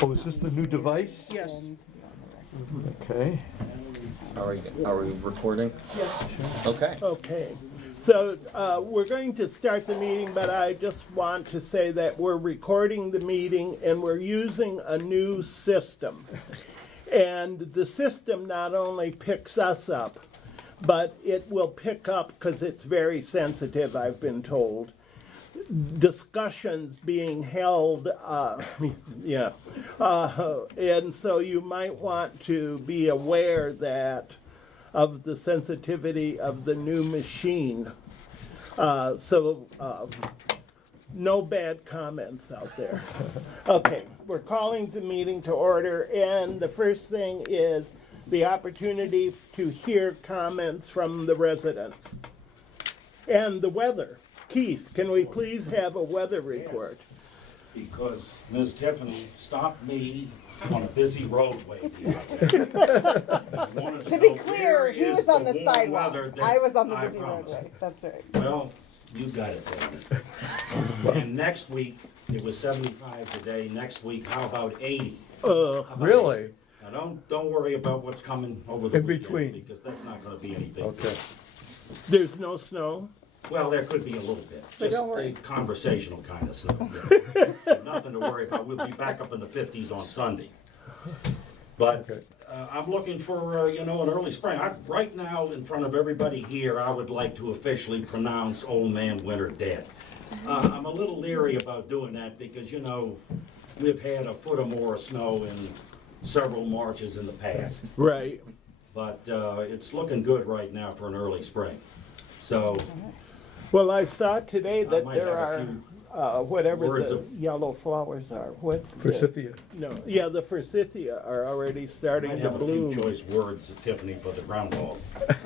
Oh, is this the new device? Yes. Okay. Are we recording? Yes. Okay. Okay, so we're going to start the meeting, but I just want to say that we're recording the meeting and we're using a new system. And the system not only picks us up, but it will pick up, because it's very sensitive, I've been told, discussions being held, and so you might want to be aware that of the sensitivity of the new machine. No bad comments out there. Okay, we're calling the meeting to order, and the first thing is the opportunity to hear comments from the residents. And the weather. Keith, can we please have a weather report? Because Ms. Tiffany stopped me on a busy roadway the other day. To be clear, he was on the sidewalk. I was on the busy promised. roadway. That's right. Well, you got it then. And next week, it was 75 today. Next week, how about 80? Really? Now, don't worry about what's coming over the In weekend, between. because that's not gonna be any big deal. Okay. There's no snow? Well, there could be a little bit. But Just don't worry. a conversational kind of stuff. Nothing to worry about. We'll be back up in the 50s on Sunday. But Okay. I'm looking for, an early spring. Right now, in front of everybody here, I would like to officially pronounce Old Man Winter dead. I'm a little leery about doing that because, we've had a foot or more of snow in several Marches in the past. Right. But it's looking good right now for an early spring. So Well, I saw today that might there have a are, few whatever words the of- yellow flowers are. What? Forsythia. No, yeah, the forsythia are already starting might to have a few bloom. choice words, Tiffany, for the groundhog.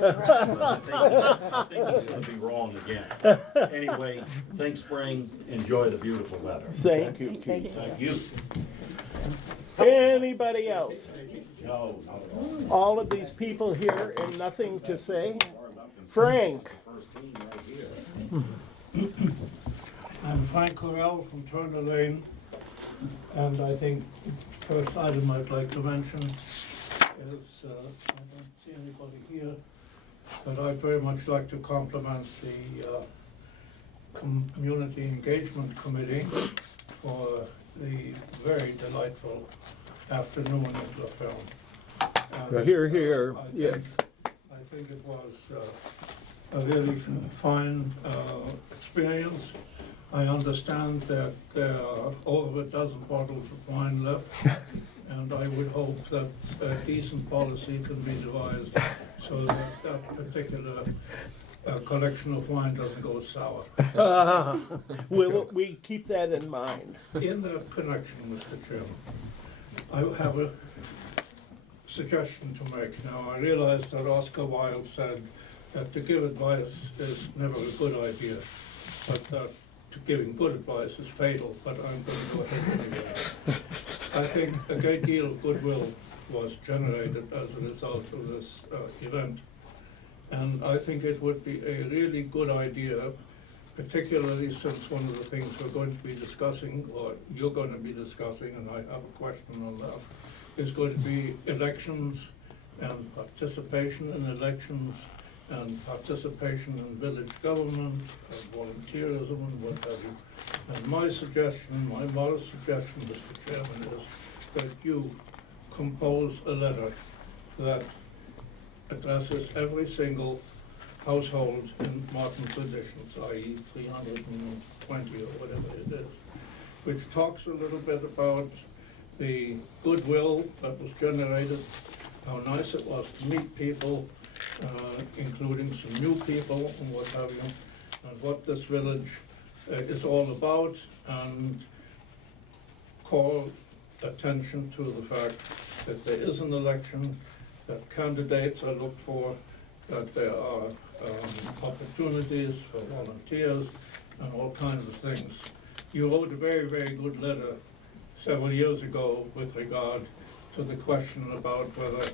I think he's gonna be wrong again. Anyway, think spring, enjoy the beautiful weather. Thank you, Keith. Thank you. Anybody else? No, not at all. All of these people here and nothing to say? Frank? I'm Frank Correll from Turner Lane, and I think first item I'd like to mention is, I don't see anybody here, but I'd very much like to compliment the Community Engagement Committee for the very delightful afternoon in the film. And Here, here, I think- yes. I think it was a really fine experience. I understand that there are over a dozen bottles of wine left, and I would hope that a decent policy can be devised so that that particular collection of wine doesn't go sour. We keep that in mind. In that connection, Mr. Chairman, I have a suggestion to make. Now, I realize that Oscar Wilde said that to give advice is never a good idea, but that to giving good advice is fatal, but I'm going to go ahead and do that. I think a great deal of goodwill was generated as a result of this event, and I think it would be a really good idea, particularly since one of the things we're going to be discussing, or you're going to be discussing, and I have a question on that, is going to be elections and participation in elections and participation in village government and volunteerism and what have you. And my suggestion, my modest suggestion, Mr. Chairman, is that you compose a letter that addresses every single household in Martin's editions, i.e. 320 or whatever it is, which talks a little bit about the goodwill that was generated, how nice it was to meet people, including some new people and what have you, and what this village is all about, and call attention to the fact that there is an election, that candidates are looked for, that there are opportunities for volunteers and all kinds of things. You wrote a very, very good letter several years ago with regard to the question about whether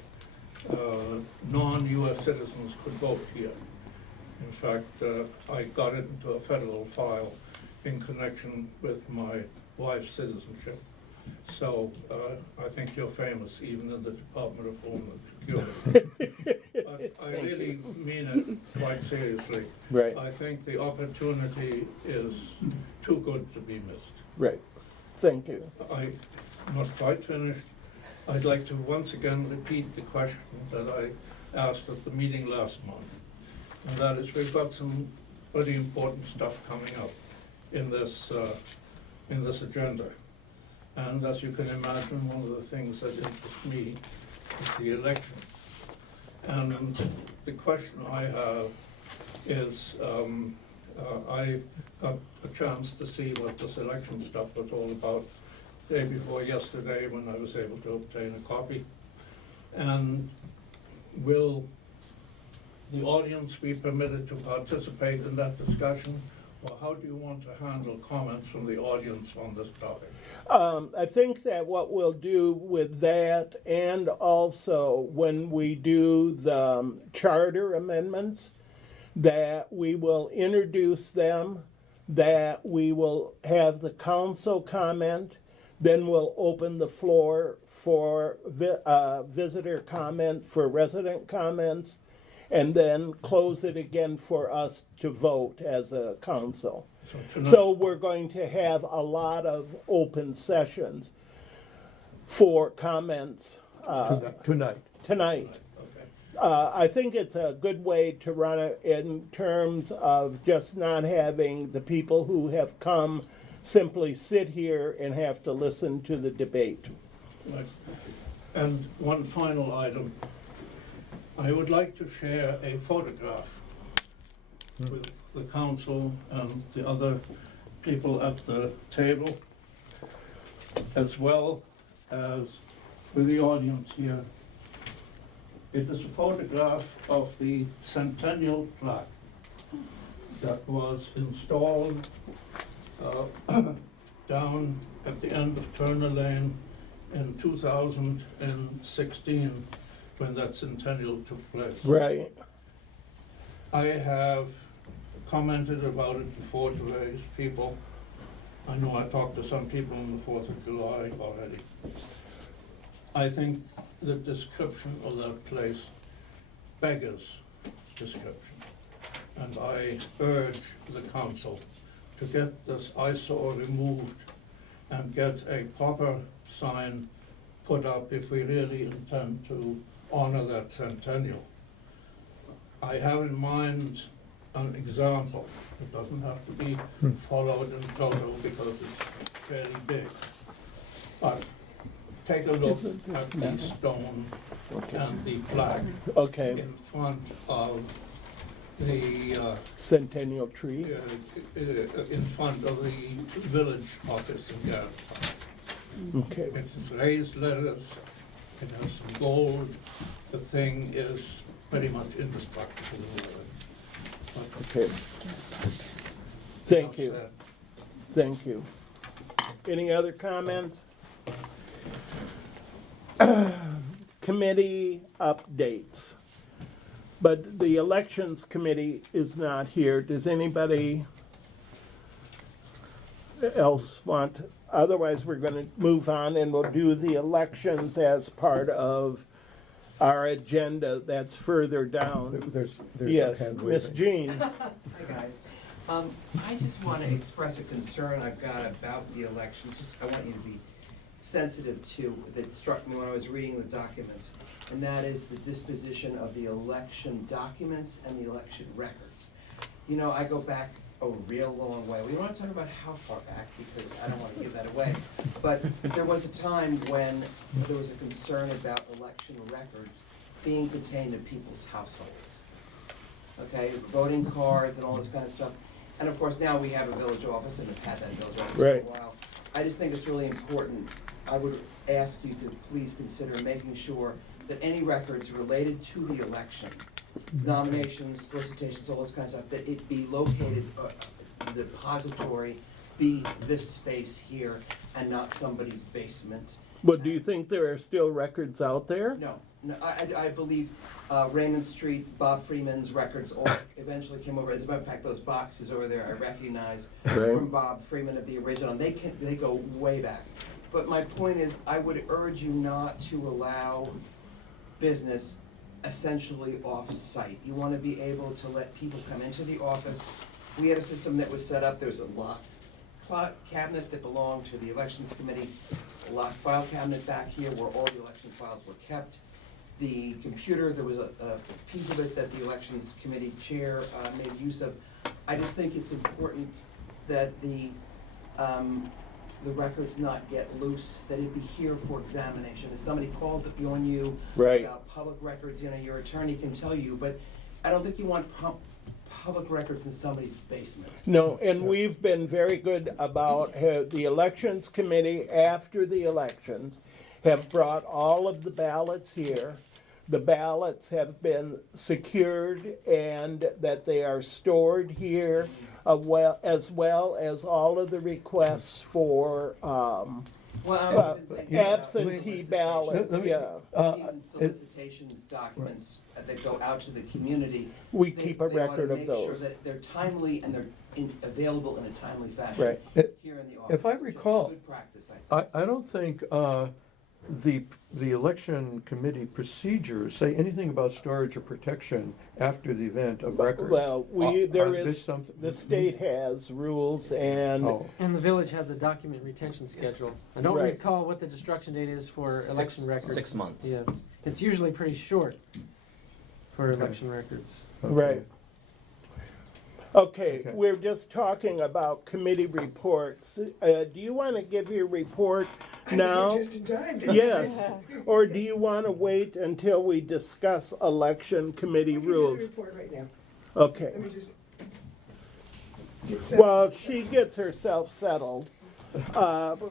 non-US citizens could vote here. In fact, I got it into a federal file in connection with my wife's citizenship. So I think you're famous, even in the Department of Homeland Security. But I really mean it quite seriously. Right. I think the opportunity is too good to be missed. Right. Thank you. I'm not quite finished. I'd like to once again repeat the question that I asked at the meeting last month. And that is, we've got some pretty important stuff coming up in this agenda. And as you can imagine, one of the things that interests me is the election. And the question I have is, I got a chance to see what this election stuff was all about day before yesterday when I was able to obtain a copy. And will the audience be permitted to participate in that discussion? Or how do you want to handle comments from the audience on this topic? I think that what we'll do with that, and also when we do the charter amendments, that we will introduce them, that we will have the council comment, then we'll open the floor for visitor comment, for resident comments, and then close it again for us to vote as a council. So we're going to have a lot of open sessions for comments Tonight. tonight. Okay. I think it's a good way to run it in terms of just not having the people who have come simply sit here and have to listen to the debate. Right. And one final item. I would like to share a photograph with the council and the other people at the table, as well as with the audience here. It is a photograph of the centennial plaque that was installed down at the end of Turner Lane in 2016 when that centennial took place. Right. I have commented about it before to various people. I know I talked to some people on the 4th of July already. I think the description of that place beggars description. And I urge the council to get this eyesore removed and get a proper sign put up if we really intend to honor that centennial. I have in mind an example. It doesn't have to be followed in total because it's fairly big. But take a look Isn't this at the metal? stone and the flag Okay. in front of the Centennial tree. in front of the village office in Garrett. Okay. It's raised letters, it has some gold, the thing is pretty much indestructible. Okay. Thank you. Thank you. Any other comments? Committee updates. But the elections committee is not here. Does anybody else want? Otherwise, we're going to move on and we'll do the elections as part of our agenda that's further down. There's Yes, a hand Miss waving. Jean. Hi, guys. I just want to express a concern I've got about the elections. Just, I want you to be sensitive to, that struck me when I was reading the documents, and that is the disposition of the election documents and the election records. You know, I go back a real long way. We don't want to talk about how far back because I don't want to give that away. But there was a time when there was a concern about election records being contained in people's households. Okay, voting cards and all this kind of stuff. And of course, now we have a village office and have had that village office Right. for a while. I just think it's really important. I would ask you to please consider making sure that any records related to the election, nominations, solicitations, all this kind of stuff, that it be located, the depository be this space here and not somebody's basement. But do you think there are still records out there? No, I believe Raymond Street, Bob Freeman's records all eventually came over. As a matter of fact, those boxes over there I recognize Right. from Bob Freeman of the original. They go way back. But my point is, I would urge you not to allow business essentially off-site. You want to be able to let people come into the office. We had a system that was set up, there's a locked cabinet that belonged to the elections committee, a locked file cabinet back here where all the election files were kept. The computer, there was a piece of it that the elections committee chair made use of. I just think it's important that the records not get loose, that it be here for examination. If somebody calls on you Right. about public records, you know, your attorney can tell you, but I don't think you want public records in somebody's basement. No, and we've been very good about the elections committee after the elections have brought all of the ballots here. The ballots have been secured and that they are stored here, as well as all of the requests for absentee ballots, Let me- yeah. Even solicitations, documents that go out to the community. We keep a they ought to record of make sure those. that they're timely and they're available in a timely fashion. Right. Here in the office. If I It's just recall, good practice, I think. I don't think the election committee procedures say anything about storage or protection after the event of records. Well, I there missed is, something. the state has rules and, Oh, And the village has a document retention schedule. I don't Right. recall what the destruction date is for election records. 6 months. Yes, it's usually pretty short for Okay. election records. okay. right. Okay, Okay. we're just talking about committee reports. Do you want to give your report now? Just in time. didn't I? Yes, or do you want to wait until we discuss election committee I can do the rules? report right now. Okay, Let me just get set. while she gets herself settled,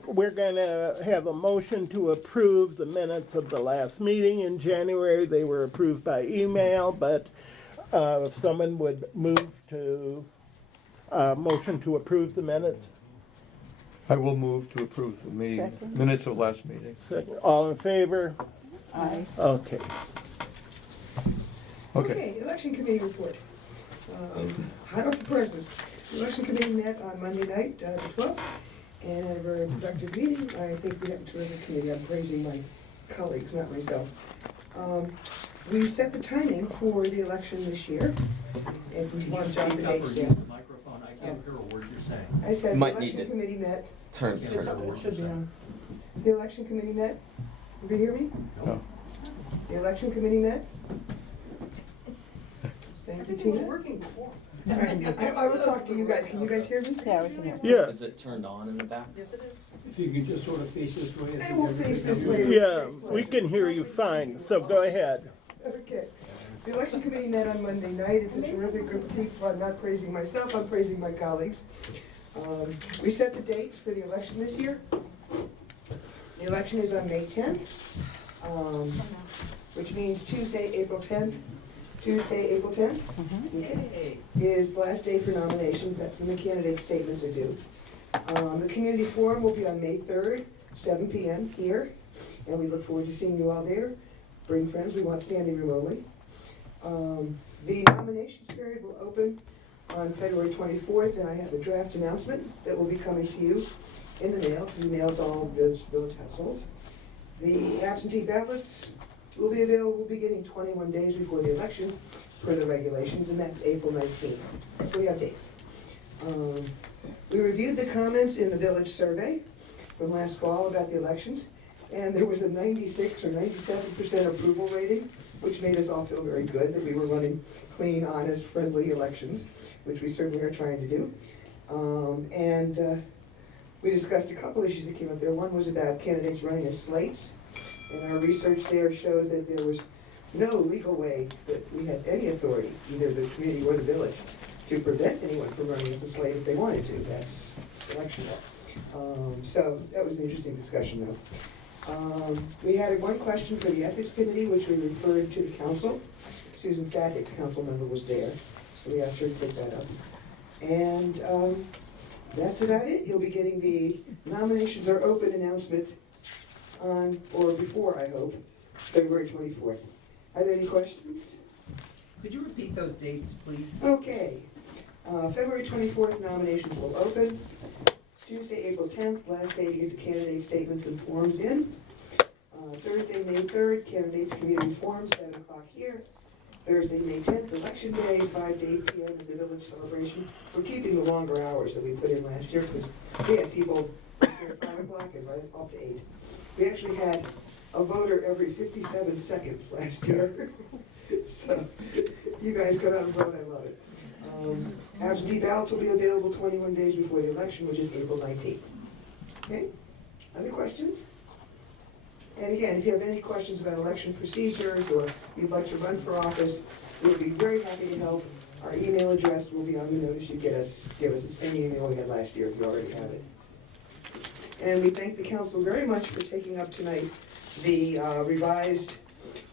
we're gonna have a motion to approve the minutes of the last meeting in January. They were approved by email, but if someone would move to, motion to approve the minutes. I will move to approve the Second. minutes of last meeting. All in favor? Aye. Okay. Okay. Okay, election committee report. Hot off the presses. The election committee met on Monday night, the 12th, and had a very productive meeting. I think we have a terrific committee. I'm praising my colleagues, not myself. We set the timing for the election this year. If we want to jot the dates down. Microphone, I can't hear a word you're saying. I said the Might need election to- committee met. Turn It's it. up. It should be on. The election committee met. You hear me? No. The election committee met. Thank you, Everything was Tina. working before. All right, I will talk to you guys. Can you guys hear me? Yeah, we can hear. Yeah, Is it turned on in the back? Yes, it is. If you could just sort of face this way. I will face this way. yeah, we can hear you fine, so go ahead. Okay. The election committee met on Monday night. It's a terrific group of people. I'm not praising myself, I'm praising my colleagues. We set the dates for the election this year. The election is on May 10th, which means Tuesday, April 10th. Tuesday, April 10th Hey, is the last day for nominations. That's when the candidate statements are due. The community forum will be on May 3rd, 7 p.m. here, and we look forward to seeing you all there. Bring friends, we want standing room only. The nominations period will open on February 24th, and I have a draft announcement that will be coming to you in the mail, to be mailed to all village households. The absentee ballots will be available beginning 21 days before the election per the regulations, and that's April 19th. So we have dates. We reviewed the comments in the village survey from last fall about the elections, and there was a 96 or 97% approval rating, which made us all feel very good that we were running clean, honest, friendly elections, which we certainly are trying to do. We discussed a couple issues that came up there. One was about candidates running as slates, and our research there showed that there was no legal way that we had any authority, either the community or the village, to prevent anyone from running as a slate if they wanted to. That's election law. So that was an interesting discussion, though. We had one question for the ethics committee, which we referred to the council. Susan Fattick, the council member, was there, so we asked her to pick that up. And that's about it. You'll be getting the nominations are open announcement on, or before, I hope, February 24th. Are there any questions? could you repeat those dates, please? Okay. February 24th, nominations will open. Tuesday, April 10th, last day to get the candidate statements and forms in. Thursday, May 3rd, candidates community forum, 7 o'clock here. Thursday, May 10th, election day, 5 to 8 p.m. in the village celebration. We're keeping the longer hours that we put in last year because we had people here at 5 o'clock and right up to 8. We actually had a voter every 57 seconds last year. So you guys go out and vote, I love it. Absentee ballots will be available 21 days before the election, which is April 19th. Okay, other questions? And again, if you have any questions about election procedures or you'd like to run for office, we'll be very happy to help. Our email address will be on the notice you get us. Give us the same email we had last year if you already have it. And we thank the council very much for taking up tonight the revised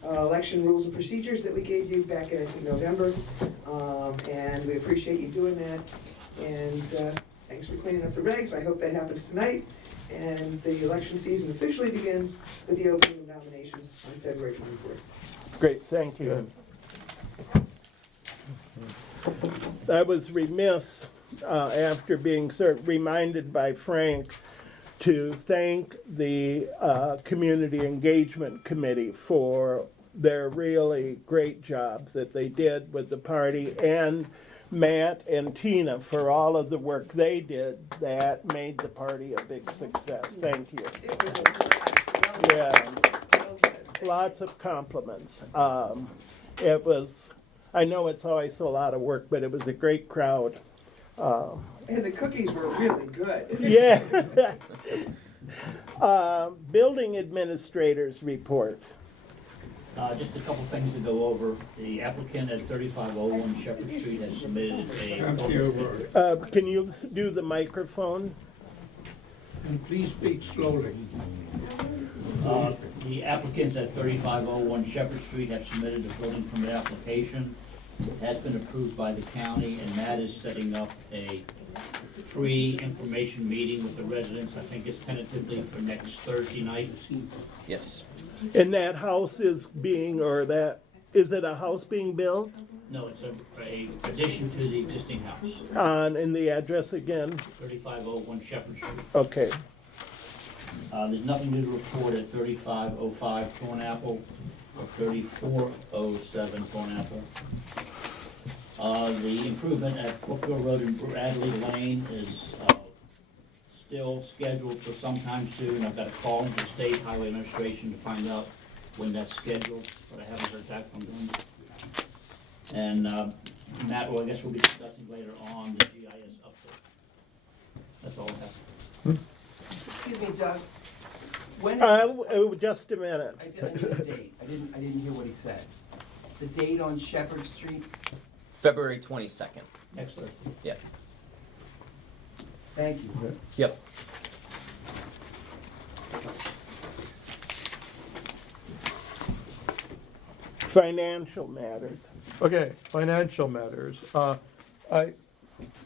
election rules and procedures that we gave you back in, I think, November. And we appreciate you doing that. And thanks for cleaning up the regs. I hope that happens tonight. And the election season officially begins with the opening of nominations on February 24th. Great, thank you. I was remiss, after being reminded by Frank, to thank the Community Engagement Committee for their really great job that they did with the party, and Matt and Tina for all of the work they did that made the party a big success. Thank you. Yeah, lots of compliments. It was, I know it's always a lot of work, but it was a great crowd. And the cookies were really good. Yeah. Building administrators report. Just a couple things to go over. The applicant at 3501 Shepherd Street has submitted a... Can you do the microphone? And please speak slowly. The applicants at 3501 Shepherd Street have submitted a building permit application. It has been approved by the county, and Matt is setting up a free information meeting with the residents. I think it's tentatively for next Thursday night. Yes. And that house is being, or that, is it a house being built? No, it's a addition to the existing house, And the address again? 3501 Shepherd Street. Okay. There's nothing new to report at 3505 Thornapple or 3407 Thornapple. The improvement at Brookville Road and Bradley Lane is still scheduled for sometime soon. I've got a call into the State Highway Administration to find out when that's scheduled, but I haven't heard back from them. And Matt, well, I guess we'll be discussing later on the GIS update. That's all I have. Excuse me, Doug. When, Just a minute. I need a date. I didn't hear what he said. The date on Shepherd Street? February 22nd. Next Thursday. Yep. Thank you. Yep. Financial matters. Okay, financial matters. I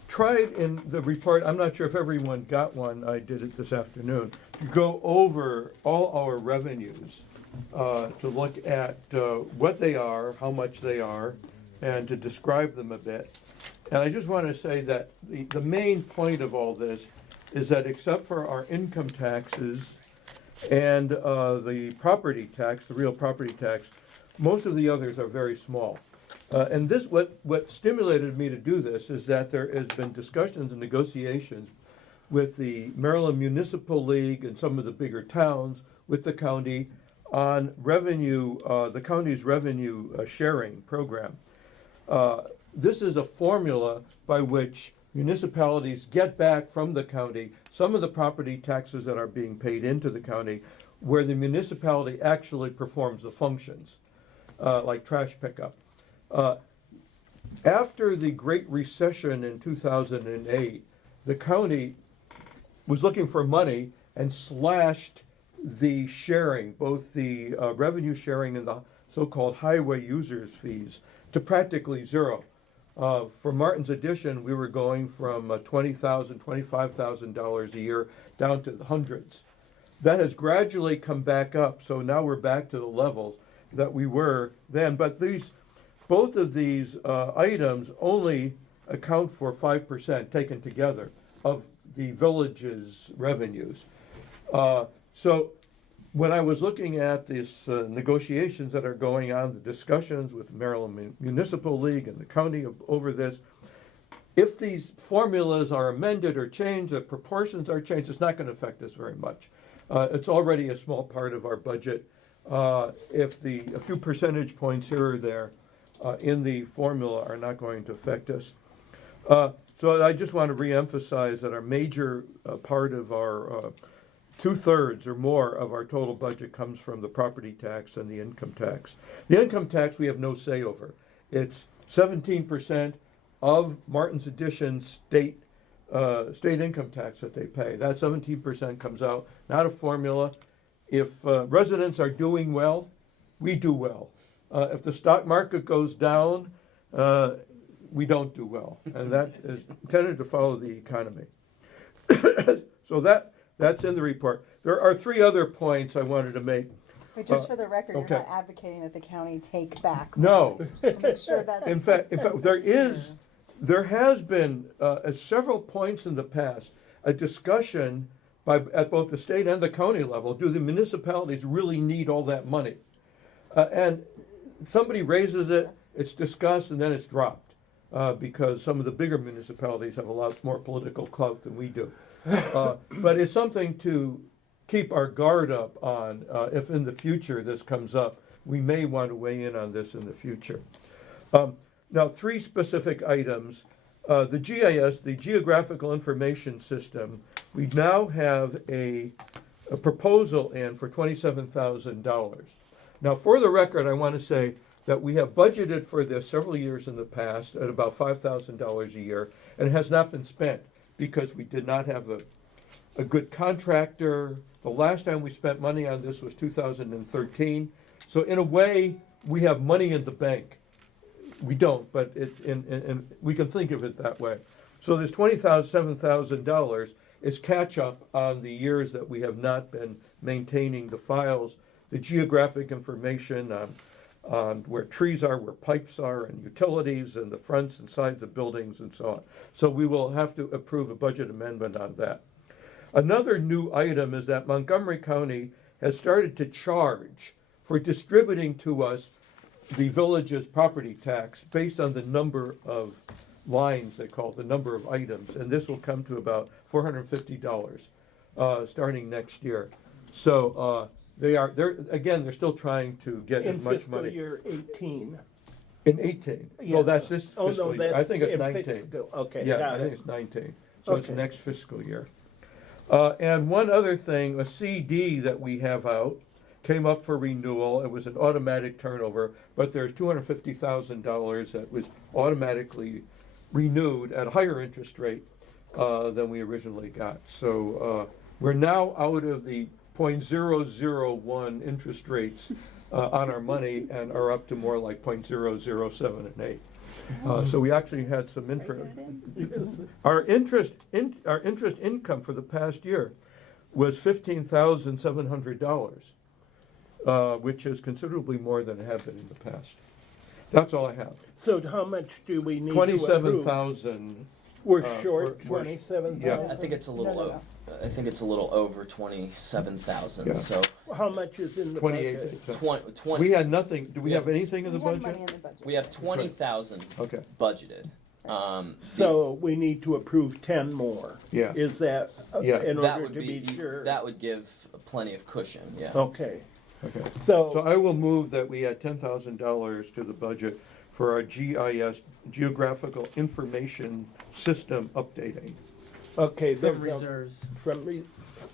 tried in the report, I'm not sure if everyone got one, I did it this afternoon, to go over all our revenues, to look at what they are, how much they are, and to describe them a bit. And I just want to say that the main point of all this is that except for our income taxes and the property tax, the real property tax, most of the others are very small. And this, what stimulated me to do this is that there has been discussions and negotiations with the Maryland Municipal League and some of the bigger towns with the county on revenue, the county's revenue sharing program. This is a formula by which municipalities get back from the county some of the property taxes that are being paid into the county, where the municipality actually performs the functions, like trash pickup. After the Great Recession in 2008, the county was looking for money and slashed the sharing, both the revenue sharing and the so-called highway users fees, to practically zero. For Martin's Addition, we were going from $20,000, $25,000 a year down to the hundreds. That has gradually come back up, so now we're back to the levels that we were then. But both of these items only account for 5% taken together of the village's revenues. So when I was looking at these negotiations that are going on, the discussions with the Maryland Municipal League and the county over this, if these formulas are amended or changed, the proportions are changed, it's not going to affect us very much. It's already a small part of our budget. If a few percentage points here or there in the formula are not going to affect us. So I just want to reemphasize that our major part of our 2/3 or more of our total budget comes from the property tax and the income tax. The income tax we have no say over. It's 17% of Martin's Addition state income tax that they pay. That 17% comes out, not a formula. If residents are doing well, we do well. If the stock market goes down, we don't do well, and that is tended to follow the economy. So that's in the report. There are 3 other points I wanted to make. But just for the record, okay. you're not advocating that the county take back. No. money, just to make sure that's. In fact, there has been at several points in the past a discussion at both the state and the county level. Do the municipalities really need all that money? And somebody raises it, it's discussed, and then it's dropped because some of the bigger municipalities have a lot more political clout than we do. But it's something to keep our guard up on. If in the future this comes up, we may want to weigh in on this in the future. Now, 3 specific items. The GIS, the Geographical Information System, we now have a proposal in for $27,000. Now, for the record, I want to say that we have budgeted for this several years in the past at about $5,000 a year, and it has not been spent because we did not have a good contractor. The last time we spent money on this was 2013. So in a way, we have money in the bank. We don't, but we can think of it that way. So this $27,000 is catch up on the years that we have not been maintaining the files, the geographic information on where trees are, where pipes are, and utilities, and the fronts and sides of buildings, and so on. So we will have to approve a budget amendment on that. Another new item is that Montgomery County has started to charge for distributing to us the village's property tax based on the number of lines, they call it, the number of items, and this will come to about $450 starting next year. So they're still trying to get as much money. In fiscal year 18. In 18. Yeah. So that's this fiscal year. I think it's in 19. Okay, Yeah, got I it. think it's 19. So it's Okay. next fiscal year. And one other thing, a CD that we have out came up for renewal. It was an automatic turnover, but there's $250,000 that was automatically renewed at a higher interest rate than we originally got. So we're now out of the 0.001 interest rates on our money and are up to more like 0.007 and 8. So we actually had some our interest income for the past year was $15,700, which is considerably more than it had been in the past. That's all I have. So how much do we need to approve? 27,000. We're for- short we're- 27,000? yeah. I think it's a little No. I think it's a little over 27,000. Yeah. So How much is in the 28. budget? 20. We had nothing. Do we Yeah. have anything in the We have budget? money in the budget. We have 20,000 Okay. budgeted. So we need to approve 10 more? Yeah. Is that Yeah. in that order would to be sure? that would give plenty of cushion. Yeah. Okay, Okay. So so, I will move that we add $10,000 to the budget for our GIS, Geographical Information System updating. okay. From there's a- reserves.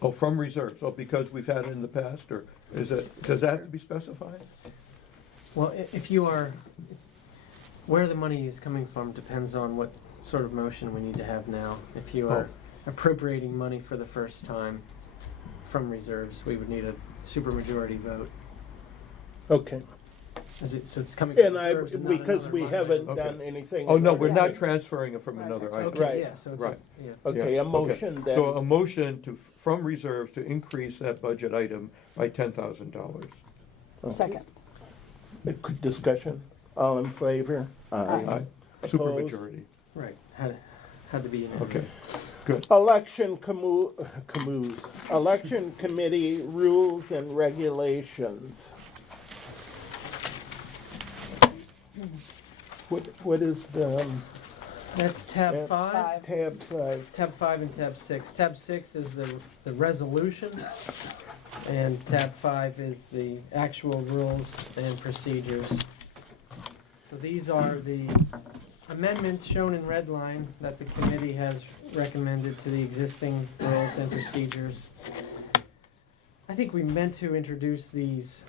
Oh, from reserves, oh, because we've had it in the past, or does that have to be specified? Well, if you are, where the money is coming from depends on what sort of motion we need to have now. If you are appropriating money for the first time from reserves, we would need a supermajority vote. Okay, So it's coming from and reserves and not because another we line haven't item. Okay. done anything. Oh, no, in we're other not things. transferring it from another item. Okay, Right. yeah, so it's, Right. yeah. Okay, Yeah, a motion then. So a motion from reserves to increase that budget item by $10,000. Second. Discussion, all in favor? Aye. Opposed? Supermajority. Right. had to be unanimous. Okay, good. Election election committee rules and regulations. What is the, That's tab Yeah. 5. tab 5? Tab 5 and tab 6. Tab 6 is the resolution, and tab 5 is the actual rules and procedures. So these are the amendments shown in red line that the committee has recommended to the existing rules and procedures. I think we meant to introduce these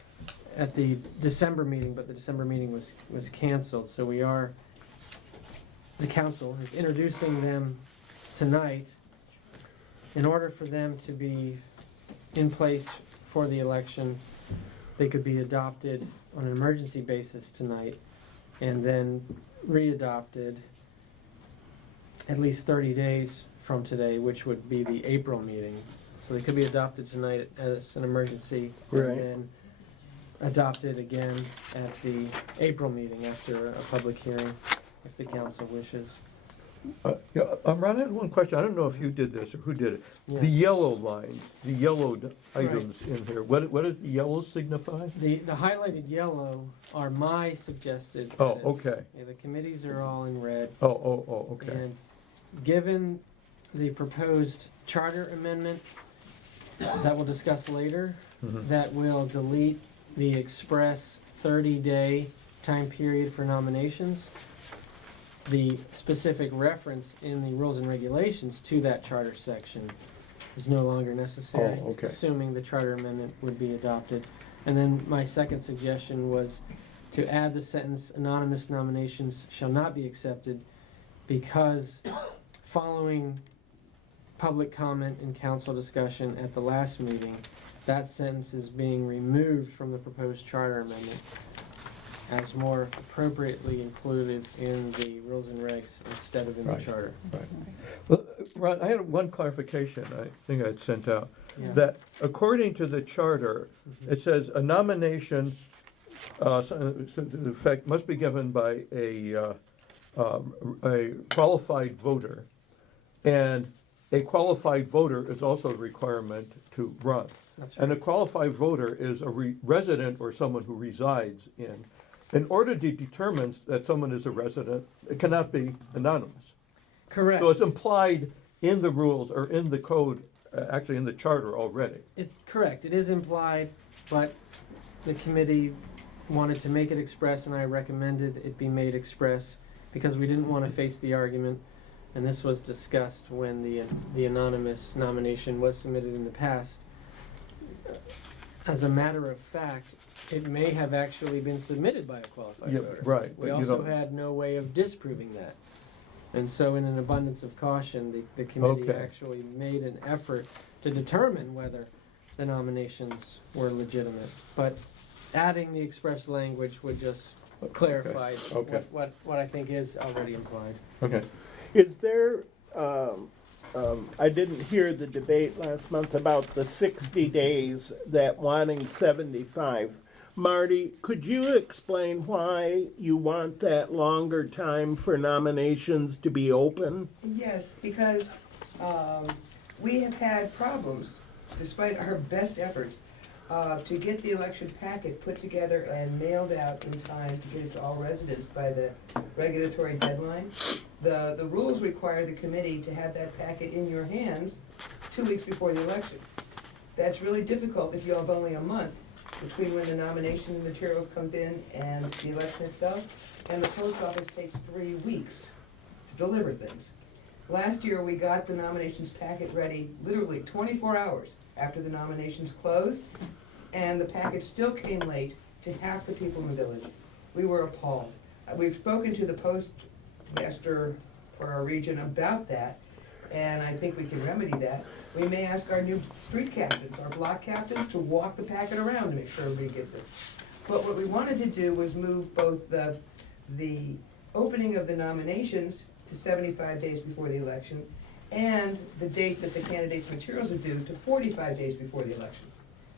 at the December meeting, but the December meeting was canceled, so the council is introducing them tonight in order for them to be in place for the election. They could be adopted on an emergency basis tonight and then readopted at least 30 days from today, which would be the April meeting. So they could be adopted tonight as an emergency Right. and then adopted again at the April meeting after a public hearing, if the council wishes. Yeah, Ron, I had one question. I don't know if you did this or who did it. Yeah. The yellow lines, the yellowed items in here, what does the yellow signify? The highlighted yellow are my suggested Oh, edits. okay. Yeah, the committees are all in red. Oh, okay. And given the proposed charter amendment that we'll discuss later, Mhm. that will delete the express 30-day time period for nominations, the specific reference in the rules and regulations to that charter section is no longer necessary, Oh, okay. assuming the charter amendment would be adopted. And then my second suggestion was to add the sentence, anonymous nominations shall not be accepted, because following public comment and council discussion at the last meeting, that sentence is being removed from the proposed charter amendment as more appropriately included in the rules and regs instead of in the Right. charter. Well, Ron, I had one clarification I think I'd sent out. Yeah. That according to the charter, Mhm. it says a nomination, so the effect must be given by a qualified voter. And a qualified voter is also a requirement to run. That's And a right. qualified voter is a resident or someone who resides in. In order to determine that someone is a resident, it cannot be anonymous. Correct. So it's implied in the rules or in the code, actually in the charter already. Correct, it is implied, but the committee wanted to make it express, and I recommended it be made express because we didn't want to face the argument, and this was discussed when the anonymous nomination was submitted in the past. As a matter of fact, it may have actually been submitted by a qualified Yeah, voter. right, We but you also don't- had no way of disproving that. And so in an abundance of caution, the committee Okay. actually made an effort to determine whether the nominations were legitimate. But adding the express language would just clarify Okay. what I think is already implied. Okay. Is there, I didn't hear the debate last month about the 60 days, that wanting 75. Marty, could you explain why you want that longer time for nominations to be open? Yes, because we have had problems, despite our best efforts, to get the election packet put together and mailed out in time to get it to all residents by the regulatory deadline. The rules require the committee to have that packet in your hands 2 weeks before the election. That's really difficult if you have only a month between when the nomination materials comes in and the election itself. And the post office takes 3 weeks to deliver things. Last year, we got the nominations packet ready literally 24 hours after the nominations closed, and the packet still came late to half the people in the village. We were appalled. We've spoken to the postmaster for our region about that, and I think we can remedy that. We may ask our new street captains, our block captains, to walk the packet around to make sure everybody gets it. But what we wanted to do was move both the opening of the nominations to 75 days before the election, and the date that the candidates' materials are due to 45 days before the election.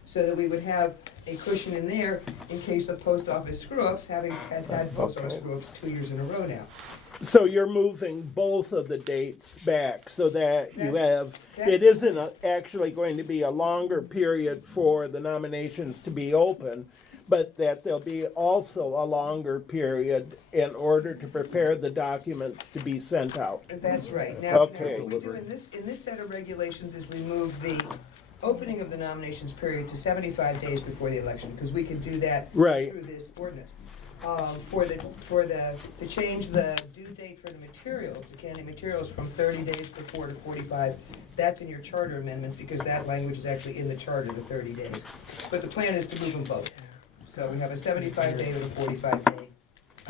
so that we would have a cushion in there in case of post office screw-ups, having had post office Okay. screw-ups 2 years in a row now. So you're moving both of the dates back so that you That's- have, it isn't actually going to be a longer period for the nominations to be open, but that there'll be also a longer period in order to prepare the documents to be sent out. That's right. Now, Okay. what we do in this set of regulations is we move the opening of the nominations period to 75 days before the election, because we could do that Right. through this ordinance. To change the due date for the materials, the candidate materials from 30 days before to 45, that's in your charter amendment, because that language is actually in the charter, the 30 days. But the plan is to move them both. So we have a 75-day or a 45-day.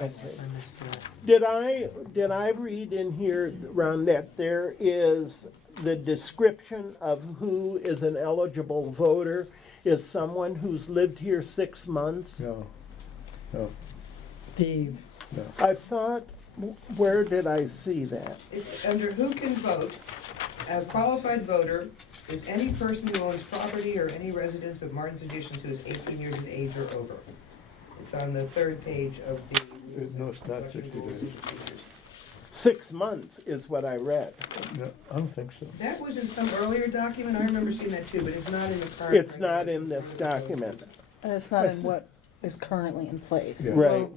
Okay. I missed that. Did I read in here, Ron, that there is the description of who is an eligible voter is someone who's lived here 6 months? No, no, The, no. I thought, where did I see that? It's under who can vote. A qualified voter is any person who owns property or any residence of Martin's Additions who is 18 years of age or over. It's on the third page of the. No, it's not 60 days. 6 months is what I read. No, I don't think so. That was in some earlier document, I remember seeing that too, but it's not in the current. It's not in this document. And it's not in what is currently in place. Yeah. Right.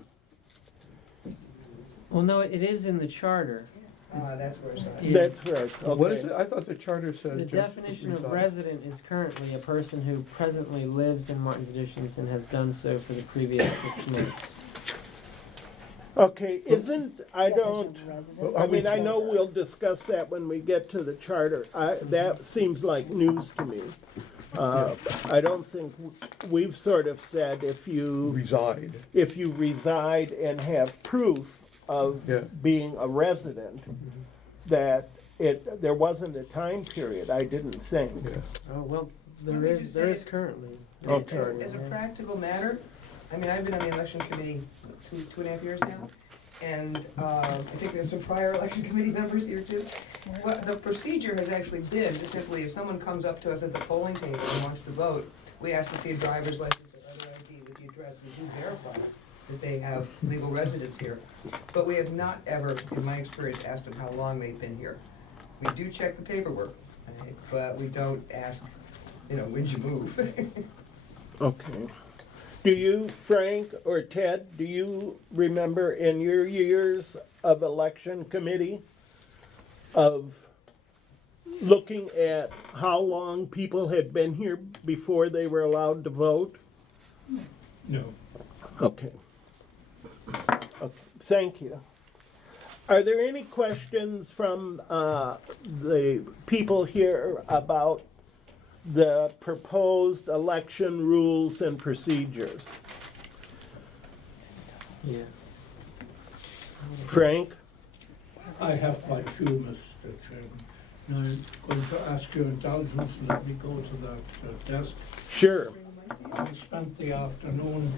well, no, it is in the charter. That's where it's at. Yeah. That's where it's, What is it? okay. I thought the charter said The just definition of reside. resident is currently a person who presently lives in Martin's Additions and has done so for the previous 6 months. Okay, isn't, I don't, Definition of resident. I mean, I know we'll discuss that when we get to the charter. That seems like news to me. I don't think, we've sort of said if you reside and have proof of Yeah. being a resident, that there wasn't a time period, I didn't think. Yeah. Oh, well, Let me just there say is currently. in the Okay. charter, As a yeah. practical matter, I mean, I've been on the election committee two and a half years now, and I think there's some prior election committee members here too. What the procedure has actually been, just simply if someone comes up to us at the polling table and wants to vote, we ask to see a driver's license or other ID with the address. We do verify that they have legal residence here. But we have not ever, in my experience, asked them how long they've been here. We do check the paperwork, but we don't ask, when'd you move? Okay. Do you, Frank or Ted, do you remember in your years of election committee of looking at how long people had been here before they were allowed to vote? No. Okay. Okay, thank you. Are there any questions from the people here about the proposed election rules and procedures? Yeah. Frank? I have quite a few, Mr. Chairman. And I'm going to ask your indulgence and let me go to that desk. Sure. I spent the afternoon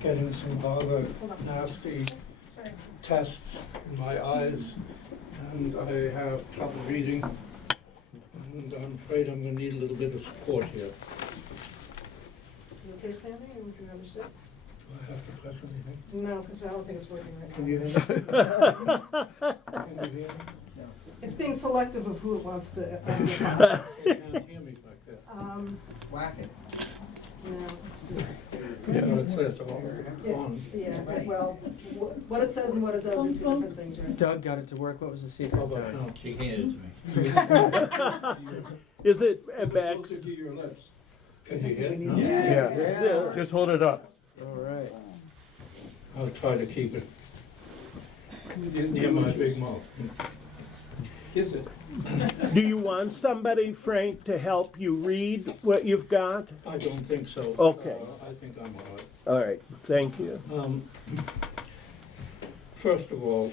getting some rather nasty tests in my eyes, and I have trouble reading, and I'm afraid I'm going to need a little bit of support here. You okay standing, or would you rather sit? Do I have to press anything? No, because I don't think it's working right Can now. you hear me? Can you hear me? It's being selective of who it wants to. You can't hear me back there. Whack it. No, let's do it. Yeah. No, it says on. Yeah, well, what it says and what it does are two different things, right? Doug got it to work. What was the secret, How about Doug? now? She handed it to me. Is it a back? Closer to your lips. Can you hear it? Yeah, Is it- just hold it up. All right. I'll try to keep it near my big mouth. Is it? Do you want somebody, Frank, to help you read what you've got? I don't think so. Okay. I think I'm all right. All right, thank you. First of all,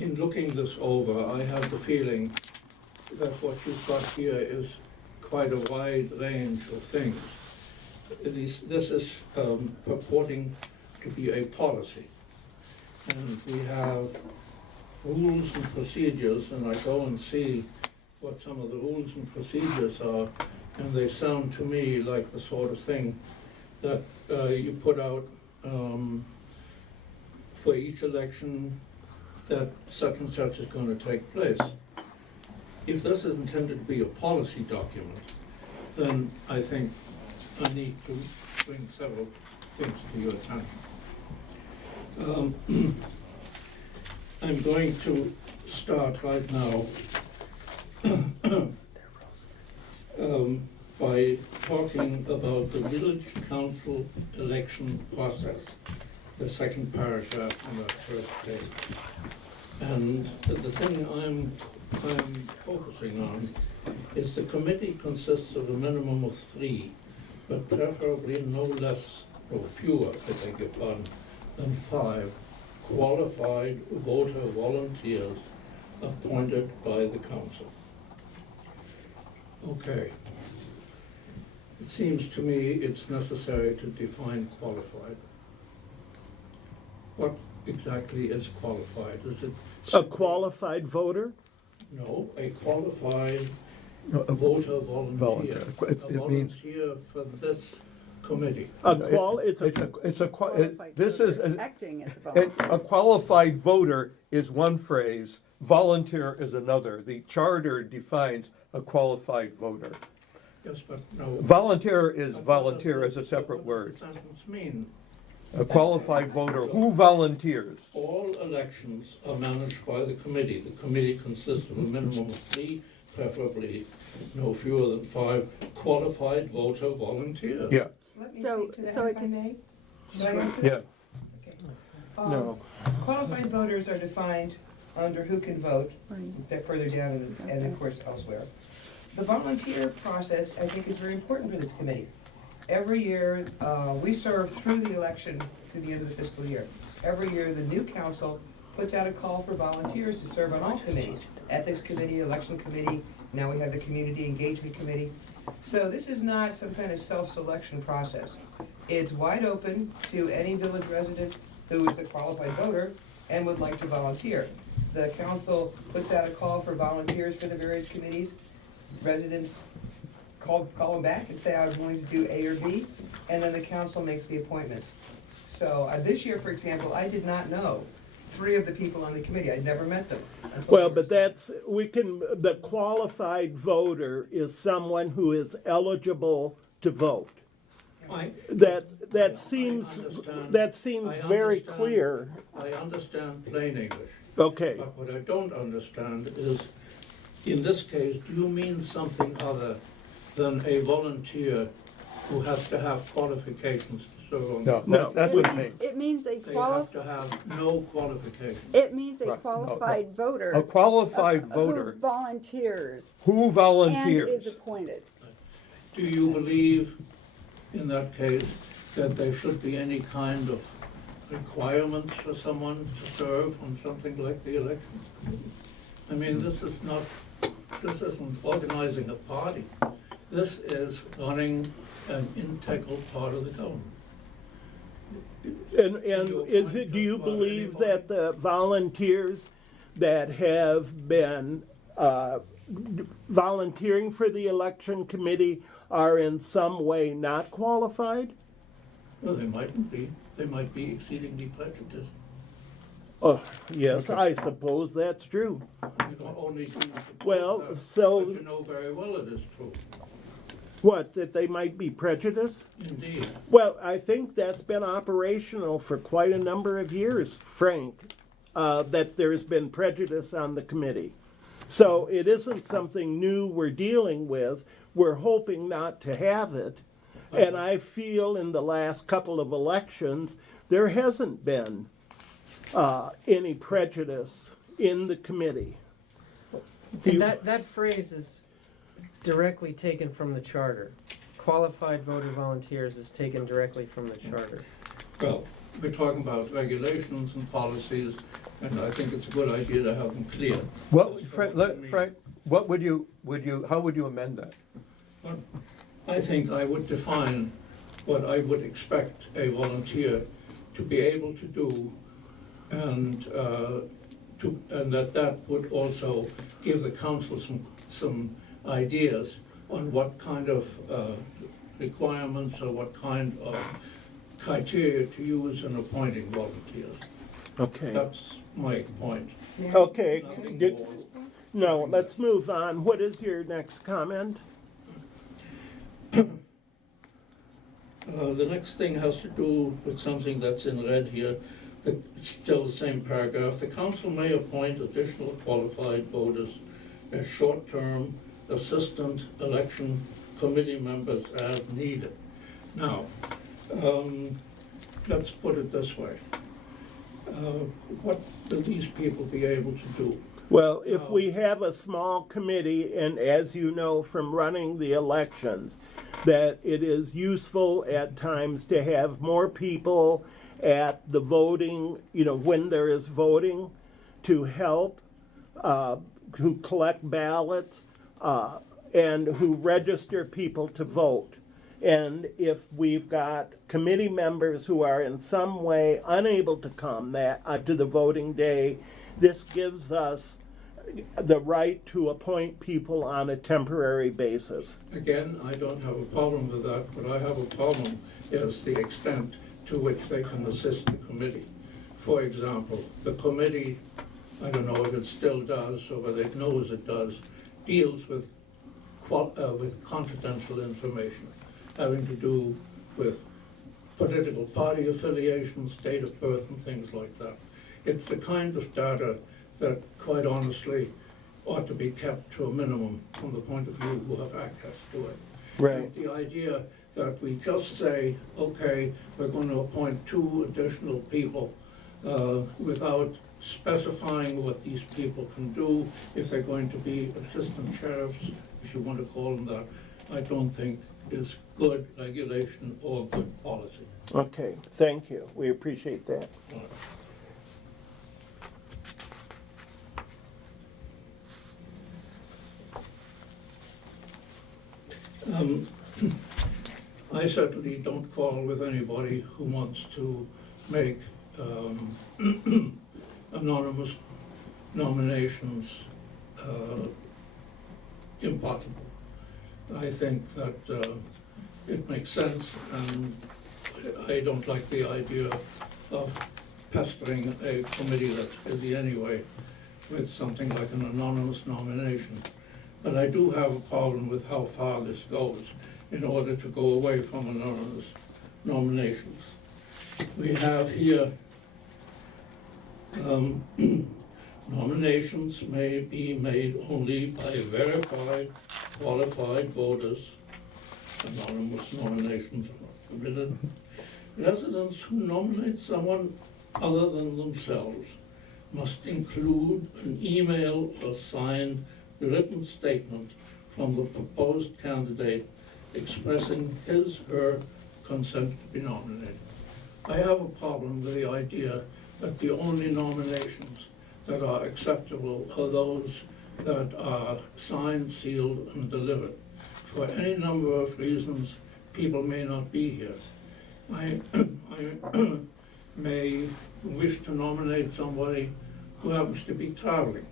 in looking this over, I have the feeling that what you've got here is quite a wide range of things. This is purporting to be a policy. And we have rules and procedures, and I go and see what some of the rules and procedures are, and they sound to me like the sort of thing that you put out for each election that such and such is going to take place. If this is intended to be a policy document, then I think I need to bring several things to your attention. I'm going to start right now by talking about the village council election process, the second paragraph on that first page. And the thing I'm focusing on is the committee consists of a minimum of 3, but preferably no less, or fewer, I beg your pardon, than 5 qualified voter volunteers appointed by the council. Okay. It seems to me it's necessary to define qualified. What exactly is qualified? Is it A qualified voter? No, a qualified voter volunteer. Volunteer. A It means- volunteer for this committee. This is, Acting as a volunteer. a qualified voter is one phrase, volunteer is another. The charter defines a qualified voter. Yes, but no. Volunteer is But volunteer what as a does separate word. the sentence mean? A qualified voter who volunteers. All elections are managed by the committee. The committee consists of a minimum of 3, preferably no fewer than 5, qualified voter volunteers. Yeah, Let me So- speak to that so if it I could- may. Should I answer? yeah. Okay. No. Qualified voters are defined under who can vote, Right. a bit further down and of course elsewhere. The volunteer process, I think, is very important for this committee. Every year, we serve through the election to the end of the fiscal year. Every year, the new council puts out a call for volunteers to serve on all committees. Ethics committee, election committee, now we have the community engagement committee. So this is not some kind of self-selection process. It's wide open to any village resident who is a qualified voter and would like to volunteer. The council puts out a call for volunteers for the various committees. Residents call them back and say, I was willing to do A or B, and then the council makes the appointments. So this year, for example, I did not know 3 of the people on the committee. I'd never met them. Well, but the qualified voter is someone who is eligible to vote. That seems very clear. I understand plain English. Okay, But what I don't understand is, in this case, do you mean something other than a volunteer who has to have qualifications to serve on? No, No. that's what it means. It means a They have to have no qualifications. it means a Right. qualified voter. A qualified who voter volunteers who and volunteers. is appointed. Do you believe, in that case, that there should be any kind of requirements for someone to serve on something like the elections? I mean, this isn't organizing a party. This is running an integral part of the government. and do you believe that the volunteers that have been volunteering for the election committee are in some way not qualified? Well, they mightn't be. They might be exceedingly prejudiced. Oh, yes, I suppose that's true. You don't only do suppose Well, that, so- but you know very well it is true. What, that they might be prejudiced? Indeed. Well, I think that's been operational for quite a number of years, Frank, that there's been prejudice on the committee. So it isn't something new we're dealing with. We're hoping not to have it. And I feel in the last couple of elections, there hasn't been any prejudice in the committee. Do you- That phrase is directly taken from the charter. Qualified voter volunteers is taken directly from the charter. Well, we're talking about regulations and policies, and I think it's a good idea to have them clear. Well, As to Frank, what they mean. Frank, what how would you amend that? I think I would define what I would expect a volunteer to be able to do, and that would also give the council some some ideas on what kind of requirements or what kind of criteria to use in appointing volunteers. Okay. That's my point. Okay, Nothing did- more. no, let's move on. What is your next comment? The next thing has to do with something that's in red here, it's still the same paragraph. The council may appoint additional qualified voters as short-term assistant election committee members as needed. Now, let's put it this way. What will these people be able to do? Well, if we have a small committee, and as you know from running the elections, that it is useful at times to have more people at the voting, when there is voting, to help, who collect ballots, and who register people to vote. And if we've got committee members who are in some way unable to come to the voting day, this gives us the right to appoint people on a temporary basis. Again, I don't have a problem with that, but I have a problem is the extent to which they can assist the committee. For example, the committee, I don't know if it still does or whether it knows it does, deals with confidential information having to do with political party affiliations, date of birth, and things like that. It's the kind of data that, quite honestly, ought to be kept to a minimum from the point of view who have access to it. Right. The idea that we just say, okay, we're going to appoint 2 additional people without specifying what these people can do, if they're going to be assistant sheriffs, if you want to call them that, I don't think is good regulation or good policy. Okay, thank you. We appreciate that. I certainly don't quarrel with anybody who wants to make anonymous nominations impossible. I think that it makes sense, and I don't like the idea of pestering a committee that's busy anyway with something like an anonymous nomination. But I do have a problem with how far this goes in order to go away from anonymous nominations. We have here nominations may be made only by verified, qualified voters. Anonymous nominations are not permitted. Residents who nominate someone other than themselves must include an email or signed written statement from the proposed candidate expressing his/her consent to be nominated. I have a problem with the idea that the only nominations that are acceptable are those that are signed, sealed, and delivered. For any number of reasons, people may not be here. I may wish to nominate somebody who happens to be traveling.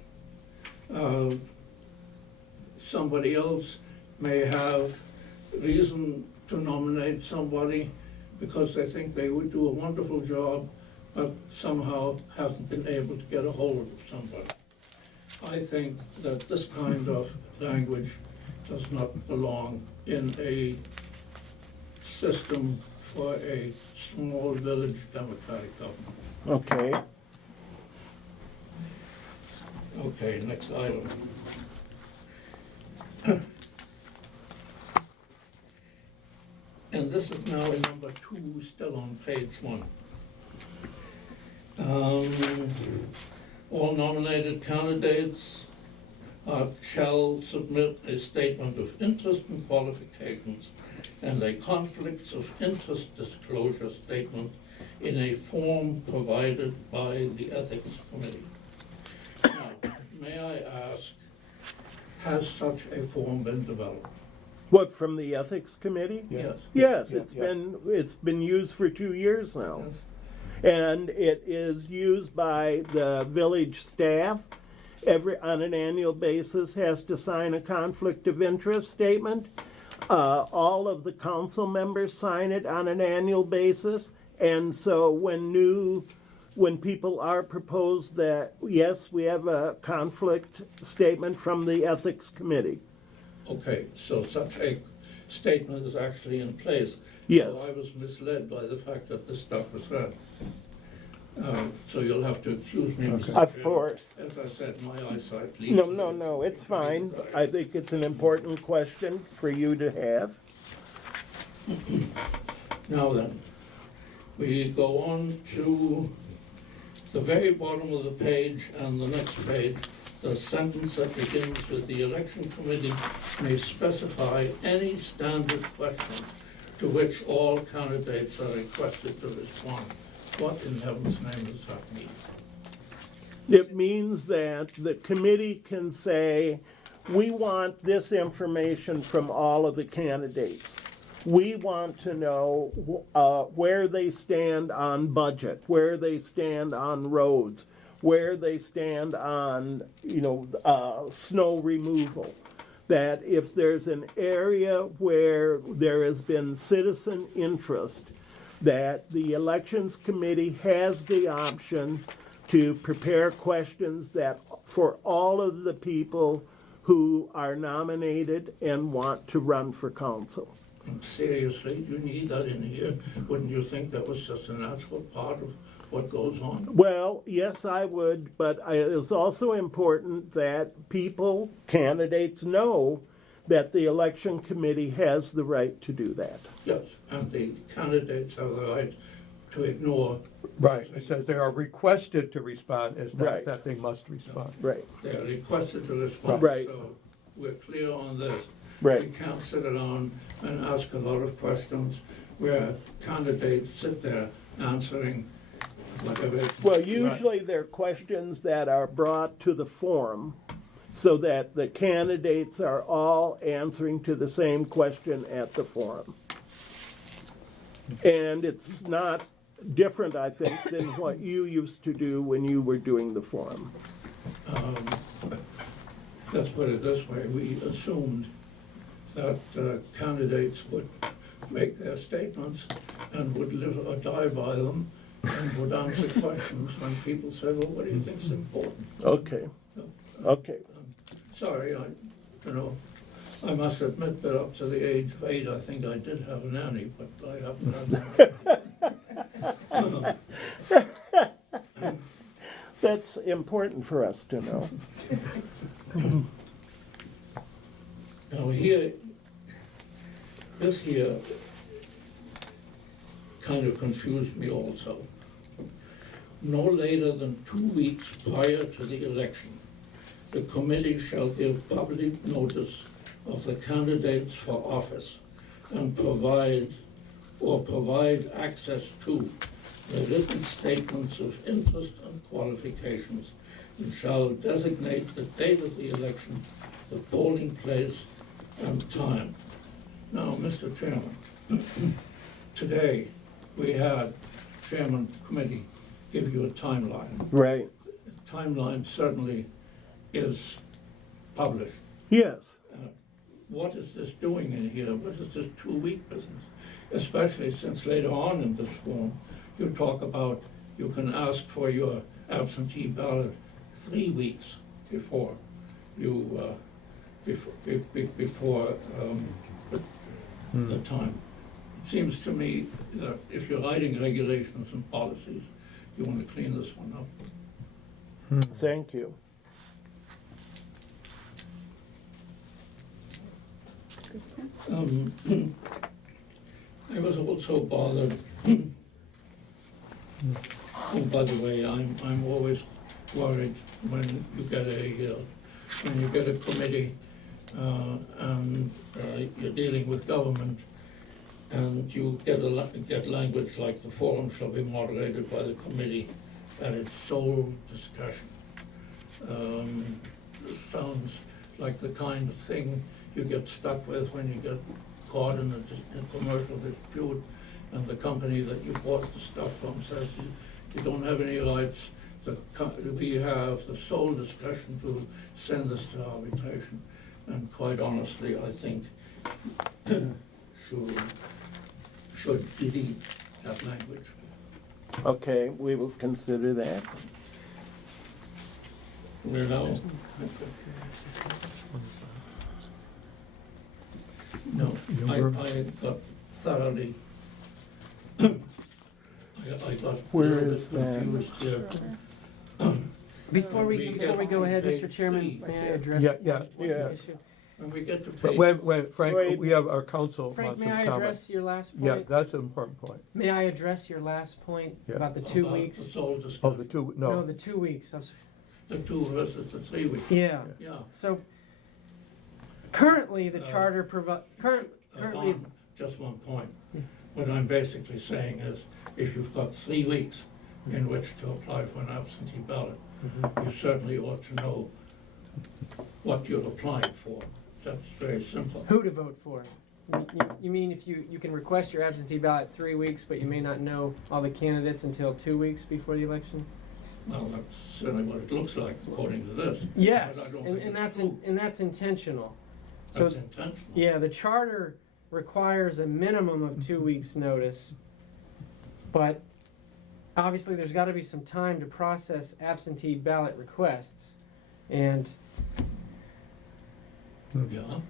Somebody else may have reason to nominate somebody because they think they would do a wonderful job, but somehow haven't been able to get a hold of somebody. I think that this kind of language does not belong in a system for a small village democratic government. Okay. Okay, next item. And this is now in number 2, still on page 1. All nominated candidates shall submit a statement of interest and qualifications and a conflicts of interest disclosure statement in a form provided by the Ethics Committee. Now, may I ask, has such a form been developed? What, from the Ethics Committee? Yes. Yes, Yeah, it's been used for 2 years now. And it is used by the village staff, on an annual basis, has to sign a conflict of interest statement. All of the council members sign it on an annual basis. And so when people are proposed that, yes, we have a conflict statement from the ethics committee. Okay, so such a statement is actually in place. Yes. So I was misled by the fact that this stuff was read. So you'll have to excuse me, Mr. Of Chairman. course. As I said, my eyesight leads. No, it's fine. I think it's an important question for you to have. Now then, we go on to the very bottom of the page and the next page, the sentence that begins with the election committee may specify any standard questions to which all candidates are requested to respond. What in heaven's name does that mean? It means that the committee can say, we want this information from all of the candidates. We want to know where they stand on budget, where they stand on roads, where they stand on, snow removal. That if there's an area where there has been citizen interest, that the elections committee has the option to prepare questions that for all of the people who are nominated and want to run for council. Seriously, you need that in here? Wouldn't you think that was just a natural part of what goes on? Well, yes, I would, but it's also important that candidates know that the election committee has the right to do that. Yes, and the candidates have the right to ignore. Right, it says they are requested to respond, it's not Right. that they must respond. Right, They are requested to respond. Right. So we're clear on this. right. We can't sit around and ask a lot of questions where candidates sit there answering whatever. Well, usually they're questions that are brought to the forum so that the candidates are all answering to the same question at the forum. And it's not different, I think, than what you used to do when you were doing the forum. Let's put it this way, we assumed that candidates would make their statements and would live or die by them and would answer questions when people said, well, what do you think is important? Okay, okay. Sorry, I must admit that up to the age of 8, I think I did have a nanny, but I haven't had one. That's important for us to know. Now here, this here kind of confused me also. No later than 2 weeks prior to the election, the committee shall give public notice of the candidates for office and provide access to the written statements of interest and qualifications, and shall designate the date of the election, the polling place, and time. Now, Mr. Chairman, today we had Chairman Committee give you a timeline. Right, Timeline certainly is published. yes. What is this doing in here? What is this 2-week business? Especially since later on in this form, you talk about you can ask for your absentee ballot 3 weeks before you, before the time. It seems to me that if you're writing regulations and policies, you want to clean this one up. Thank you. I was also bothered. Oh, by the way, I'm always worried when you get a committee and you're dealing with government, and you get language like the forum shall be moderated by the committee at its sole discretion. This sounds like the kind of thing you get stuck with when you get caught in a commercial dispute, and the company that you bought the stuff from says you don't have any rights, we have the sole discretion to send this to arbitration. And quite honestly, I think should delete that language. Okay, we will consider that. You know? No, I got thoroughly, I got. Where a little is bit that? confused here. Before we We go get ahead, page Mr. Chairman, three. may I address? Yeah. Yeah. issue? When we get to But page. when, Frank, Wait. we have our council Frank, wants may some I comment. address your last Yeah, point? that's an important point. May I address your last point Yeah. about the 2 about weeks? The sole Oh, discretion. the two, No, no, the 2 weeks. The 2 versus the 3 weeks. Yeah. Yeah. So currently, the Uh, charter currently, On just one point. What I'm basically saying is, if you've got 3 weeks in which to apply for an absentee ballot, you certainly ought to know what you're applying for. That's very simple. who to vote for? You mean if you can request your absentee ballot 3 weeks, but you may not know all the candidates until 2 weeks before the election? Well, that's certainly what it looks like according to this. Yes, But I don't think and it's true. that's intentional. So, That's intentional. yeah, the charter requires a minimum of 2 weeks' notice, but obviously there's gotta be some time to process absentee ballot requests. And Yeah,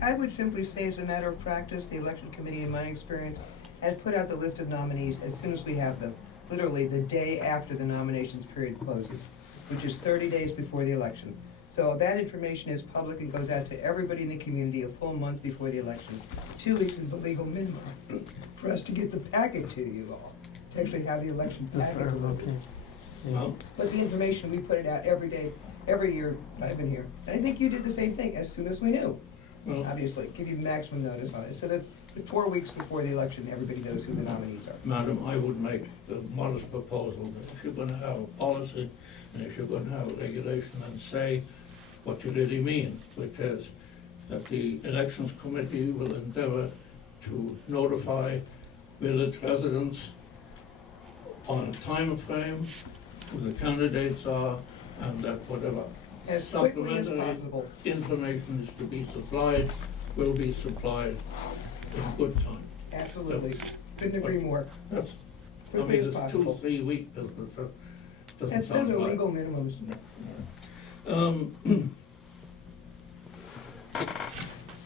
I would simply say, as a matter of practice, the election committee, in my experience, has put out the list of nominees as soon as we have them, literally the day after the nominations period closes, which is 30 days before the election. So that information is public and goes out to everybody in the community a full month before the election. 2 weeks is the legal minimum for us to get the packet to you all, to actually have the election packet delivered. okay. well, But the information, we put it out every day, every year I've been here. And I think you did the same thing as soon as we knew, well, obviously, give you the maximum notice on it. So that the 4 weeks before the election, everybody knows who the nominees are. Madam, I would make the modest proposal that if you're gonna have a policy, and if you're gonna have a regulation, then say what you really mean, which is that the elections committee will endeavor to notify village residents on a time frame, who the candidates are, and that whatever As quickly as supplementary possible. information is to be supplied, will be supplied in good time. Absolutely. Couldn't agree more. That's, I Quickly mean, as it's possible. 2-3 week business, that doesn't Those sound are right. legal minimums.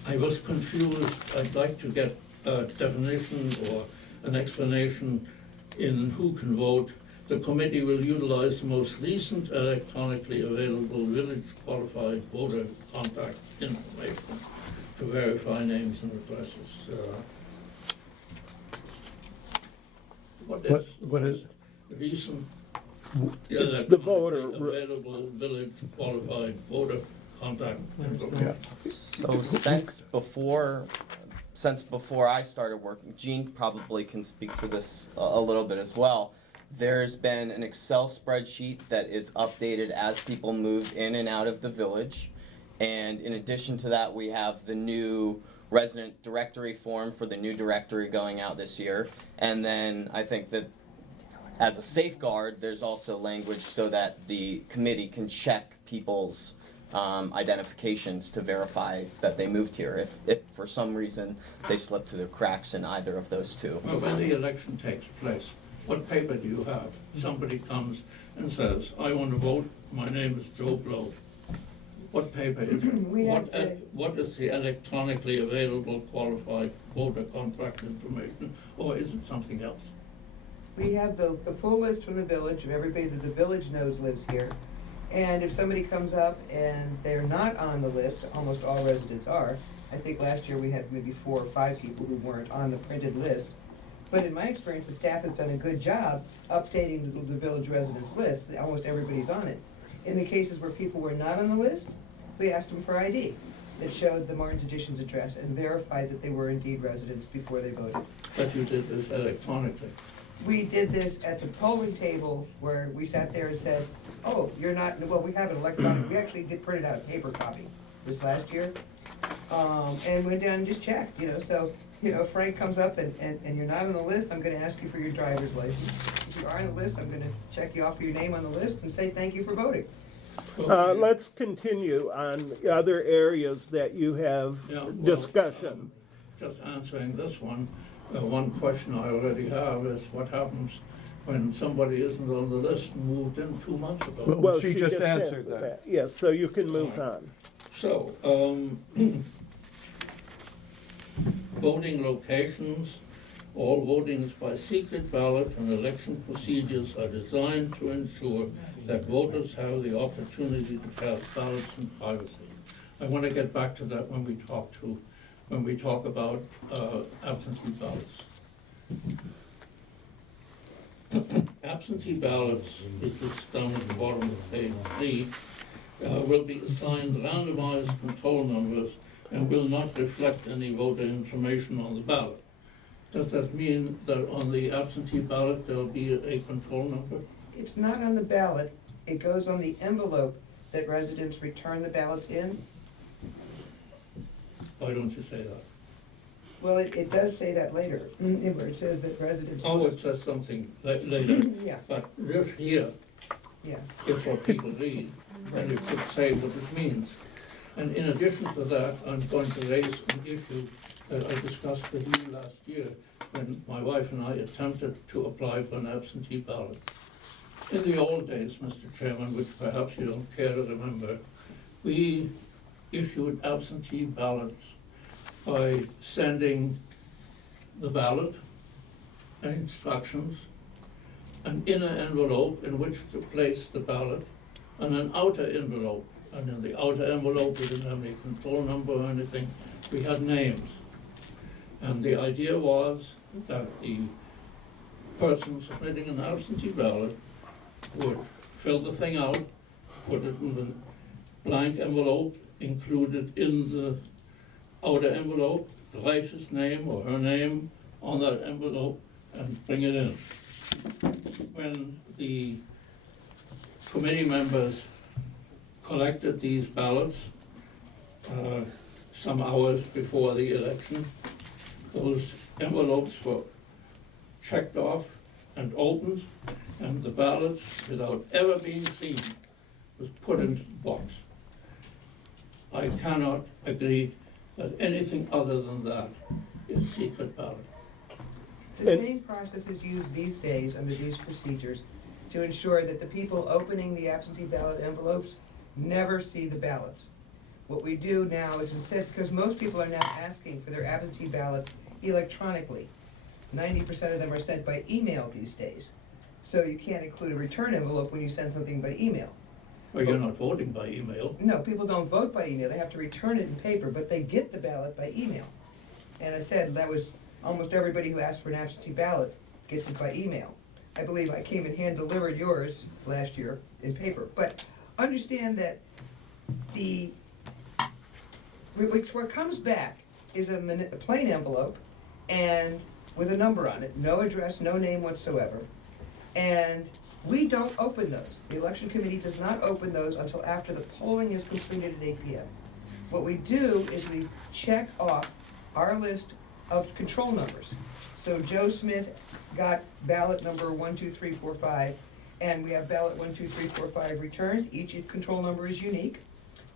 I was confused, I'd like to get a definition or an explanation in who can vote. The committee will utilize the most recent electronically available village qualified voter contact information to verify names and addresses. What is What is- recent? It's the voter. Available village qualified voter contact information. yeah. So since before I started working, Gene probably can speak to this a little bit as well. There's been an Excel spreadsheet that is updated as people move in and out of the village. And in addition to that, we have the new resident directory form for the new directory going out this year. And then I think that as a safeguard, there's also language so that the committee can check people's identifications to verify that they moved here, if for some reason they slipped through the cracks in either of those two. Well, when the election takes place, what paper do you have? Somebody comes and says, I want to vote, my name is Joe Blow. What paper is it? We have What is the electronically available qualified voter contract information, or is it something else? We have the full list from the village of everybody that the village knows lives here. And if somebody comes up and they're not on the list, almost all residents are. I think last year we had maybe 4 or 5 people who weren't on the printed list. But in my experience, the staff has done a good job updating the village residents list. Almost everybody's on it. In the cases where people were not on the list, we asked them for ID that showed the Martin's Additions address and verified that they were indeed residents before they voted. But you did this electronically. We did this at the polling table where we sat there and said, oh, you're not, well, we have an electronic, we actually did printed out a paper copy this last year. And went down and just checked, so, if Frank comes up and you're not on the list, I'm gonna ask you for your driver's license. if you are on the list, I'm gonna check you off your name on the list and say thank you for voting. Let's continue on other areas that you have Yeah, well, discussion. Just answering this one, one question I already have is what happens when somebody isn't on the list and moved in 2 months ago? Well, she just answered answered that. Yes, so you can move on. So, voting locations, all voting is by secret ballot, and election procedures are designed to ensure that voters have the opportunity to cast ballots in privacy. I want to get back to that when we talk about absentee ballots. Absentee ballots, this is down at the bottom of page 3, will be assigned randomized control numbers and will not reflect any voter information on the ballot. Does that mean that on the absentee ballot there'll be a control number? It's not on the ballot, it goes on the envelope that residents return the ballots in. Why don't you say that? Well, it does say that later, where it says that residents. Oh, it says something later, Yeah, but this here yeah. is what people read, and it should say what it means. And in addition to that, I'm going to raise an issue that I discussed with you last year when my wife and I attempted to apply for an absentee ballot. In the old days, Mr. Chairman, which perhaps you don't care to remember, we issued absentee ballots by sending the ballot and instructions, an inner envelope in which to place the ballot, and an outer envelope. And in the outer envelope, we didn't have any control number or anything, we had names. And the idea was that the person submitting an absentee ballot would fill the thing out, put it in the blank envelope, included in the outer envelope, write his name or her name on that envelope, and bring it in. When the committee members collected these ballots some hours before the election, those envelopes were checked off and opened, and the ballots, without ever being seen, was put into the box. I cannot agree that anything other than that is secret ballot. The same process is used these days under these procedures to ensure that the people opening the absentee ballot envelopes never see the ballots. What we do now is instead, because most people are now asking for their absentee ballots electronically, 90% of them are sent by email these days. So you can't include a return envelope when you send something by email. Well, you're not voting by email. No, people don't vote by email, they have to return it in paper, but they get the ballot by email. And I said that was almost everybody who asked for an absentee ballot gets it by email. I believe I came and hand-delivered yours last year in paper. But understand that what comes back is a plain envelope and with a number on it, no address, no name whatsoever. And we don't open those. The election committee does not open those until after the polling is completed at 8 p.m. What we do is we check off our list of control numbers. So Joe Smith got ballot number 12345, and we have ballot 12345 returned. Each control number is unique.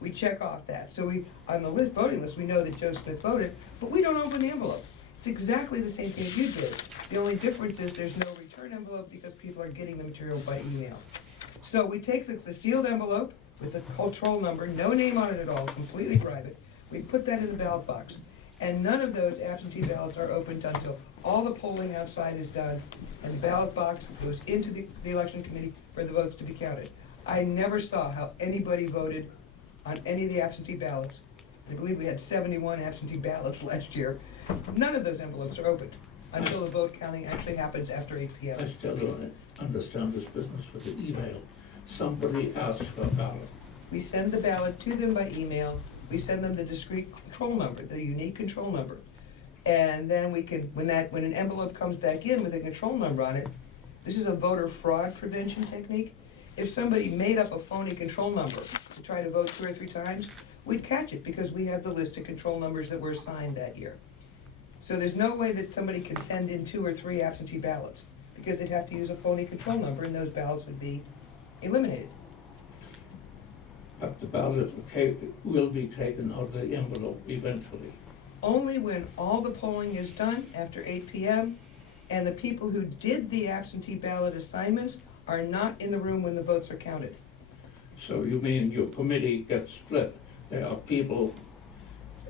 We check off that. So we, on the voting list, we know that Joe Smith voted, but we don't open the envelope. It's exactly the same thing you did. The only difference is there's no return envelope because people are getting the material by email. So we take the sealed envelope with the control number, no name on it at all, completely private. We put that in the ballot box. And none of those absentee ballots are opened until all the polling outside is done and the ballot box goes into the election committee for the votes to be counted. I never saw how anybody voted on any of the absentee ballots. I believe we had 71 absentee ballots last year. None of those envelopes are opened until the vote counting actually happens after 8 p.m. I still don't understand this business with the email. Somebody asks for a ballot. We send the ballot to them by email. We send them the discrete control number, the unique control number. And then we can, when an envelope comes back in with a control number on it, this is a voter fraud prevention technique. If somebody made up a phony control number to try to vote 2 or 3 times, we'd catch it because we have the list of control numbers that were assigned that year. So there's no way that somebody can send in 2 or 3 absentee ballots. because they'd have to use a phony control number and those ballots would be eliminated. But the ballot will be taken out of the envelope eventually. Only when all the polling is done after 8 p.m. and the people who did the absentee ballot assignments are not in the room when the votes are counted. So you mean your committee gets split? There are people,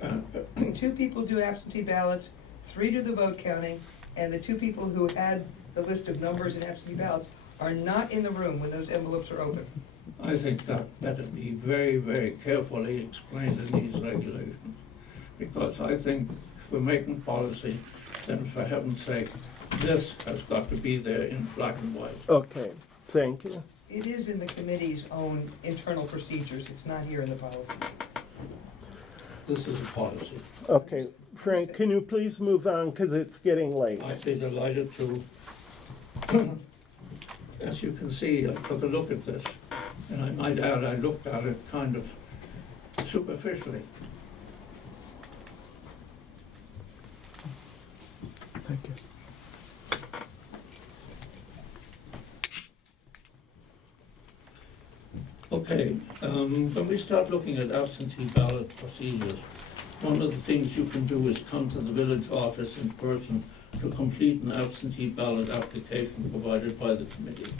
2 people do absentee ballots, 3 do the vote counting, and the 2 people who had the list of numbers and absentee ballots are not in the room when those envelopes are open. I think that better be very, very carefully explained in these regulations. Because I think if we're making policy, then for heaven's sake, this has got to be there in black and white. Okay, thank you. It is in the committee's own internal procedures, it's not here in the policy. This is a policy. Okay, Frank, can you please move on, because it's getting late? I'd be delighted to. As you can see, I took a look at this, and I might add, I looked at it kind of superficially. Thank you. Okay, when we start looking at absentee ballot procedures, one of the things you can do is come to the village office in person to complete an absentee ballot application provided by the committee.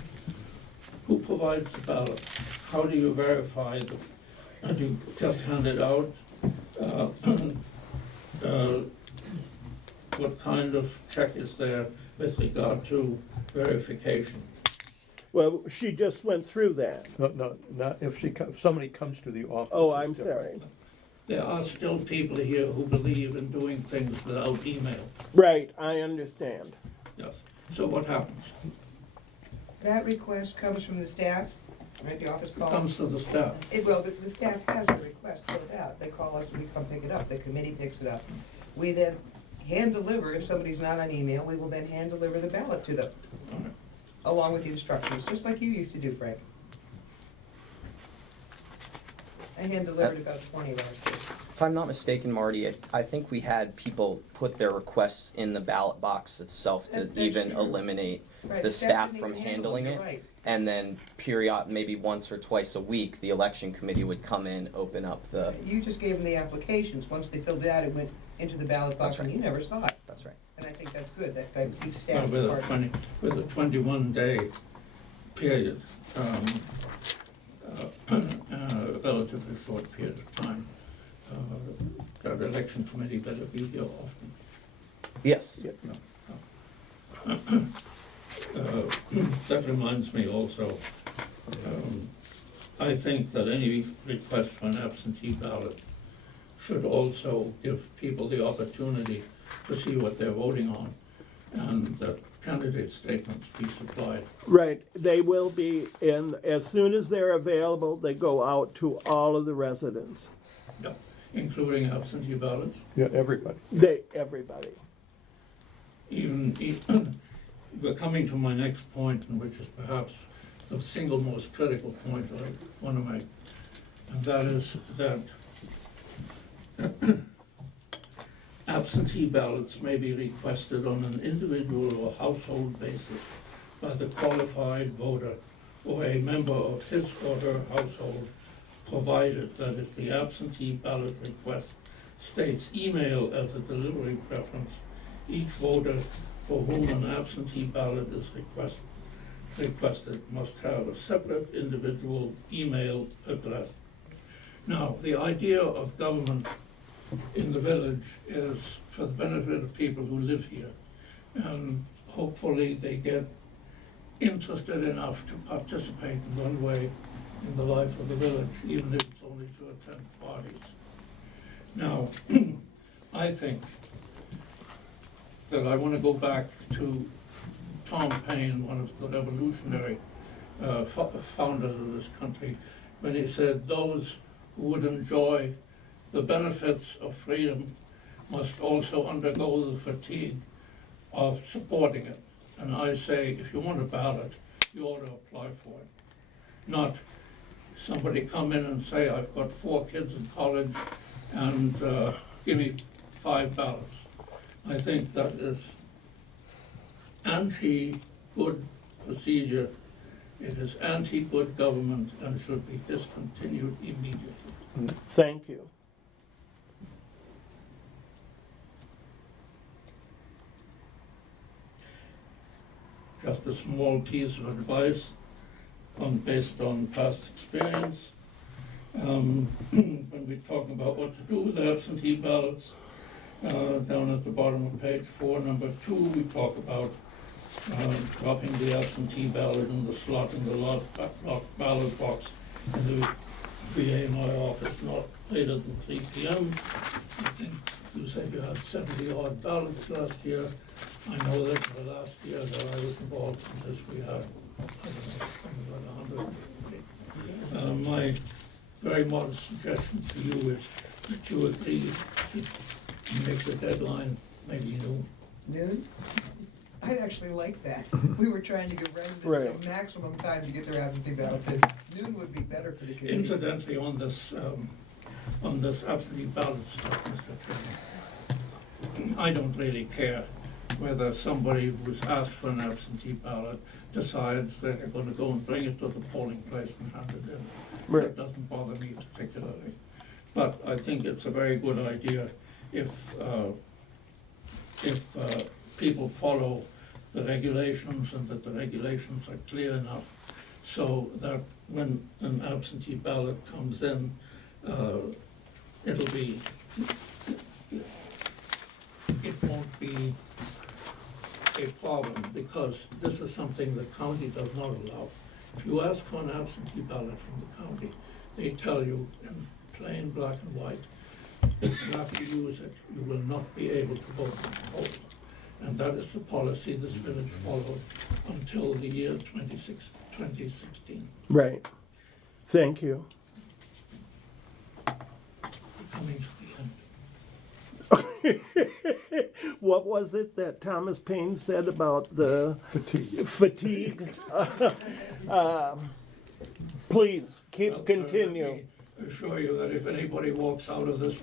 Who provides the ballot? How do you verify that? Do you just hand it out? What kind of check is there with regard to verification? Well, she just went through that. No, not if if somebody comes to the office. Oh, it's I'm different. sorry. There are still people here who believe in doing things without email. Right, I understand. Yes. So what happens? That request comes from the staff, right, the office calls. Comes to the staff. Well, the staff has the request filled out, they call us and we come pick it up, the committee picks it up. We then hand deliver, if somebody's not on email, we will then hand deliver the ballot to them, All right. along with the instructions, just like you used to do, Frank. I hand delivered about 20 last year. If I'm not mistaken, Marty, I think we had people put their requests in the ballot box itself to That's even true. eliminate Right, the staff didn't from even handle handling you're it. right. And then maybe once or twice a week, the election committee would come in, open up the, You just gave them the applications, once they filled it out, it went into the ballot box That's and right. you never saw it. that's right. And I think that's good, that keeps Well, staff with apart. a 21-day period, relatively short period of time, that election committee better be here often. Yes. That reminds me also, I think that any request for an absentee ballot should also give people the opportunity to see what they're voting on, and that candidate statements be supplied. Right, they will be, and as soon as they're available, they go out to all of the residents. Yep. Including absentee ballots, Yeah, everybody. Everybody. even, we're coming to my next point, and which is perhaps the single most critical point that I want to make, and that is that absentee ballots may be requested on an individual or household basis by the qualified voter or a member of his or her household, provided that if the absentee ballot request states email as a delivery preference, each voter for whom an absentee ballot is requested must have a separate individual email address. Now, the idea of government in the village is for the benefit of people who live here, and hopefully they get interested enough to participate in one way in the life of the village, even if it's only to attend parties. Now, I think that I want to go back to Tom Paine, one of the revolutionary founders of this country, when he said those who would enjoy the benefits of freedom must also undergo the fatigue of supporting it. And I say, if you want a ballot, you ought to apply for it. Not somebody come in and say, I've got 4 kids in college and give me 5 ballots. I think that is good procedure. It is anti-good government and should be discontinued immediately. Thank you. Just a small piece of advice based on past experience. When we talk about what to do with absentee ballots, down at the bottom of page 4, number 2, we talk about dropping the absentee ballot in the slot in the locked ballot box in the VMA office not later than 3 p.m. I think you said you had 70-odd ballots last year. I know that the last year that I was involved in this, we had, I don't know, something like 100. My very modest suggestion to you is that you agree to make the deadline maybe Noon? I actually like that. We were trying to give residents Right. the maximum time to get their absentee ballots in. Noon would be better for the community. Incidentally, on this absentee ballot stuff, Mr. Chairman, I don't really care whether somebody who's asked for an absentee ballot decides that they're gonna go and bring it to the polling place and hand it in. Right. That doesn't bother me particularly. But I think it's a very good idea if people follow the regulations and that the regulations are clear enough so that when an absentee ballot comes in, it won't be a problem, because this is something the county does not allow. If you ask for an absentee ballot from the county, they tell you in plain black and white, you have to use it, you will not be able to vote at the poll. And that is the policy this village followed until the year 2016. Right. Thank you. Coming to the end. What was it that Thomas Paine said about the fatigue? Please, continue. Let me assure you that if anybody walks out of this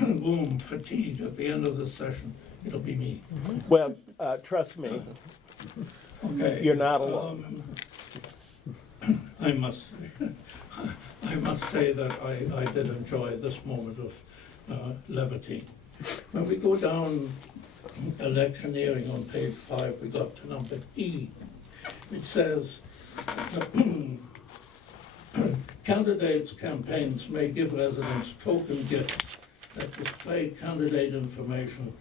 room fatigued at the end of the session, it'll be me. Well, trust me, Okay. you're not alone. I must say that I did enjoy this moment of levity. When we go down electioneering on page 5, we got to number E. It says, candidates' campaigns may give residents token gifts that display candidate information,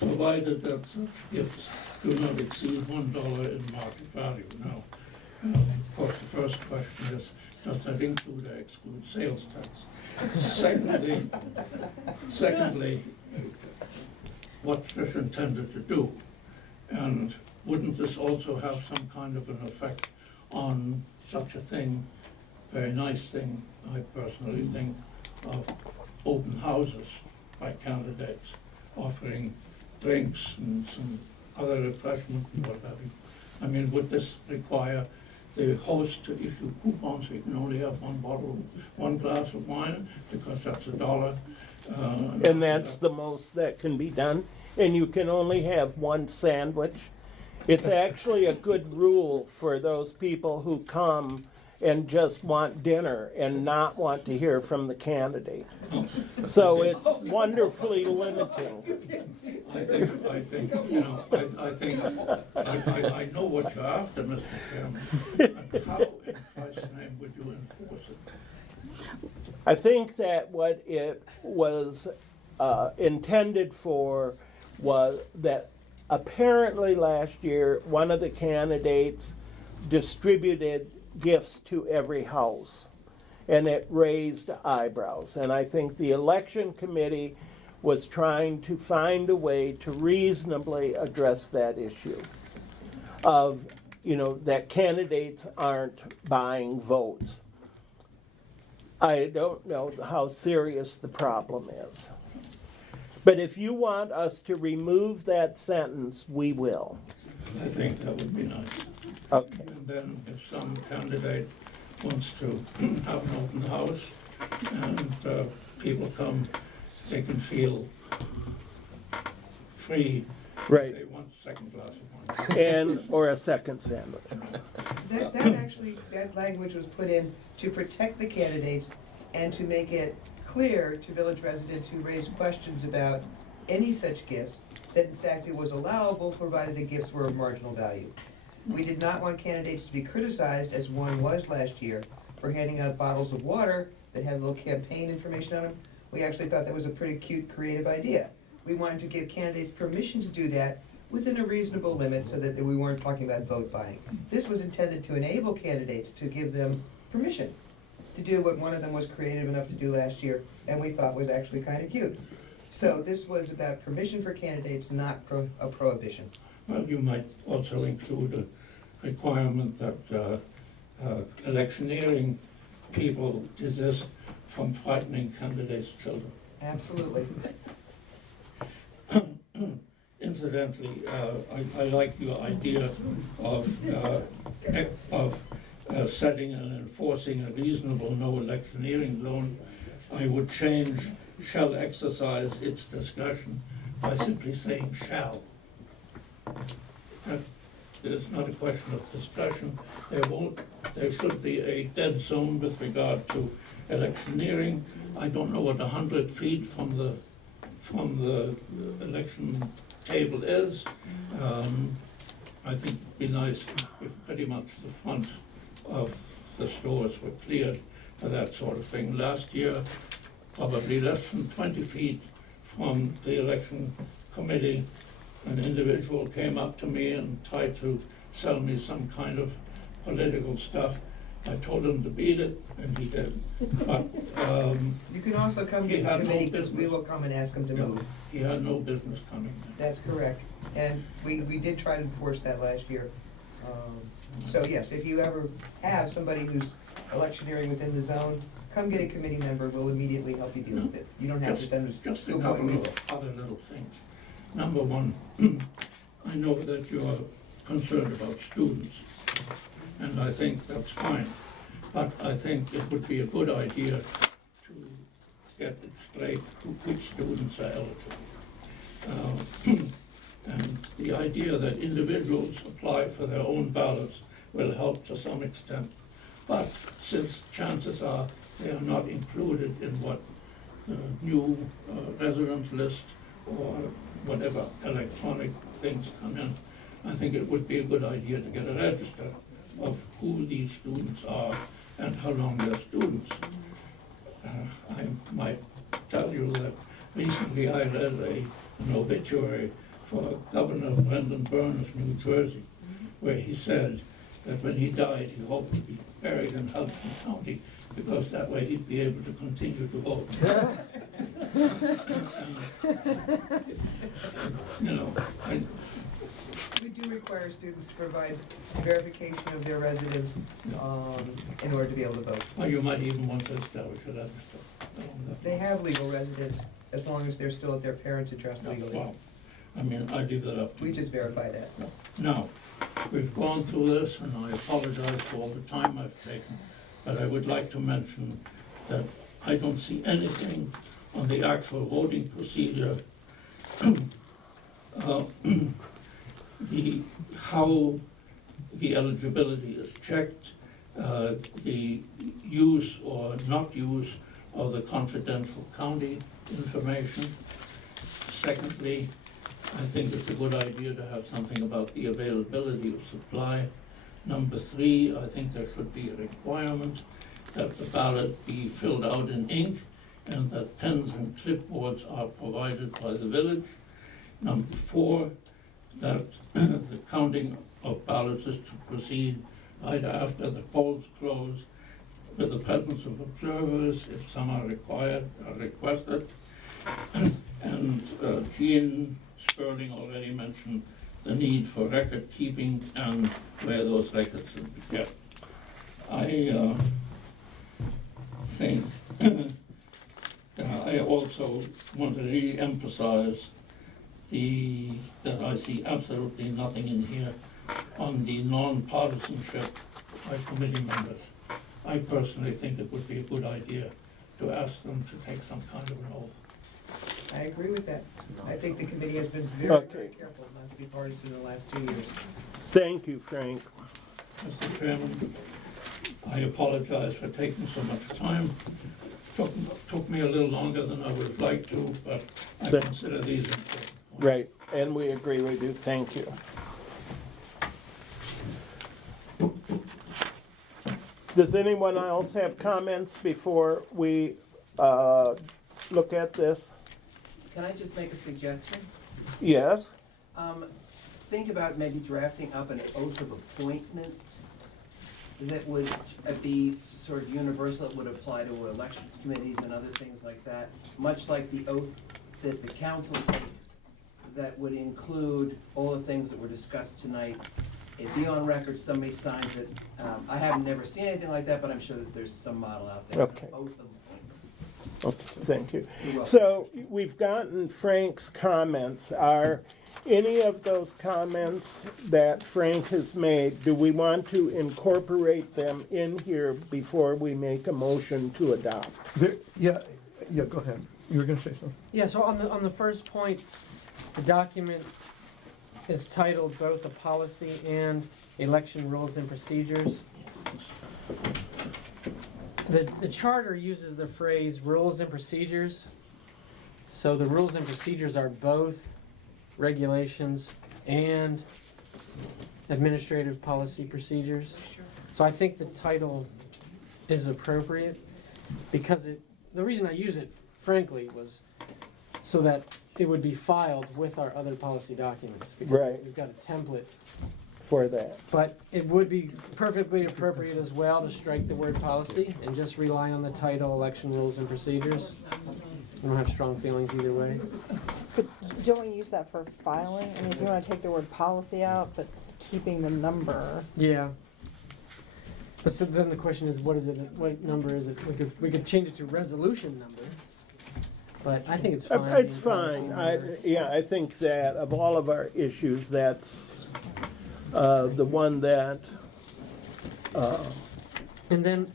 provided that such gifts do not exceed $1 in market value. Now, of course, the first question is, does that include or exclude sales tax? Secondly, what's this intended to do? And wouldn't this also have some kind of an effect on such a thing, very nice thing, I personally think, of open houses by candidates, offering drinks and some other refreshment and what have you? I mean, would this require the host to issue coupons so you can only have one glass of wine, because that's $1? And that's the most that can be done, and you can only have one sandwich. It's actually a good rule for those people who come and just want dinner and not want to hear from the candidate. So it's wonderfully limiting. I think, you know, I know what you're after, Mr. Chairman. How, in Christ's name, would you enforce it? I think that what it was intended for was that apparently last year, one of the candidates distributed gifts to every house, and it raised eyebrows. And I think the election committee was trying to find a way to reasonably address that issue of, that candidates aren't buying votes. I don't know how serious the problem is. But if you want us to remove that sentence, we will. I think that would be nice. Okay. And then if some candidate wants to have an open house and people come, they can feel free. Right. If they want a second glass of wine. or a second sandwich. That language was put in to protect the candidates and to make it clear to village residents who raised questions about any such gifts, that in fact it was allowable provided the gifts were of marginal value. We did not want candidates to be criticized, as one was last year, for handing out bottles of water that had little campaign information on them. We actually thought that was a pretty cute, creative idea. We wanted to give candidates permission to do that within a reasonable limit so that we weren't talking about vote buying. This was intended to enable candidates, to give them permission to do what one of them was creative enough to do last year, and we thought was actually kind of cute. So this was about permission for candidates, not a prohibition. Well, you might also include a requirement that electioneering people desist from frightening candidates' children. Absolutely. Incidentally, I like your idea of setting and enforcing a reasonable no electioneering zone. I would change shall exercise its discretion by simply saying shall. It's not a question of discretion. There should be a dead zone with regard to electioneering. I don't know what 100 feet from the election table is. I think it'd be nice if pretty much the front of the stores were cleared for that sort of thing. Last year, probably less than 20 feet from the election committee, an individual came up to me and tried to sell me some kind of political stuff. I told him to beat it, and he did. But You can also come to He the had no committee, because we business. will come and ask him to Yeah. move. he had no business coming there. That's correct. And we did try to enforce that last year. So yes, if you ever have somebody who's electioneering within the zone, come get a committee member, we'll immediately help you deal with it. You don't have to send us Just to a a couple point. of other little things. Number one, I know that you are concerned about students, and I think that's fine. But I think it would be a good idea to get it straight which students are eligible. And the idea that individuals apply for their own ballots will help to some extent. But since chances are they are not included in what the new residence list or whatever electronic things come in, I think it would be a good idea to get a register of who these students are and how long they're students. I might tell you that recently I read an obituary for Governor Brendan Byrne of New Jersey, where he said that when he died, he hoped to be buried in Hudson County, because that way he'd be able to continue to vote. You know, We do require students to provide verification of their residence in order to be able to vote. or you might even want to establish a register. They have legal residence as long as they're still at their parents' address legally. Well, I mean, I leave that up to We you. just verify that. Now, we've gone through this, and I apologize for all the time I've taken, but I would like to mention that I don't see anything on the actual voting procedure, how the eligibility is checked, the use or not use of the confidential county information. Secondly, I think it's a good idea to have something about the availability of supply. Number three, I think there should be a requirement that the ballot be filled out in ink and that pens and clipboards are provided by the village. Number four, that the counting of ballots is to proceed right after the polls close with the presence of observers if some are required or requested. And Jean Sperling already mentioned the need for record keeping and where those records should be kept. I think I also want to re-emphasize that I see absolutely nothing in here on the non-partisanship by committee members. I personally think it would be a good idea to ask them to take some kind of an oath. I agree with that. I think the committee has been very, Okay. very careful not to be partisan in the last 2 years. Thank you, Frank. Mr. Chairman, I apologize for taking so much time. Took me a little longer than I would have liked to, but I Thank- consider these important. Right, and we agree with you, thank you. Does anyone else have comments before we look at this? Can I just make a suggestion? Yes? Think about maybe drafting up an oath of appointment that would be sort of universal, it would apply to elections committees and other things like that, much like the oath that the council takes, that would include all the things that were discussed tonight. It'd be on record, somebody signs it. I haven't never seen anything like that, but I'm sure that there's some model out there. Okay. Oath of appointment. Okay, thank you. You're welcome. So we've gotten Frank's comments. Are any of those comments that Frank has made, do we want to incorporate them in here before we make a motion to adopt? Yeah, go ahead. You were gonna say something? Yeah, so on the first point, the document is titled both a policy and election rules and procedures. The charter uses the phrase rules and procedures. So the rules and procedures are both regulations and administrative policy procedures. So I think the title is appropriate because the reason I use it, frankly, was so that it would be filed with our other policy documents. Because Right. we've got a template. For that. But it would be perfectly appropriate as well to strike the word policy and just rely on the title, election rules and procedures. I don't have strong feelings either way. But don't we use that for filing? I mean, if you wanna take the word policy out, but keeping the number. Yeah. But so then the question is, what is it, what number is it? We could change it to resolution number, but I think it's fine. It's being policy fine. number. I think that of all of our issues, that's the one that, And then,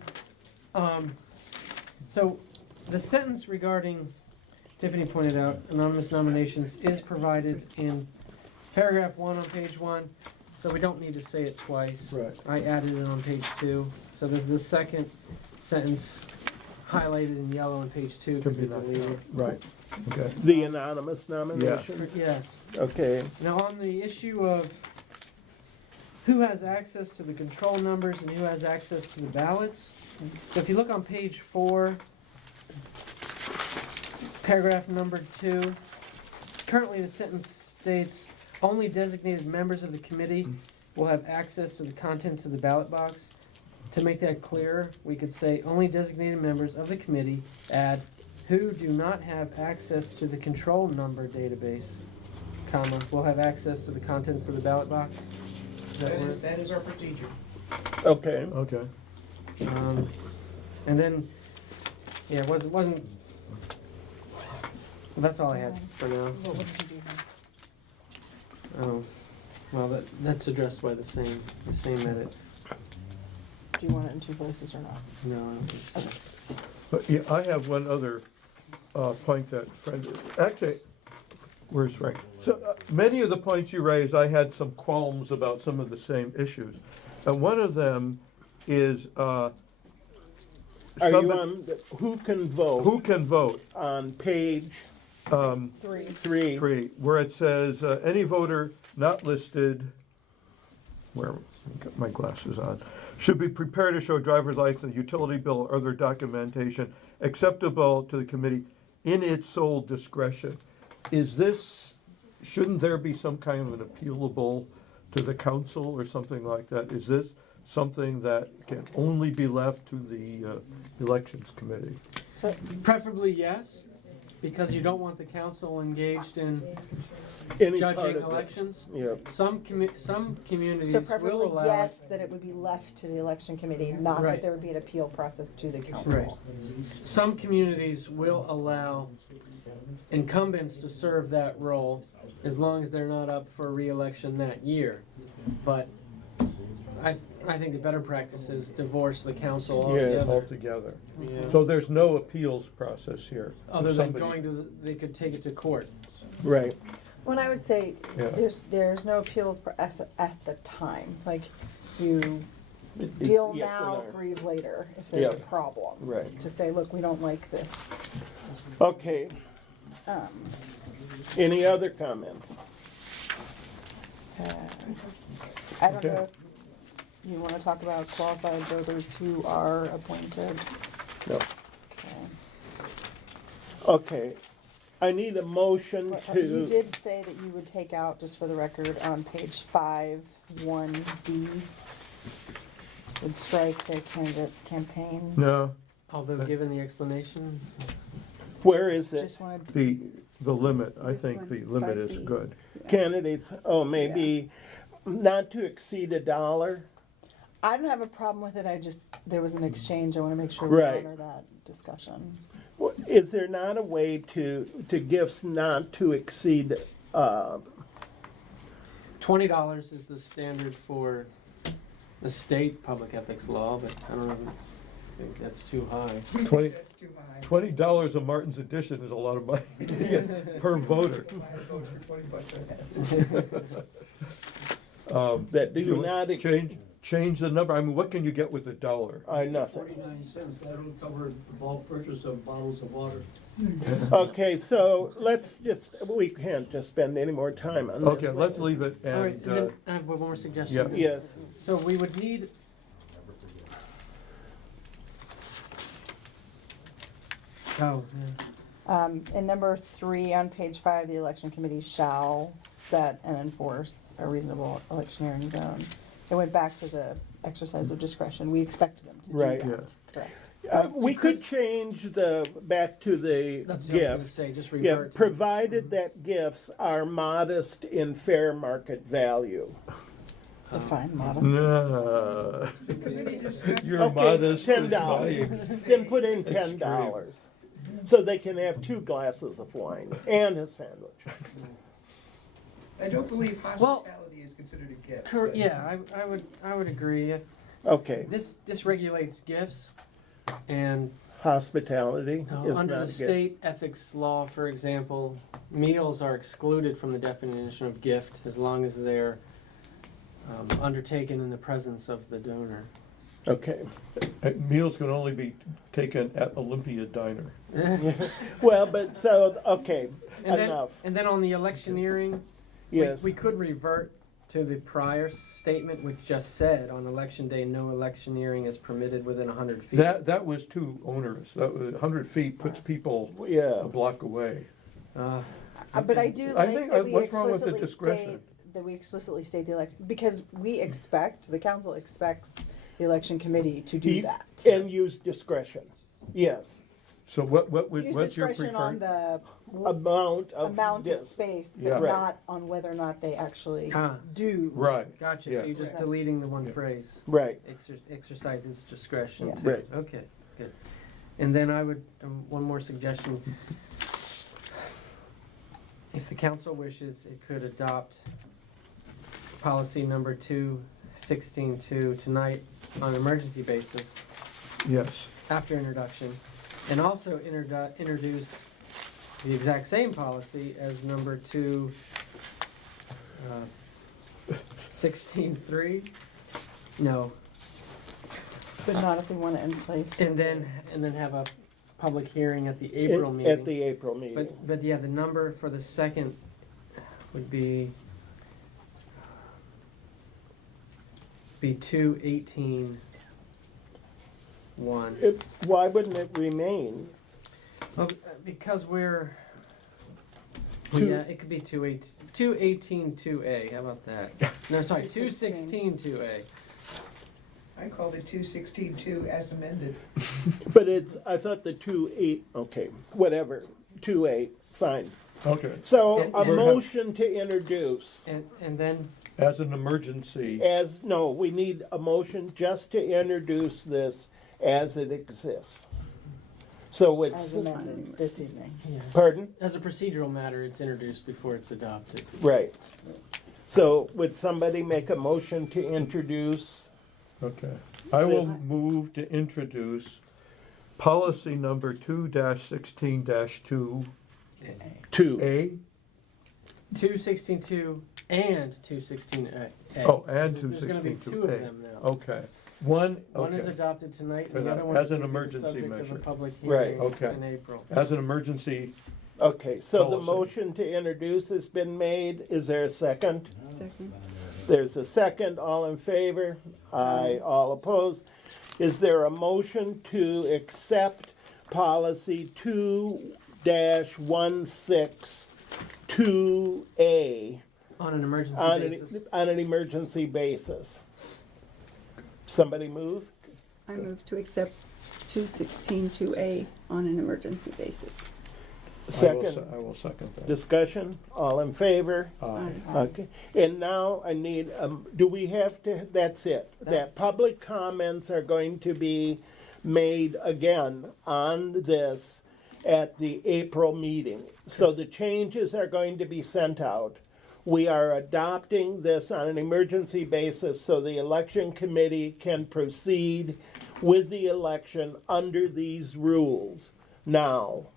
so the sentence regarding, Tiffany pointed out, anonymous nominations is provided in paragraph 1 on page 1, so we don't need to say it twice. Right. I added it on page 2, so there's the second sentence highlighted in yellow on page 2 Could could be be that. deleted. Right, okay. the anonymous nominations. Yes. Okay, Now, on the issue of who has access to the control numbers and who has access to the ballots, so if you look on page 4, paragraph number 2, currently the sentence states, only designated members of the committee will have access to the contents of the ballot box. To make that clearer, we could say, only designated members of the committee, add, who do not have access to the control number database, comma, will have access to the contents of the ballot box. Is that word? That is our procedure. okay. Okay. And then, yeah, it wasn't, well, that's all I had for now. What did you do then? Oh, well, that's addressed by the same edit. Do you want it in two places or not? No, I don't think so. But yeah, I have one other point that Frank, actually, where's Frank? So many of the points you raised, I had some qualms about some of the same issues. And one of them is Are you somebody- on, who can vote? who can vote? On page 3. 3. 3, where it says, any voter not listed, where, got my glasses on, should be prepared to show driver's license, utility bill, or other documentation acceptable to the committee in its sole discretion. Is this, shouldn't there be some kind of an appealable to the council or something like that? Is this something that can only be left to the elections committee? So, Preferably yes, because you don't want the council engaged in Any part judging of it. elections. Yeah, Some communities so will preferably allow. yes, that it would be left to the election committee, not Right. that there would be an appeal process to the Right. council. Some communities will allow incumbents to serve that role as long as they're not up for re-election that year. But I think the better practice is divorce the council Yes. altogether. altogether. Yeah. So there's no appeals process here. If Other than somebody- going to, they could take it to court. Right. Well, I would say, Yeah. there's no appeals process at the time, like, you It's deal yes or now, no. grieve later, if there's a Yeah. problem. Right. To say, look, we don't like this. Okay, Um, any other comments? I don't Okay. know, if you wanna talk about qualified voters who are appointed? No. Okay. Okay, I need a motion But, you to, did say that you would take out, just for the record, on page 5(1)D, would strike the candidate's campaign. No, Although, given the explanation, where is it? Just wanted, the limit, I This think one, the limit is 5B. good. Candidates, oh, maybe not to exceed $1. I don't have a problem with it, I just, there was an exchange, I wanna make sure we Right. honor that discussion. Is there not a way to gifts not to exceed, $20 is the standard for the state public ethics law, but I don't think that's too high. 20 That's too high. $20 a Martin's edition is a lot of money per voter. Buy a vote for 20 bucks a head. that do You not change the number, I mean, what can you get with $1? nothing? 49 cents, that'll cover the bulk purchase of bottles of water. Okay, so let's just, we can't just spend any more time on that. Okay, let's leave it All right, and, and then I have one more suggestion. yeah. Yes, So we would need. Oh, In number 3 on page 5, the election committee shall set and enforce a reasonable electioneering zone. It went back to the exercise of discretion, we expect them to do Right. that, correct? we could change back to the that's what I was gonna gifts. say, just Yeah, revert to. provided that gifts are modest in fair market value. Define model. No. Committee discussed You're Okay, modest. is $10. lying. Then put in $10, so they can have 2 glasses of wine and a sandwich. I don't believe Well- hospitality is considered a gift. Cor- but- yeah, I would agree. Okay, This regulates gifts, and hospitality is under not the a gift. state ethics law, for example, meals are excluded from the definition of gift as long as they're undertaken in the presence of the donor. Okay, Meals can only be taken at Olympia Diner. well, but so, okay, enough, And then on the electioneering, yes. we could revert to the prior statement, which just said, on election day, no electioneering is permitted within 100 feet. That was too onerous. 100 feet puts people Yeah, a block away. But I do I like think, that we what's wrong with the explicitly discretion? state, that we explicitly state the election, because we expect, the council expects the election committee to do Ye- that. and use discretion, yes. So Use what's your discretion on preferred? the Amount of amount of this. space, Yeah. but Right. not on whether or not they actually Ah. do. Right, Gotcha, Yeah. so you're just Correct. deleting the one Yeah. phrase, Right, exercise its discretion. Yes. Right. Okay, good. And then I would, one more suggestion. If the council wishes, it could adopt policy number 216-2 tonight on an emergency basis yes. after introduction, and also introduce the exact same policy as number 216-3. No, But not if we want it in place. and then have a public hearing at the April meeting. at the April meeting. But yeah, the number for the second would be 218-1. Why wouldn't it remain? Well, because we're, Two- yeah, it could be 218-2A, how about that? No, sorry, 216-2A. I called it 216-2 as amended. But I thought the 2-8, okay, whatever, 2-8, fine. Okay. So And- a and- motion to introduce And then, As an emergency, we need a motion just to introduce this as it exists. So As it's, amended this evening. pardon? as a procedural matter, it's introduced before it's adopted. Right. So would somebody make a motion to introduce Okay. I will This- move to introduce policy number 2-16-2A. 2. 216.2 and 216A. Oh, and There's gonna be 216-2A. two of them now. Okay. One One is okay. adopted tonight, For and the that, other one as is an gonna be the emergency subject of measure. a public Right. hearing Okay. in April. As an emergency, Okay, so the Policy. motion to introduce has been made. Is there a second? Second. There's a second. All in favor? Aye. All opposed? Is there a motion to accept policy 2-162A On an emergency on basis. on an emergency basis? Somebody move? I move to accept 216-2A on an emergency basis. Second. I will second that. Discussion? All in favor? Aye. Okay, and now I need, do we have to, that's it, that public comments are going to be made again on this at the April meeting. So the changes are going to be sent out. We are adopting this on an emergency basis so the election committee can proceed with the election under these rules now.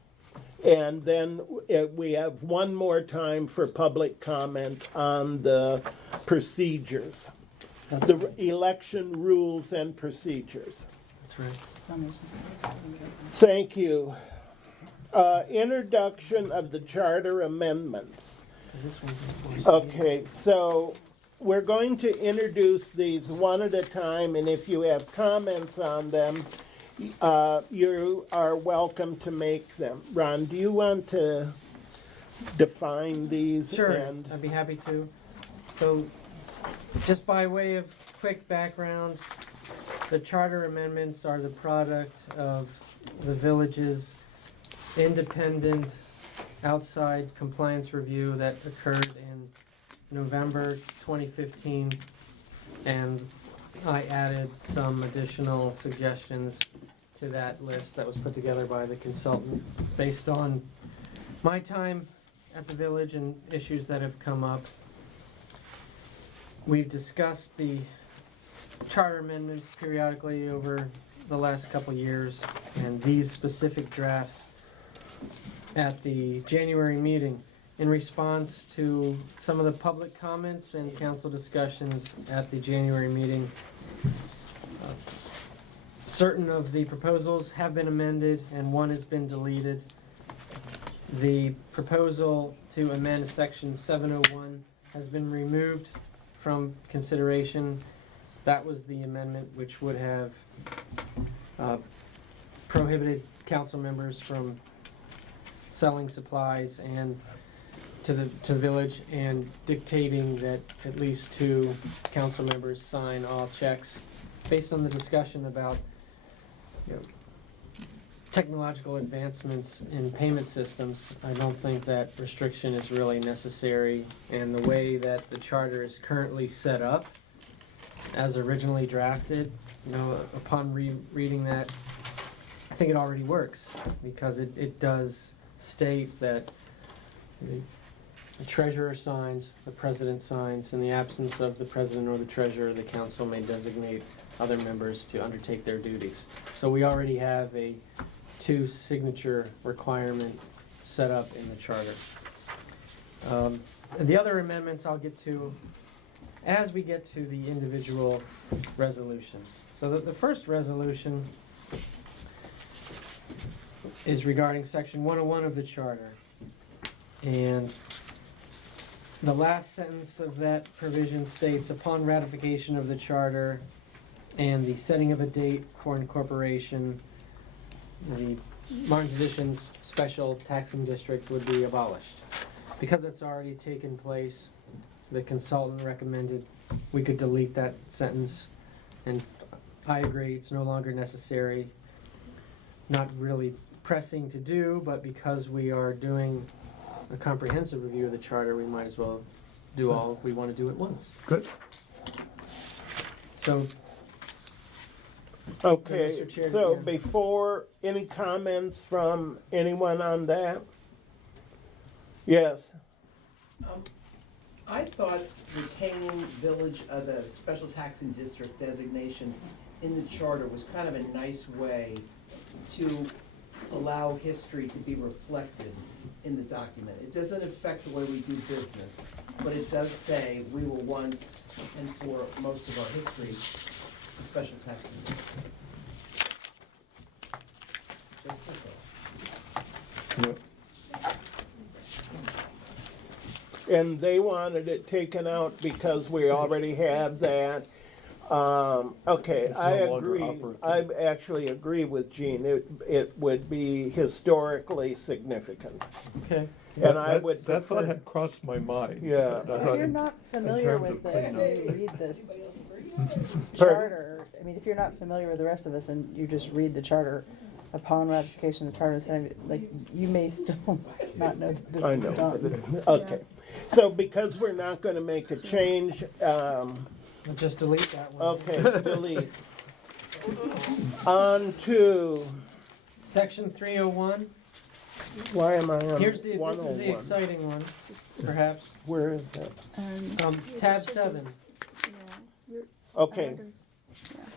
And then we have one more time for public comment on the procedures, That's the right. election rules and procedures. That's right. Thank you. Introduction of the charter amendments. 'Cause this one's enforced. Okay, so we're going to introduce these one at a time, and if you have comments on them, you are welcome to make them. Ron, do you want to define these? Sure, And I'd be happy to. So, just by way of quick background, the charter amendments are the product of the village's independent outside compliance review that occurred in November 2015, and I added some additional suggestions to that list that was put together by the consultant based on my time at the village and issues that have come up. We've discussed the charter amendments periodically over the last couple years, and these specific drafts at the January meeting in response to some of the public comments and council discussions at the January meeting. Certain of the proposals have been amended and one has been deleted. The proposal to amend section 701 has been removed from consideration. That was the amendment which would have prohibited council members from selling supplies and to the village and dictating that at least 2 council members sign all checks based on the discussion about technological advancements in payment systems. I don't think that restriction is really necessary, and the way that the charter is currently set up as originally drafted, upon reading that, I think it already works, because it does state that the treasurer signs, the president signs. In the absence of the president or the treasurer, the council may designate other members to undertake their duties. So we already have a 2 signature requirement set up in the charter. And the other amendments I'll get to as we get to the individual resolutions. So the first resolution is regarding section 101 of the charter. And the last sentence of that provision states, upon ratification of the charter and the setting of a date for incorporation, the Martin's Additions special taxing district would be abolished. Because it's already taken place, the consultant recommended we could delete that sentence, and I agree, it's no longer necessary. Not really pressing to do, but because we are doing a comprehensive review of the charter, we might as well do all we want to do at once. Good. So, okay, Mr. Chair, so yeah. before, any comments from anyone on that? Yes, I thought retaining village, the special taxing district designation in the charter was kind of a nice way to allow history to be reflected in the document. It doesn't affect the way we do business, but it does say we were once, and for most of our history, a special taxing district. Just a thought. Yep. And they wanted it taken out because we already have that. Okay, It's no I longer agree, operative. I actually agree with Gene, it would be historically significant. Okay. And I would That thought prefer, had crossed my mind. Yeah. but I If thought you're in- not familiar terms with of this, and cleanup. you read this Pardon? charter, I mean, if you're not familiar with the rest of us and you just read the charter, upon ratification of the charter, like, you may still not know that this I is know, done. okay. So because we're not gonna make a change, Just delete that one. okay, delete. On to, Section 301. why am I on Here's the, this is the 101? exciting one, perhaps. Where is it? Tab 7. Yeah, you're Okay, under-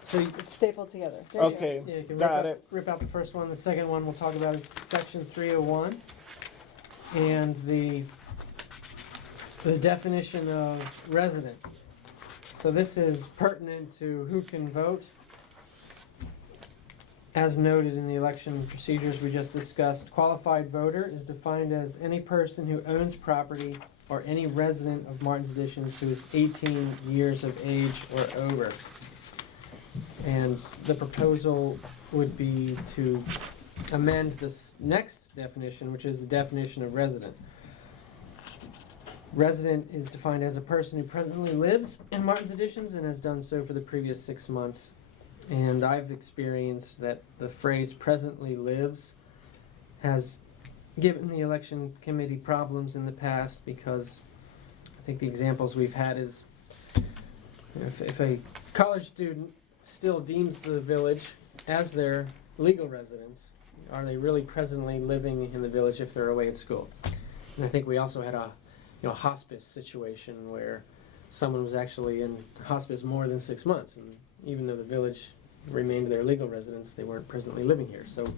So you, It's stapled together. There you go. okay, yeah, you can got rip it. out, rip out the first one. The second one we'll talk about is section 301. And the definition of resident. So this is pertinent to who can vote. As noted in the election procedures we just discussed, qualified voter is defined as any person who owns property or any resident of Martin's Additions who is 18 years of age or over. And the proposal would be to amend this next definition, which is the definition of resident. Resident is defined as a person who presently lives in Martin's Additions and has done so for the previous 6 months. And I've experienced that the phrase presently lives has given the election committee problems in the past, because I think the examples we've had is if a college student still deems the village as their legal residence, are they really presently living in the village if they're away at school? And I think we also had a hospice situation where someone was actually in hospice more than 6 months, and even though the village remained their legal residence, they weren't presently living here. So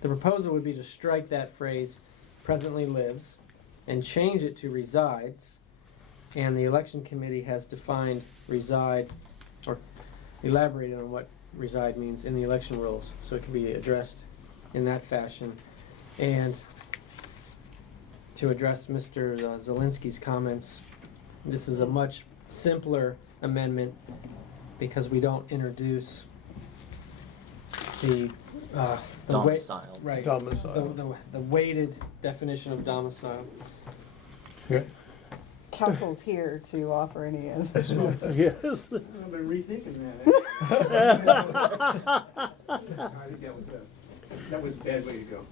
the proposal would be to strike that phrase, presently lives, and change it to resides. And the election committee has defined reside, or elaborated on what reside means in the election rules, so it can be addressed in that fashion. And to address Mr. Zelinski's comments, this is a much simpler amendment because we don't introduce the Domiciled. right, Domicile. the weighted definition of domicile. Yeah. Council's here to offer any answers. Yes. I've been rethinking that. I think that was a bad way to go.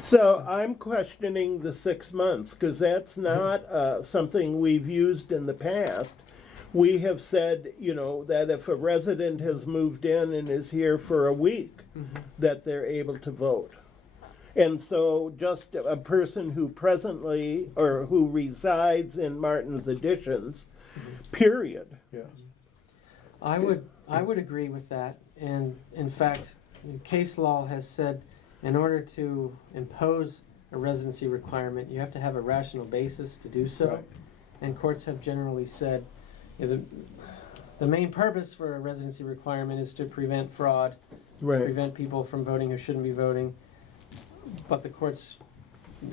So I'm questioning the 6 months, because that's not something we've used in the past. We have said, that if a resident has moved in and is here for a week, that they're able to vote. And so just a person who presently, or who resides in Martin's Additions, period. Yeah. I would agree with that, and in fact, case law has said in order to impose a residency requirement, you have to have a rational basis to do so. Right. And courts have generally said the main purpose for a residency requirement is to prevent fraud, Right. prevent people from voting who shouldn't be voting. But the courts,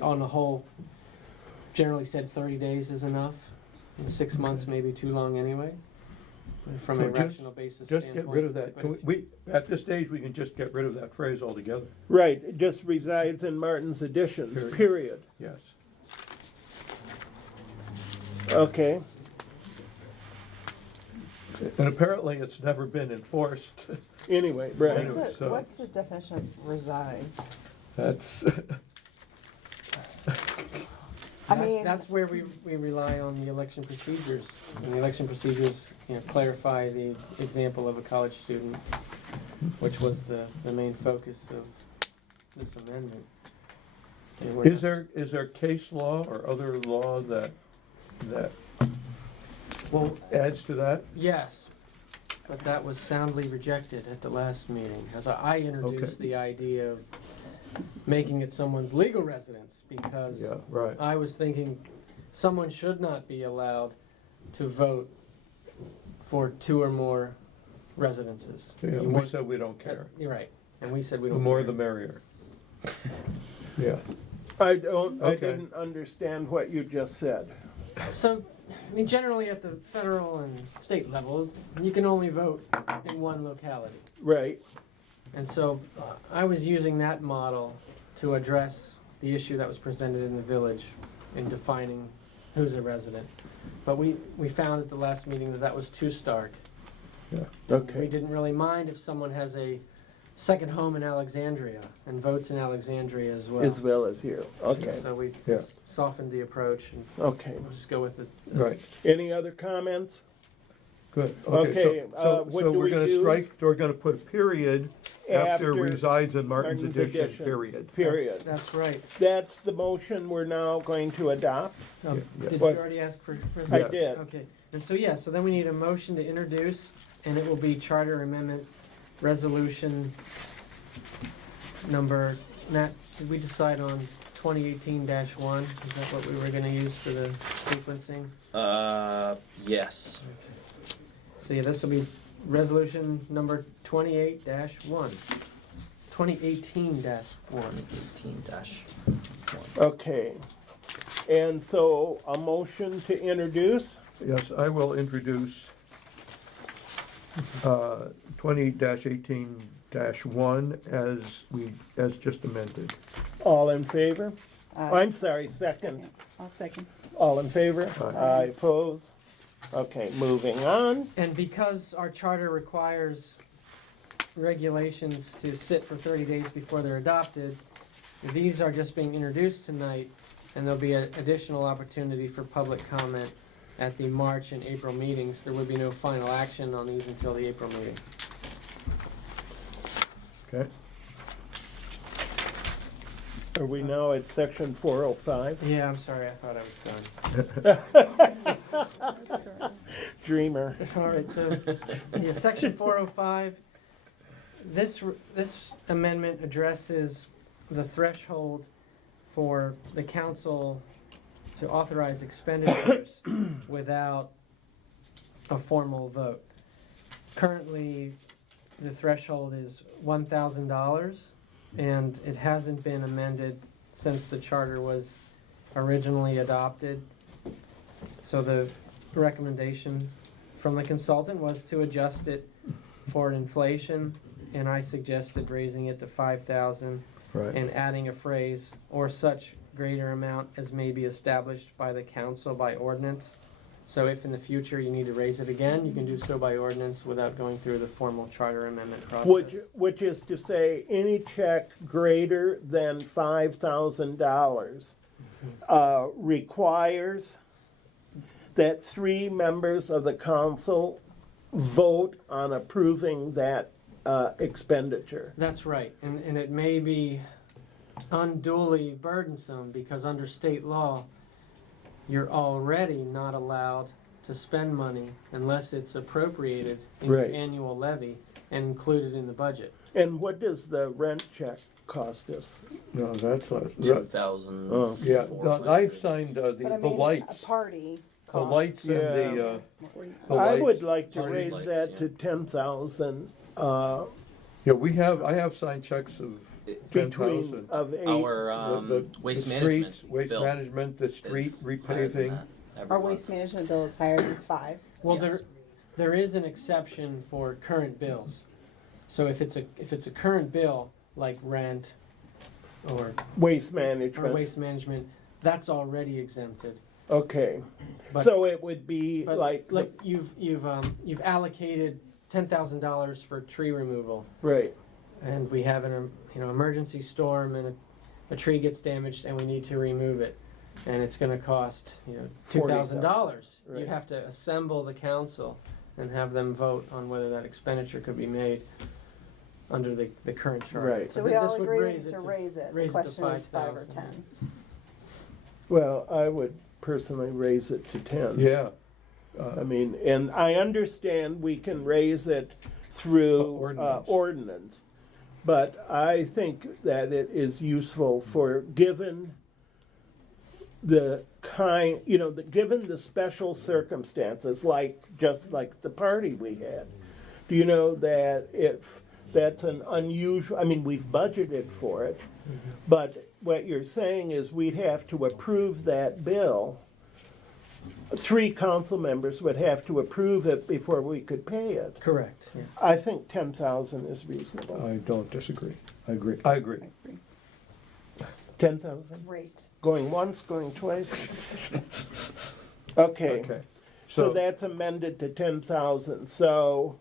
on the whole, generally said 30 days is enough. 6 months may be too long anyway, from So a rational basis Just standpoint. get rid of that. But Can if- we, at this stage, we can just get rid of that phrase altogether. Right, it just resides in Martin's Additions, period. Yes. Okay. And apparently, it's never been enforced. Anyway, right. Anyway, so- What's the definition of resides? That's, I mean, that's where we rely on the election procedures. And the election procedures, clarify the example of a college student, which was the main focus of this amendment. And we're is there case law or other law that Well, adds to that? yes, but that was soundly rejected at the last meeting, as I introduced Okay. the idea of making it someone's legal residence, because Yeah, right. I was thinking someone should not be allowed to vote for 2 or more residences. Yeah, You we want- said we don't care. You're right, and we said we The don't more care. the merrier. Yeah, I Okay. didn't understand what you just said. So, I mean, generally at the federal and state level, you can only vote in one locality. Right, And so I was using that model to address the issue that was presented in the village in defining who's a resident. But we found at the last meeting that that was too stark. yeah. We okay. didn't really mind if someone has a second home in Alexandria and votes in Alexandria as well. As well as here, okay, So we Yeah. softened the approach and okay. we'll just go with it. Right, Any other comments? good. Okay, what So do we're we gonna do? strike, so we're gonna put a period after After resides in Martin's Martin's addition, additions, period. Period. That's right. That's the motion we're now going to adopt? Yeah. Did you What- already ask for I resolution? did. Okay, and so, yeah, so then we need a motion to introduce, and it will be Charter Amendment Resolution number, Nat, did we decide on 2018-1? Is that what we were gonna use for the sequencing? Yes. So, yeah, this will be resolution number 28-1. 2018-1. 18-. Okay. And so a motion to introduce? Yes, I will introduce 20-18-1 as just amended. All in favor? Uh, I'm sorry, second. Second. I'll second. All in favor? Aye. Oppose? Okay, moving on. And because our charter requires regulations to sit for 30 days before they're adopted, these are just being introduced tonight, and there'll be an additional opportunity for public comment at the March and April meetings. There would be no final action on these until the April meeting. Okay? Are we now at section 405? Yeah, I'm sorry, I thought I was done. Dreamer. All right, so, yeah, section 405, this amendment addresses the threshold for the council to authorize expenditures without a formal vote. Currently, the threshold is $1,000, and it hasn't been amended since the charter was originally adopted. So the recommendation from the consultant was to adjust it for inflation, and I suggested raising it to 5,000 Right. and adding a phrase, or such greater amount as may be established by the council by ordinance. So if in the future you need to raise it again, you can do so by ordinance without going through the formal charter amendment process. Which is to say, any check greater than $5,000 requires that 3 members of the council vote on approving that expenditure. That's right, and it may be unduly burdensome because under state law, you're already not allowed to spend money unless it's appropriated in your Right. annual levy and included in the budget. And what does the rent check cost us? No, that's less. 2,000. Oh. Yeah, no, I've signed But I the mean, lights, a party the costs. lights and Yeah. the I lights. would like to Party raise lights, that yeah. to 10,000, Yeah, I have signed checks of between, 10,000. of 8. Our The waste streets, management waste bill management, the street is higher than repaving. that every Our month. waste management bill is higher than 5. Well, Yes. there is an exception for current bills. So if it's a current bill, like rent or Waste or management, waste management, that's already exempted. okay. But- So it would be But like, you've allocated $10,000 for tree removal, right, and we have an emergency storm and a tree gets damaged and we need to remove it, and it's going to cost $2,000. Right. You have to assemble the council and have them vote on whether that expenditure could be made under the current charter. Right. So But we all this would agree raise to it raise it. raise The it to question is 5 or 5,000. 10. well, I would personally raise it to 10. Yeah, I mean, and I understand we can raise it through ordinance, but I think that it is useful for, given the kind, given the special circumstances, just like the party we had. Do you know that if that's an unusual, I mean, we've budgeted for it, but what you're saying is we'd have to approve that bill. 3 council members would have to approve it before we could pay it. Correct, yeah. I think 10,000 is reasonable. I don't disagree. I agree. I agree. 10,000? Great. Going once, going twice? Okay. Okay. So that's amended to 10,000. So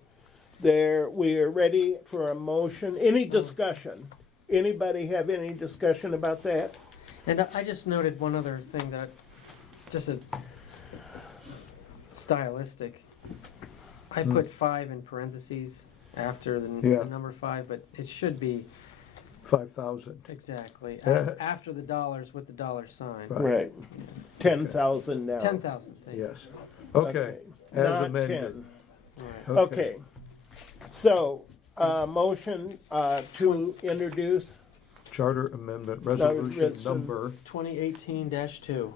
we are ready for a motion. Any discussion? Anybody have any discussion about that? And I just noted one other thing that, just a stylistic. I put 5 in parentheses after the Yeah. the number 5, but it should be 5,000. exactly after the dollars with the dollar sign. Right. Right. 10,000 now. 10,000, thank you. Yes. Okay. As Not amended. 10. Right. Okay. So, motion to introduce. Charter amendment resolution resolution. number. 2018-2.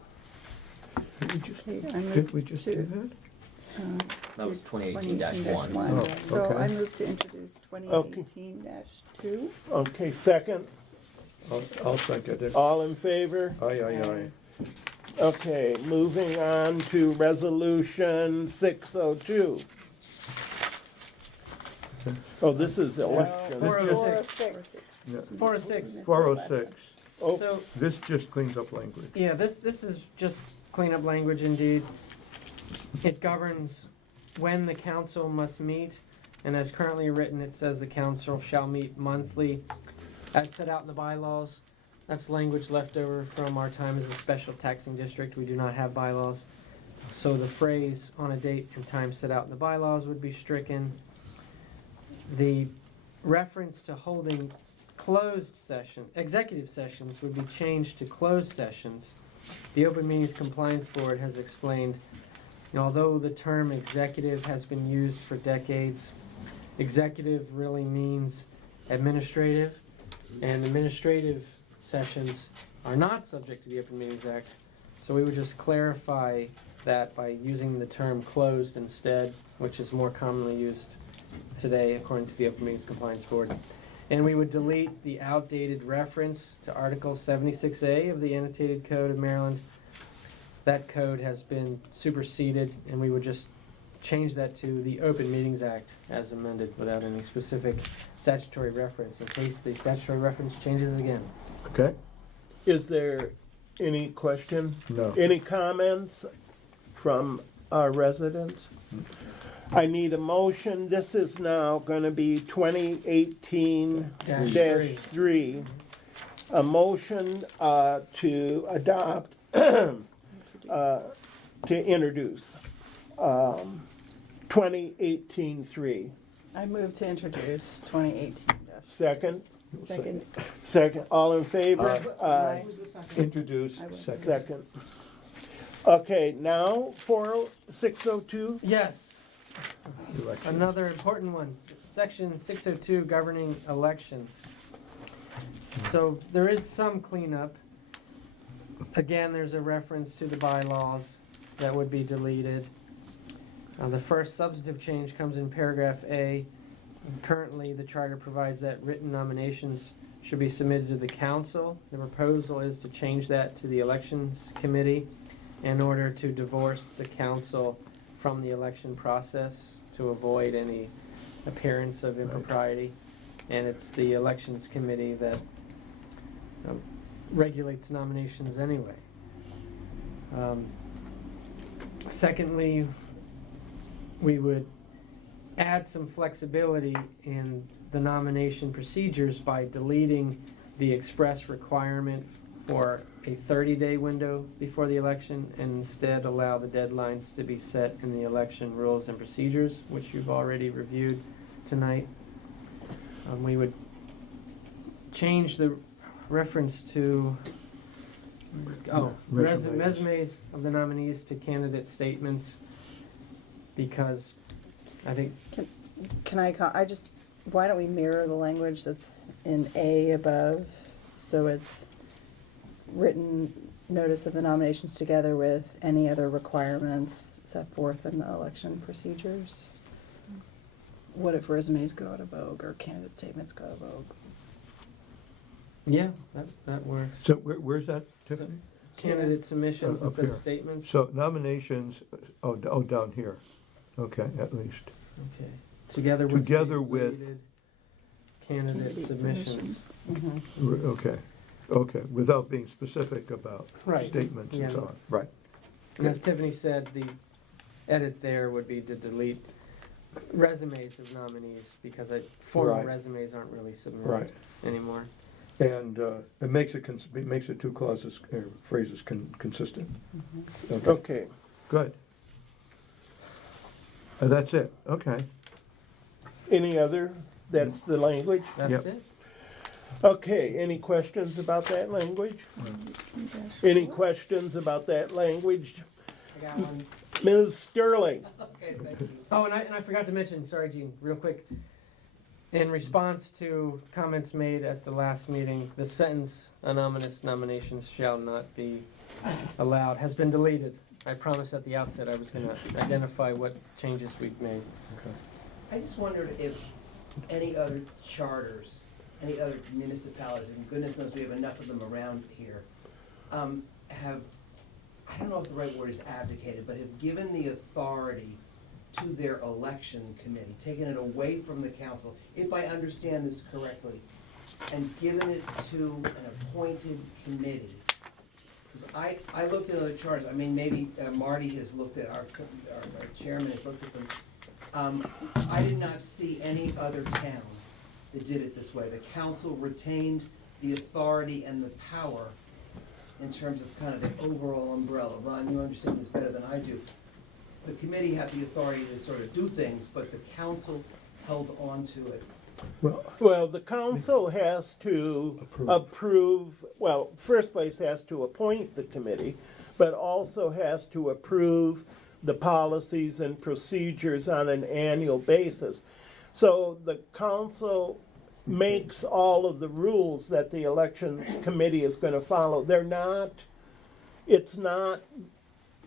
Did we just do that? That was 2018-1. Oh, So okay. I move to introduce 2018-2. Okay, second. I'll second it. All in favor? Aye, aye, aye. Okay, moving on to resolution 602. Oh, this is election. 406. 406. 406. Oops. This just cleans up language. Yeah, this is just cleanup language indeed. It governs when the council must meet, and as currently written, it says the council shall meet monthly as set out in the bylaws. That's language left over from our time as a special taxing district. We do not have bylaws. So the phrase on a date and time set out in the bylaws would be stricken. The reference to holding closed session, executive sessions would be changed to closed sessions. The Open Meetings Compliance Board has explained, although the term executive has been used for decades, executive really means administrative, and administrative sessions are not subject to the Open Meetings Act. So we would just clarify that by using the term closed instead, which is more commonly used today according to the Open Meetings Compliance Board. And we would delete the outdated reference to Article 76A of the Annotated Code of Maryland. That code has been superseded, and we would just change that to the Open Meetings Act as amended without any specific statutory reference in case the statutory reference changes again. Okay? Is there any question? No. Any comments from our residents? I need a motion. This is now going to be 2018-3. A motion to adopt, to introduce 2018-3. I move to introduce 2018. Second? Second. Second. All in favor? Aye. Introduce I will. second. Second. Okay, now 602? Yes. Elections. Another important one, section 602 governing elections. So there is some cleanup. Again, there's a reference to the bylaws that would be deleted. The first substantive change comes in paragraph A. Currently, the charter provides that written nominations should be submitted to the council. The proposal is to change that to the elections committee in order to divorce the council from the election process to avoid any appearance of impropriety. And it's the elections committee that regulates nominations anyway. Secondly, we would add some flexibility in the nomination procedures by deleting the express requirement for a 30-day window before the election and instead allow the deadlines to be set in the election rules and procedures, which you've already reviewed tonight. We would change the reference to Resumes. resumes of the nominees to candidate statements. because I think, Can I just, why don't we mirror the language that's in A above? So it's written notice of the nominations together with any other requirements set forth in the election procedures. What if resumes go out of vogue or candidate statements go out of vogue? yeah, that works. So where's that, Tiffany? Candidate submissions Up instead of here. statements. So nominations, down here, okay, at least. Okay. Together with. Together the with- related Candidate submissions. Okay, okay, without being specific about Right, statements and yeah. so on, right. And as Tiffany said, the edit there would be to delete resumes of nominees, because formal Right. resumes aren't really submitted Right. anymore. And it makes it two clauses, phrases consistent. Okay. Good. That's it, okay. Any other? That's the language? That's Yep. it? Okay, any questions about that language? Any questions about that language? I got one. Ms. Sterling? Okay, thank you. Oh, and I forgot to mention, sorry, Gene, real quick. In response to comments made at the last meeting, the sentence, anonymous nominations shall not be allowed, has been deleted. I promised at the outset I was gonna identify what changes we've made. I just wondered if any other charters, any other municipalities, and goodness knows we have enough of them around here, have, I don't know if the right word is abdicated, but have given the authority to their election committee, taken it away from the council, if I understand this correctly, and given it to an appointed committee. Because I looked at other charters, I mean, maybe Marty has looked at, our chairman has looked at them. I did not see any other town that did it this way. The council retained the authority and the power in terms of kind of the overall umbrella. Ron, you understand this better than I do. The committee had the authority to sort of do things, but the council held on to it. Well, the council has to approve, well, first place has to appoint the committee, but also has to approve the policies and procedures on an annual basis. So the council makes all of the rules that the elections committee is gonna follow. It's not,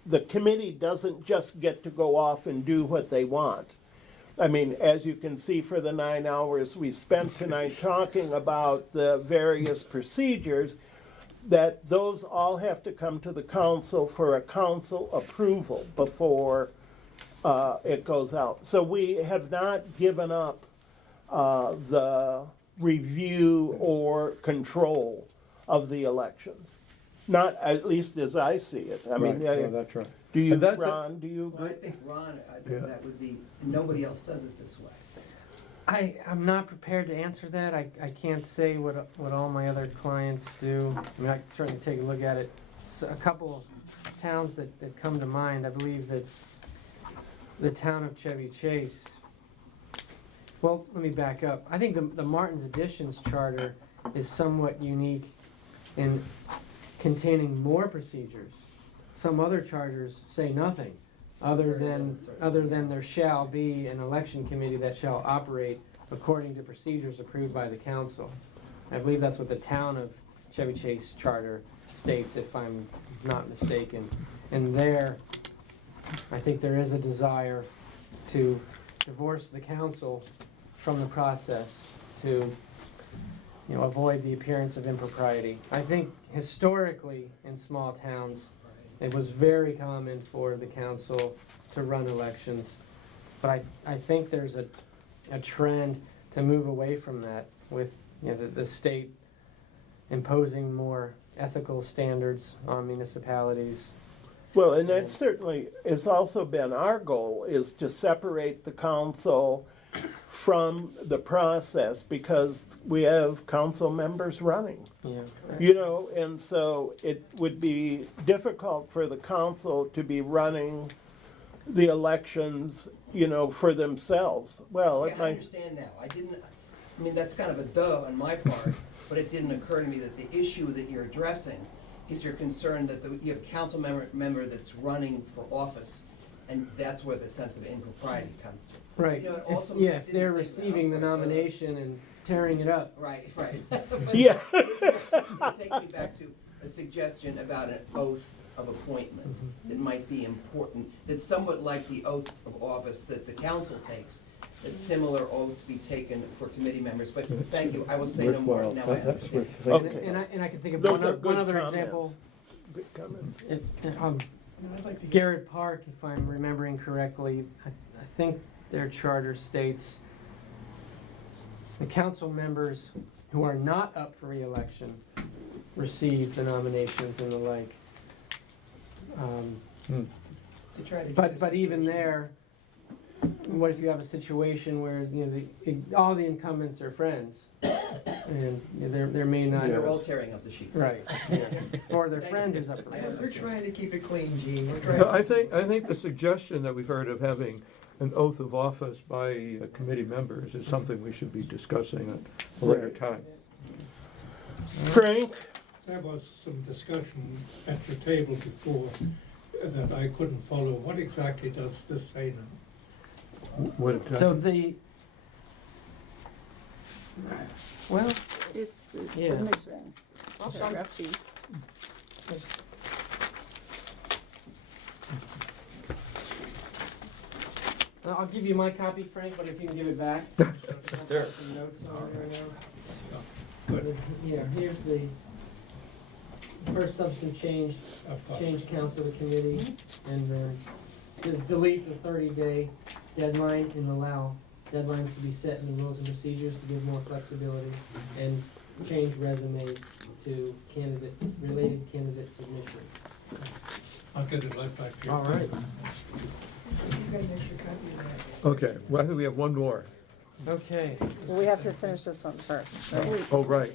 the committee doesn't just get to go off and do what they want. I mean, as you can see for the 9 hours we've spent tonight talking about the various procedures, that those all have to come to the council for a council approval before it goes out. So we have not given up the review or control of the elections. Not, at least as I see it. I mean, Right, no, that's right. do you, And that- Ron, do you Well, agree? I think, Ron, Yeah. that would be, nobody else does it this way. I'm not prepared to answer that. I can't say what all my other clients do. I mean, I can certainly take a look at it. So a couple of towns that come to mind, I believe that the town of Chevy Chase, well, let me back up. I think the Martin's Additions Charter is somewhat unique in containing more procedures. Some other charters say nothing, other than there shall be an election committee that shall operate according to procedures approved by the council. I believe that's what the town of Chevy Chase charter states, if I'm not mistaken. And there, I think there is a desire to divorce the council from the process to, avoid the appearance of impropriety. I think historically in small towns, it was very common for the council to run elections. But I think there's a trend to move away from that with the state imposing more ethical standards on municipalities. Well, and that certainly has also been our goal, is to separate the council from the process, because we have council members running. Yeah. And so it would be difficult for the council to be running the elections, for themselves. Well, Okay, it I might, understand now. I mean, that's kind of a duh on my part, but it didn't occur to me that the issue that you're addressing is your concern that you have a council member that's running for office, And that's where the sense of impropriety comes to. Right, You know, if, also, yeah, I if didn't they're think that- receiving the I'm sorry, nomination and tearing it up. Right, right. Yeah. It takes me back to a suggestion about an oath of appointment that might be important, that's somewhat like the oath of office that the council takes, that similar oath be taken for committee members, but thank you, I will say no more, now I That's understand. worth And, thinking. and I can think of Those are one good other comments. example. Good comment. I'd like to Garrett Park, if I'm remembering correctly, I think their charter states the council members who are not up for reelection receive the nominations and the like. to try to do But this. even there, what if you have a situation where, you know, all the incumbents are friends? And you know, there may not. They're all tearing up the sheets. Right, yeah. Or their friend who's up for We're reelection. trying to keep it clean, Gene, we're trying. No, I think the suggestion that we've heard of having an oath of office by committee members is something we should be discussing at a later Right. time. Frank? There was some discussion at your table before that I couldn't follow. What exactly does this say now? What So exactly? well, It's the Yeah. submissions, paragraph B. I'll give you my copy, Frank, but if you can give it back. There. I've got some notes on there now. Good. Yeah, here's the first substantive change, I've got it. change council to committee, and then delete the 30-day deadline and allow deadlines to be set in the rules and procedures to give more flexibility, and change resumes to candidates, related candidate submissions. I'll get it right back to you. All right. You've got an extra copy of that. Okay, well, I think we have one more. Okay. Well, we have to finish this one first, right? Oh, right.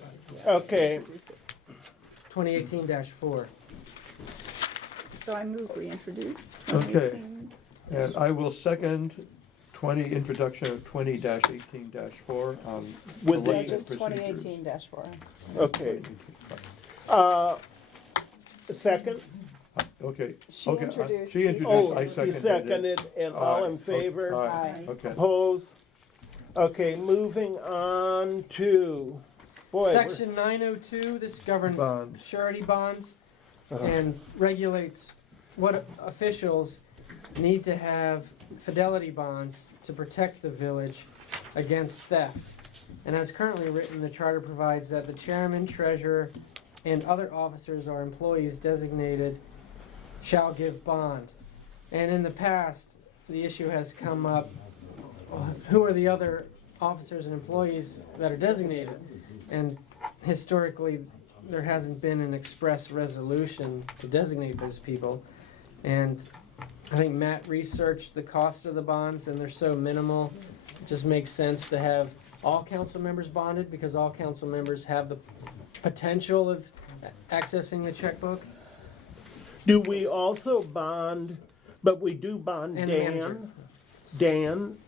Okay, Introduce it. 2018-4. So I move we introduce Okay. 2018. And I will second introduction of 20-18-4 on With the- Yeah, election just procedures. 2018-4. okay. Second? Okay. She Okay, introduced. she he introduced, Oh, I you seconded it. seconded, and all in Okay, favor? Aye. Okay. Opposed? Okay, moving on to, boy. we're- Section 902, this governs Bonds. surety bonds Uh-huh. and regulates what officials need to have fidelity bonds to protect the village against theft. And as currently written, the charter provides that the chairman, treasurer, and other officers or employees designated shall give bond. And in the past, the issue has come up, who are the other officers and employees that are designated? And historically, there hasn't been an express resolution to designate those people. And I think Matt researched the cost of the bonds, and they're so minimal, it just makes sense to have all council members bonded, because all council members have the potential of accessing the checkbook. Do we also bond, but we do bond And the manager. Dan?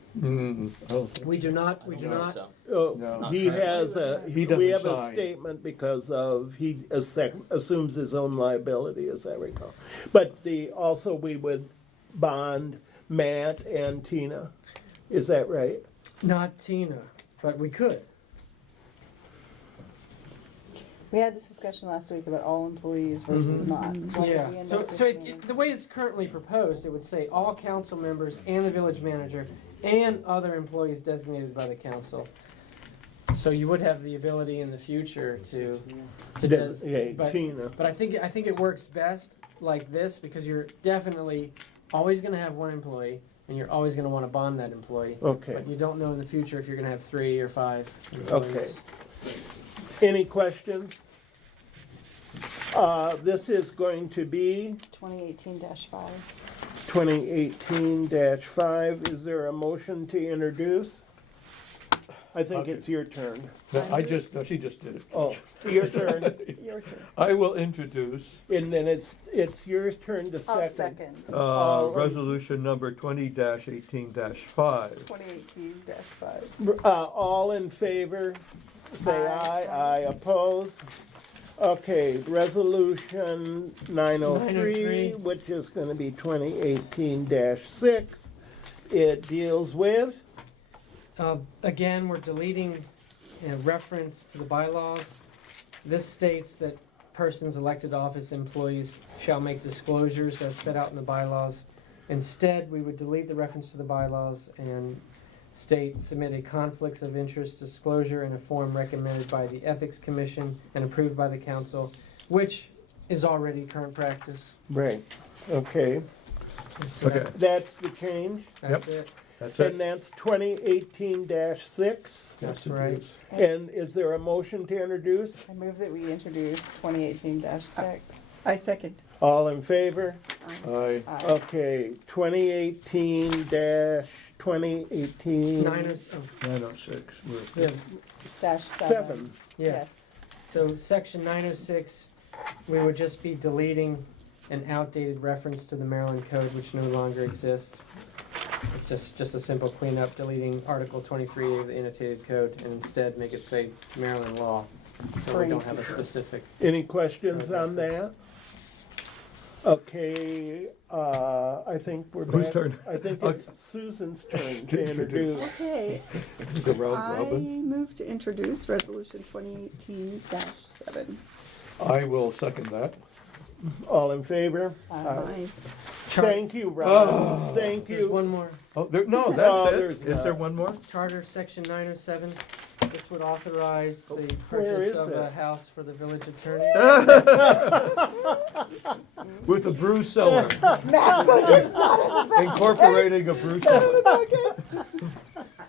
Oh, We do not, I don't know, so. Oh, No. he has a, He we doesn't have a sign. statement because of, he assumes his own liability, as I recall. But also we would bond Matt and Tina, is that right? not Tina, but we could. We had this discussion last week about all employees versus Mhm. not. What would we Yeah, end so, up so with? the way it's currently proposed, it would say all council members and the village manager and other employees designated by the council. So you would have the ability in the future to Yeah, but, Tina. but I think it works best like this, because you're definitely always gonna have one employee, and you're always gonna wanna bond that employee. Okay. But you don't know in the future if you're gonna have 3 or 5 Okay. employees. Any questions? This is going to be 2018-5. 2018-5. Is there a motion to introduce? I think Okay. it's your turn. No, she just did it. Oh, your turn. Your turn. I will introduce And then it's your turn to I'll second. second. resolution number 20-18-5. 2018-5. All in favor, say aye. Aye. Aye, oppose. Okay, resolution 903, 903. which is gonna be 2018-6. It deals with, Again, we're deleting a reference to the bylaws. This states that persons elected to office, employees shall make disclosures as set out in the bylaws. Instead, we would delete the reference to the bylaws and state, submit a conflicts of interest disclosure in a form recommended by the Ethics Commission and approved by the council, which is already current practice. right, okay, And so Okay. that's the change. That's it. That's And it. that's 2018-6. That's right. And is there a motion to introduce? I move that we introduce 2018-6. I second. All in favor? Aye. Okay, 2018-2018. 906. Yeah, Dash 7. yeah. Yes. So section 906, we would just be deleting an outdated reference to the Maryland Code, which no longer exists. It's just a simple cleanup, deleting Article 23 of the annotated code, and instead make it say Maryland law, so we don't have a specific. Any questions on that? Okay, I think we're back. Whose turn? I think it's Susan's turn To to introduce. Okay, Is it round I robin? move to introduce resolution 2018-7. I will second that. All in favor? Aye. Thank you, Rob. Oh. Thank There's you. one more. Oh, there, no, Oh, that's there's it. Is there not. one more? Charter section 907. This would authorize the Where purchase is of a it? house for the village attorney. With a brew cellar. Incorporating a brew cellar.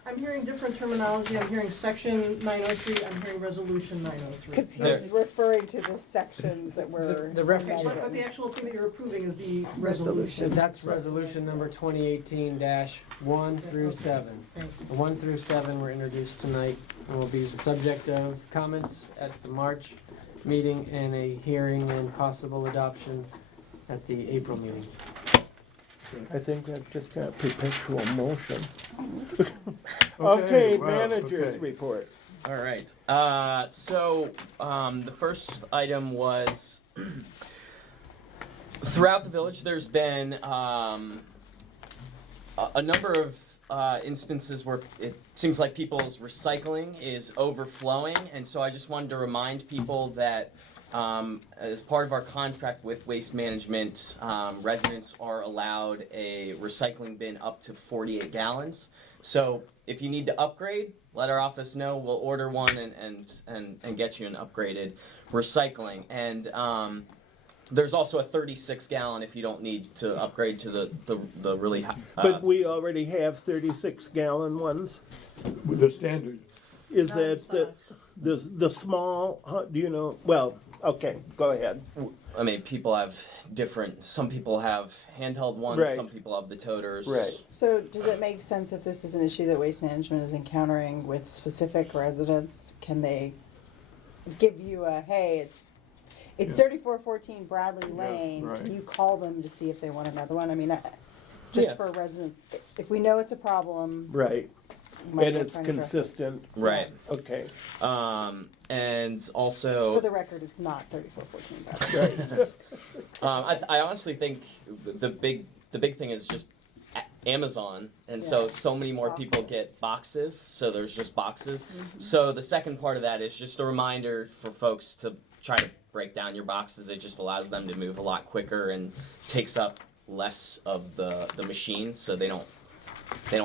I'm hearing different terminology. I'm hearing section 903, I'm hearing resolution 903. Because There. he's referring to the sections that were The reference- But the actual thing that you're approving is the So resolution. that's resolution number 2018-1 through 7. The 1 through 7 were introduced tonight and will be the subject of comments at the March meeting and a hearing and possible adoption at the April meeting. I think that just got perpetual motion. Okay, wow, managers okay. report. All right. The first item was throughout the village. There's been a number of instances where it seems like people's recycling is overflowing, and so I just wanted to remind people that as part of our contract with Waste Management, residents are allowed a recycling bin up to 48 gallons. So if you need to upgrade, let our office know. We'll order one and get you an upgraded recycling. And there's also a 36 gallon if you don't need to upgrade to the really high. But we already have 36-gallon ones. With the standard. Is that the small, do you know, well, okay, go ahead. I mean, people have different. Some people have handheld ones. Right. Some people have the toters. Right. So does it make sense if this is an issue that Waste Management is encountering with specific residents? Can they give you a, hey, it's 3414 Bradley Lane. right. Can you call them to see if they want another one? I mean, just Yeah. for residents, if we know it's a problem, Right, we might as and well it's try and address it. consistent, Right. okay. And also. For the record, it's not 3414 Bradley. Right. I honestly think the big thing is just Amazon, and Yeah. so many more people get boxes. So there's just boxes. So the second part of that is just a reminder for folks to try to break down your boxes. It just allows them to move a lot quicker and takes up less of the machine, so they don't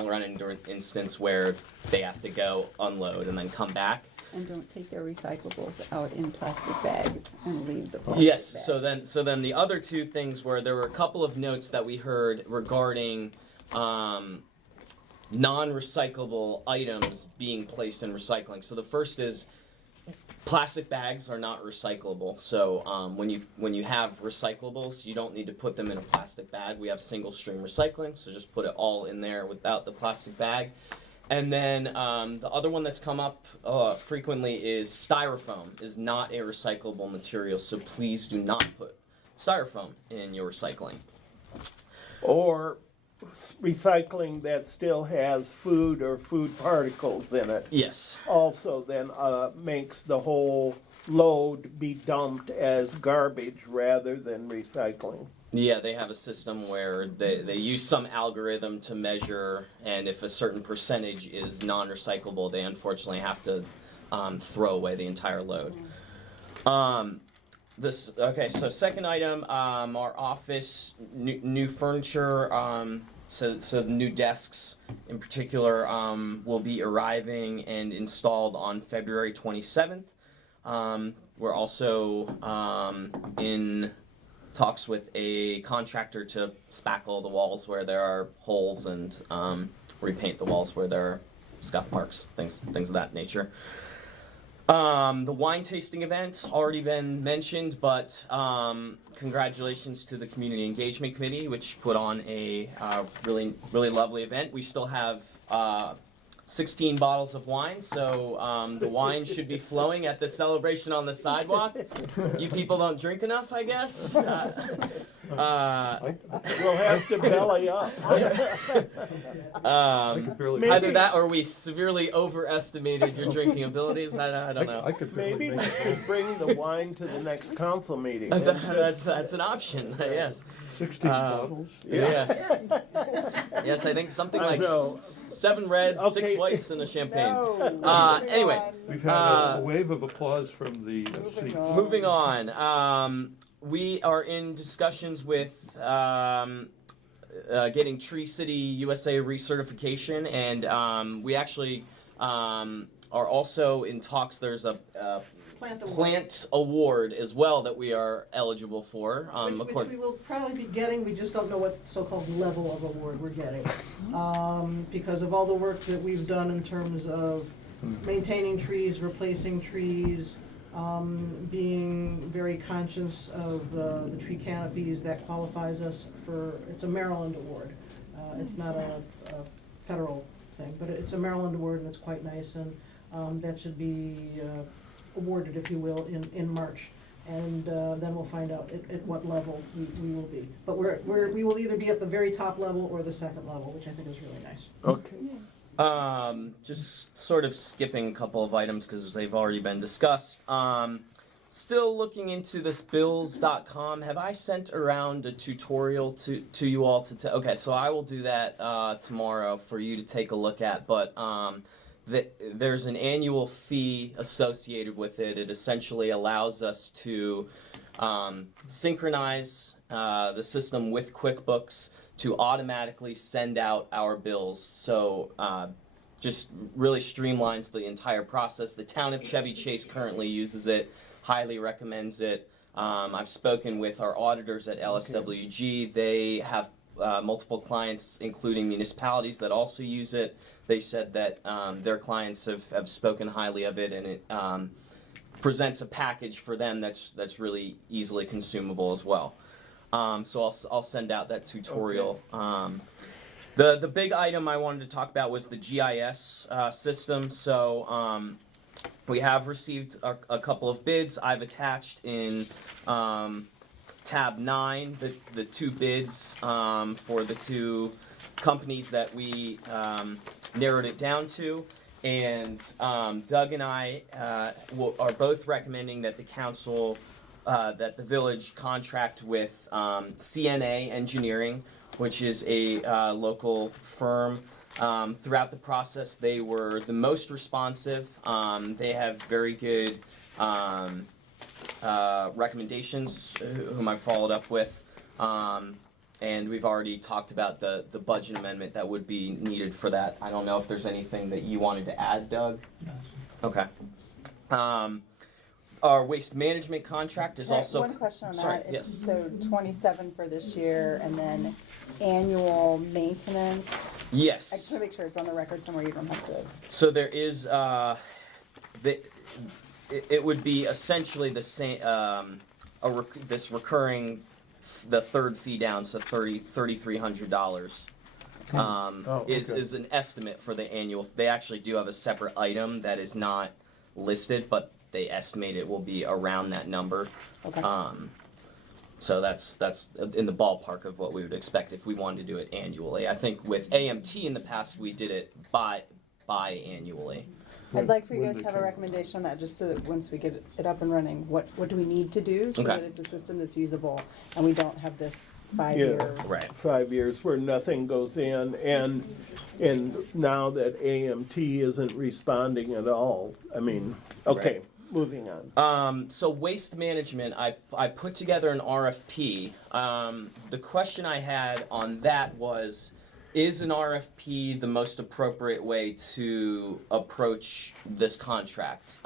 run into an instance where they have to go unload and then come back. And don't take their recyclables out in plastic bags and leave the plastic Yes. bags. So then the other two things were there were a couple of notes that we heard regarding non-recyclable items being placed in recycling. So the first is plastic bags are not recyclable. So when you have recyclables, you don't need to put them in a plastic bag. We have single stream recycling, so just put it all in there without the plastic bag. And then the other one that's come up frequently is styrofoam is not a recyclable material, so please do not put styrofoam in your recycling. Or recycling that still has food or food particles in it Yes. also then makes the whole load be dumped as garbage rather than recycling. Yeah, they have a system where they use some algorithm to measure, and if a certain percentage is non-recyclable, they unfortunately have to throw away the entire load. Okay, so second item, our office, new furniture, so the new desks in particular will be arriving and installed on February 27th. We're also in talks with a contractor to spackle the walls where there are holes and repaint the walls where there are scuff marks, things of that nature. The wine tasting event already been mentioned, but congratulations to the Community Engagement Committee, which put on a really lovely event. We still have 16 bottles of wine, so the wine should be flowing at the celebration on the sidewalk. You people don't drink enough, I guess. We'll have to belly up. Either that or we severely overestimated your drinking abilities. I don't know. Maybe we should bring the wine to the next council meeting. That's an option. Yes. 16 bottles. Yes. Yes, I think something like 7 reds, 6 whites, and a champagne. Anyway, We've had a wave of applause from the seats. moving on. We are in discussions with getting Tree City USA recertification, and we actually are also in talks. There's a plant award as well that we are eligible for. Which we will probably be getting, we just don't know what so-called level of award we're getting. Because of all the work that we've done in terms of maintaining trees, replacing trees, being very conscious of the tree canopies, that qualifies us for, it's a Maryland award. It's not a federal thing, but it's a Maryland award and it's quite nice, and that should be awarded, if you will, in March. And then we'll find out at what level we will be. But we will either be at the very top level or the second level, which I think is really nice. Okay. Just sort of skipping a couple of items because they've already been discussed. Still looking into this bills.com. Have I sent around a tutorial to you all okay, so I will do that tomorrow for you to take a look at, but there's an annual fee associated with it. It essentially allows us to synchronize the system with QuickBooks to automatically send out our bills. So just really streamlines the entire process. The town of Chevy Chase currently uses it, highly recommends it. I've spoken with our auditors at LSWG. They have multiple clients, including municipalities, that also use it. They said that their clients have spoken highly of it, and it presents a package for them that's really easily consumable as well. So I'll send out that tutorial. Okay. The big item I wanted to talk about was the GIS system. So we have received a couple of bids. I've attached in tab 9 the 2 bids for the 2 companies that we narrowed it down to. And Doug and I are both recommending that the council, that the village contract with CNA Engineering, which is a local firm. Throughout the process, they were the most responsive. They have very good recommendations, whom I've followed up with. And we've already talked about the budget amendment that would be needed for that. I don't know if there's anything that you wanted to add, Doug? No. Okay. Our waste management contract is also... One question on Sorry, that. yes. So 27 for this year, and then annual maintenance. Yes. I just want to make sure it's on the record somewhere, you don't have to. So there is, it would be essentially the same, this recurring, the third fee down, so $3,300. Is an estimate for the annual. They actually do have a separate item that is not listed, but they estimate it will be around that number. Okay. So that's in the ballpark of what we would expect if we wanted to do it annually. I think with AMT in the past we did it bi-annually. I'd like for you when guys to they have a came. recommendation on that, just so that once we get it up and running, what do we need to do so Okay. that it's a system that's usable and we don't have this 5-year. Right. 5 years where nothing goes in, and now that AMT isn't responding at all, I mean, okay, moving on. So waste management, I put together an RFP. The question I had on that was, is an RFP the most appropriate way to approach this contract?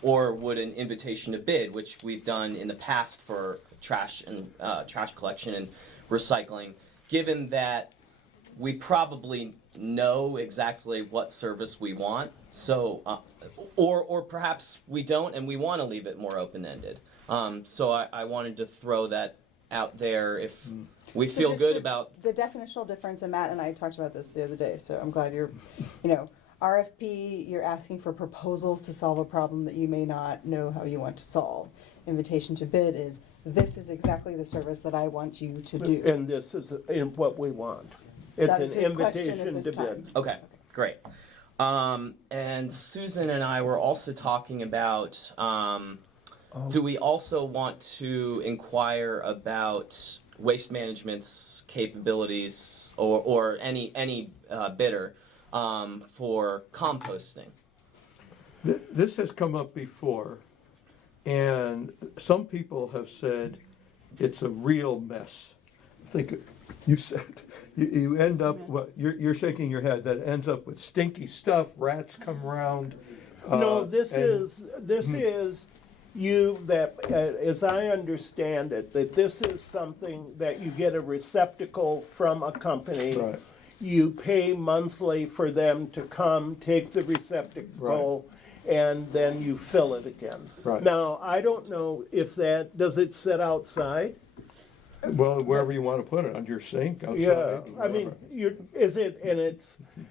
Or would an invitation to bid, which we've done in the past for trash and trash collection and recycling, given that we probably know exactly what service we want, so or perhaps we don't and we want to leave it more open-ended. So I wanted to throw that out there if we So feel just good the- about. The definitional difference, and Matt and I talked about this the other day, so I'm glad RFP, you're asking for proposals to solve a problem that you may not know how you want to solve. Invitation to bid is, this is exactly the service that I want you to do. And this is what we want. It's That an is his question at invitation to this time. bid. Okay, great. And Susan and I were also talking about, do we also want to inquire about waste management's capabilities or any bidder for composting? This has come up before, and some people have said it's a real mess. I think you said you end up, what, you're shaking your head, that it ends up with stinky stuff, rats come around. No, this and- is you, that, as I understand it, that this is something that you get a receptacle from a company. Right. You pay monthly for them to come, take the receptacle, and then you fill it again. Right. Now, I don't know if does it sit outside? Well, wherever you want to put it, on your sink, outside. Yeah, I mean,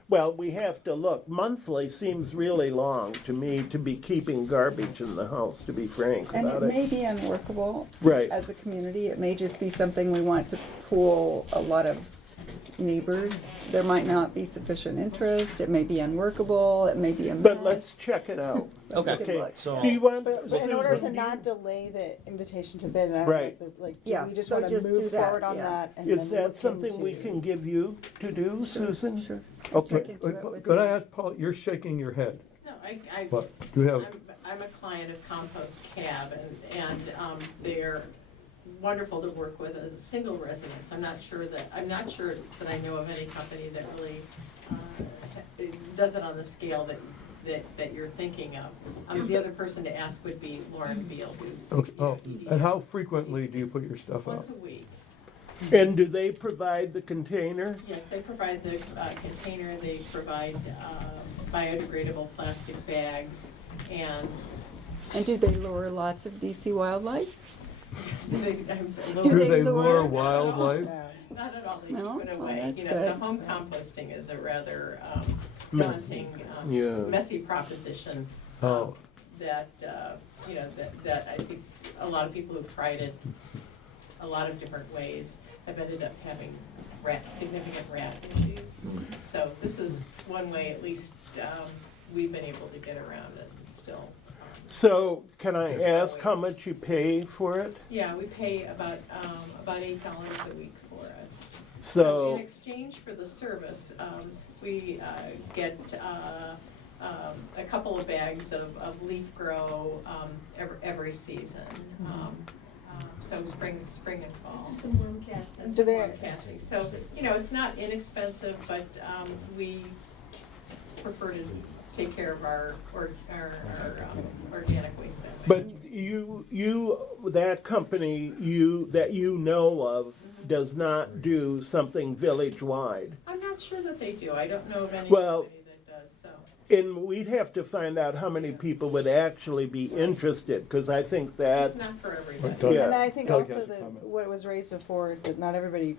wherever. we have to look. Monthly seems really long to me to be keeping garbage in the house, to be frank And about it it. may be unworkable. Right. As a community, it may just be something we want to pool a lot of neighbors. There might not be sufficient interest, it may be unworkable, it may be a mess. But let's check it out. Okay, Good luck. so Do you want, But in order to Susan, do you- not delay the invitation to bid, and I don't know Right. if there's, like, do Yeah, we just so wanna just do move that, forward on yeah. that and is then that look something we into- can give you to do, Susan? Sure. Okay. Check into it with Could I you. ask, Paul, you're shaking your head, No, but do you have, I'm a client of Compost Cab, and they're wonderful to work with as a single residence. I'm not sure that I know of any company that really does it on the scale that you're thinking of. The other person to ask would be Lauren Beal, who's. okay, oh, and how frequently do you put your stuff out? Once a week. And do they provide the container? Yes, they provide the container, they provide biodegradable plastic bags, and And do they lure lots of DC wildlife? do they Do they lure- lure wildlife? Not at all, they No? keep it Oh, away. that's So good. home composting is a rather Messy. daunting, Yeah. messy proposition. Oh. That, that I think a lot of people who've tried it a lot of different ways have ended up having significant rat issues. So this is one way, at least, we've been able to get around it and still. So can I ask how much you pay for it? Yeah, we pay about $8 a week for it. In So, exchange for the service, we get a couple of bags of leaf grow every season. So spring and fall. Some worm casting. And Do some they- worm casting. So, it's not inexpensive, but we prefer to take care of our organic waste that way. but that company that you know of does not do something village-wide. I'm not sure that they do. I don't know of any Well- company that does, so. And we'd have to find out how many people would actually be interested, because I think It's that's, not for everybody. Doug- Yeah. And I think Doug also has a that comment. what was raised before is that not everybody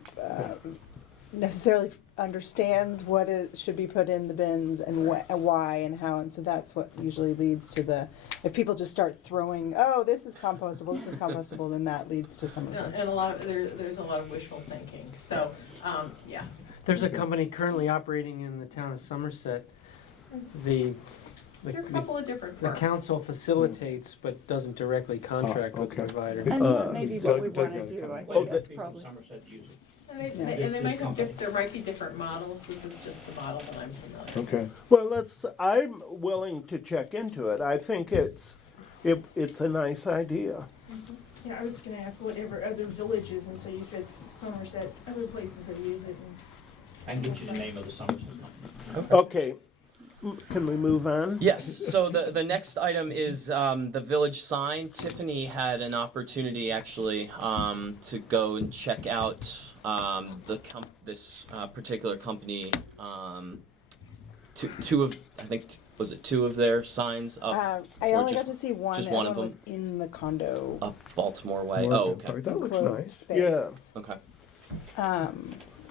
necessarily understands what should be put in the bins and why and how, and so that's what usually leads to if people just start throwing, oh, this is compostable, then that leads to some of No, the. and there's a lot of wishful thinking, so, yeah. There's a company currently operating in the town of Somerset. The There are a couple of different The firms. council facilitates but doesn't directly contract with the okay. provider. And that may be what Doug- we Doug wanna got do, I it. think that's People in probably. Somerset use it. And they, Yeah. and they This might have, company. there might be different models, this is just the model that I'm familiar with. Okay. Well, I'm willing to check into it. I think it's a nice idea. Yeah, I was gonna ask whatever other villages, and so you said Somerset, other places that use it. I can get you the name of the Somerset company. Okay, can we move on? Yes, so the next item is the village sign. Tiffany had an opportunity actually to go and check out this particular company. Two of, I think, was it two of their signs up I or only just- got to see one, just the one other of one was them? in the condo Up Baltimore way? Well, Oh, okay. That looks enclosed nice. space. Okay.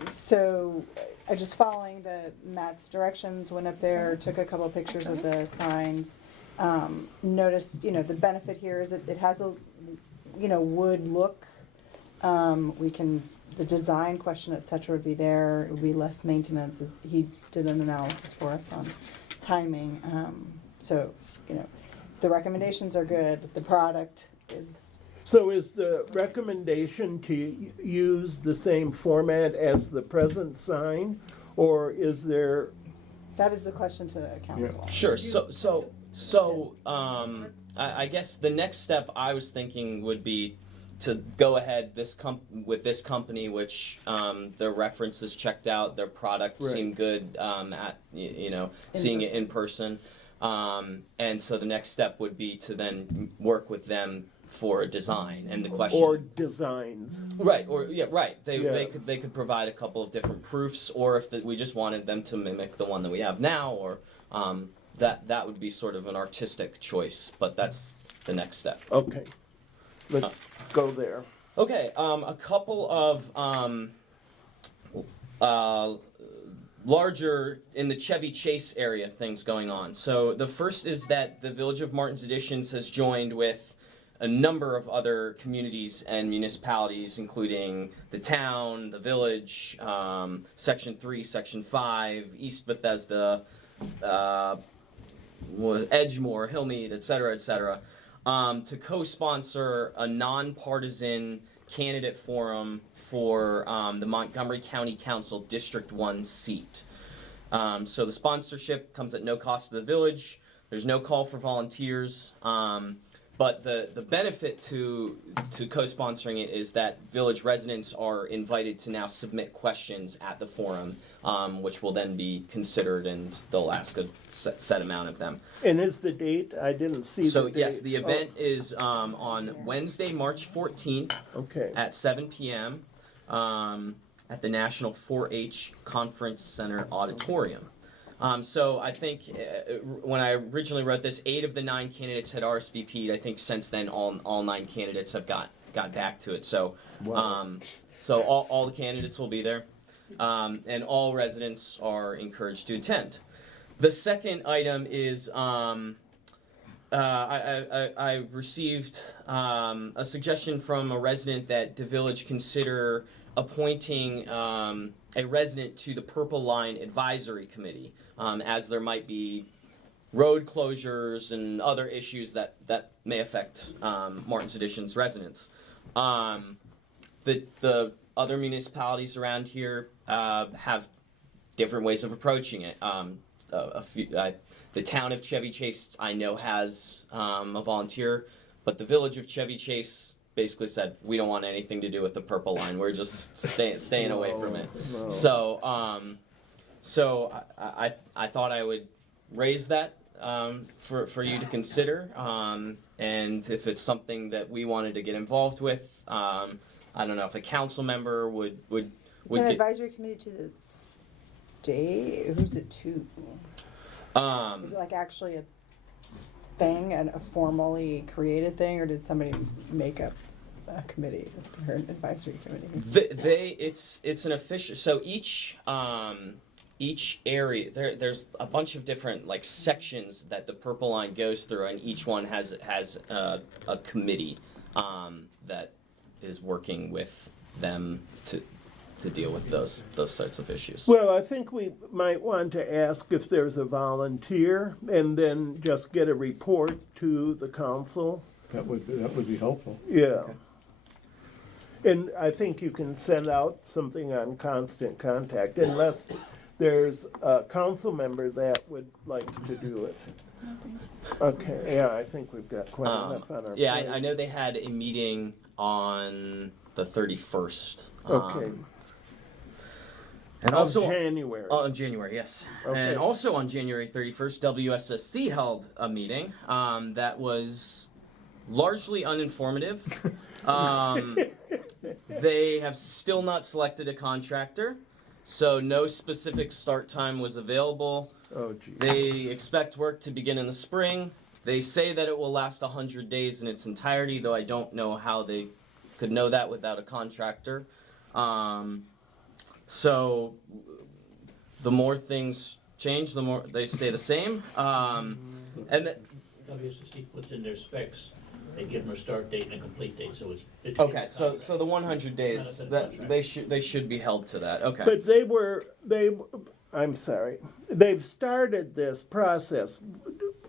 So I just following Matt's directions, went up there, took a couple of pictures of the signs. Noticed, the benefit here is it has a, wood look. The design question, et cetera, would be there. It would be less maintenance. He did an analysis for us on timing. So, the recommendations are good. The product is. So is the recommendation to use the same format as the present sign, or is there? That is the question to the council. Sure. I guess the next step I was thinking would be to go ahead with this company, which their references checked out, their product Right. seemed good at seeing it in person, and so the next step would be to then work with them for a design and the question. Or designs. Right, right. They Yeah. could provide a couple of different proofs, or if we just wanted them to mimic the one that we have now, or that would be sort of an artistic choice. But that's the next step. Okay, let's go there. Okay, a couple of larger in the Chevy Chase area things going on. So the first is that the Village of Martin's Additions has joined with a number of other communities and municipalities, including the town, the village, Section 3, Section 5, East Bethesda, Edgemoor, Hillmead, et cetera, to co-sponsor a nonpartisan candidate forum for the Montgomery County Council District 1 seat. So the sponsorship comes at no cost to the village. There's no call for volunteers. But the benefit to co-sponsoring it is that village residents are invited to now submit questions at the forum, which will then be considered, and they'll ask a set amount of them. And is the date? I didn't see the date. So yes, the event is on Wednesday, March 14th Okay. at 7 p.m. At the National 4-H Conference Center Auditorium. So I think when I originally wrote this, 8 of the 9 candidates had RSVP'd. I think since then all 9 candidates have got back to it. So so all the candidates will be there, and all residents are encouraged to attend. The second item is I received a suggestion from a resident that the village consider appointing a resident to the Purple Line Advisory Committee, as there might be road closures and other issues that may affect Martin's Additions residents. The other municipalities around here have different ways of approaching it. The town of Chevy Chase, I know, has a volunteer, but the village of Chevy Chase basically said, we don't want anything to do with the Purple Line. We're just staying away from it. No. So I thought I would raise that for you to consider, and if it's something that we wanted to get involved with, I don't know if a council member would It's an get. advisory committee to the state. Who's it to? Is it like actually a thing and a formally created thing, or did somebody make up a committee or an advisory committee? It's an official. So each area there's a bunch of different like sections that the Purple Line goes through, and each one has a committee that is working with them deal with those sorts of issues. Well, I think we might want to ask if there's a volunteer and then just get a report to the council. That would be helpful. Yeah. Okay. And I think you can send out something on constant contact unless there's a council member that would like to do it. Okay, yeah, I think we've got quite enough on our Yeah, plate. I know they had a meeting on the 31st. Okay. And Of also January. Oh, in January, yes. Okay. And also on January 31st, WSSC held a meeting that was largely uninformative. They have still not selected a contractor, so no specific start time was available. Oh, geez. They expect work to begin in the spring. They say that it will last 100 days in its entirety, though I don't know how they could know that without a contractor. So the more things change, the more they stay the same. And WSC puts in their specs, they give them a start date and a complete date, so it's. okay, so the 100 days that they should be held to that. Okay. But I'm sorry, they've started this process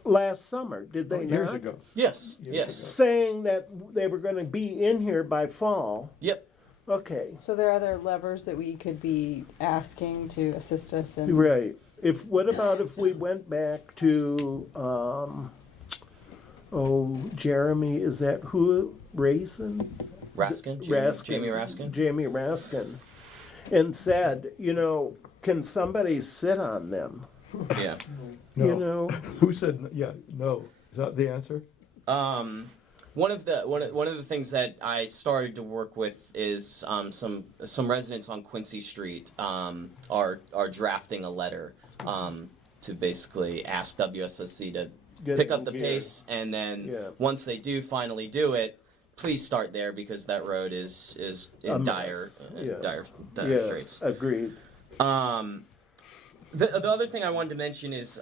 last summer, did they not? Years ago. Yes. Yes. Saying that they were gonna be in here by fall. Yep. Okay, So there are other levers that we could be asking to assist us in. right. What about if we went back to, Jeremy, is that who, Raisin? Raskin. Jamie Raskin. Jamie Raskin, and said, can somebody sit on them? Yeah. No. You know? Who said, yeah, no? Is that the answer? One of the things that I started to work with is some residents on Quincy Street are drafting a letter to basically ask WSSC to pick up the pace, and then once they do finally do it, please start there because that road is in dire straits. Agreed. The other thing I wanted to mention is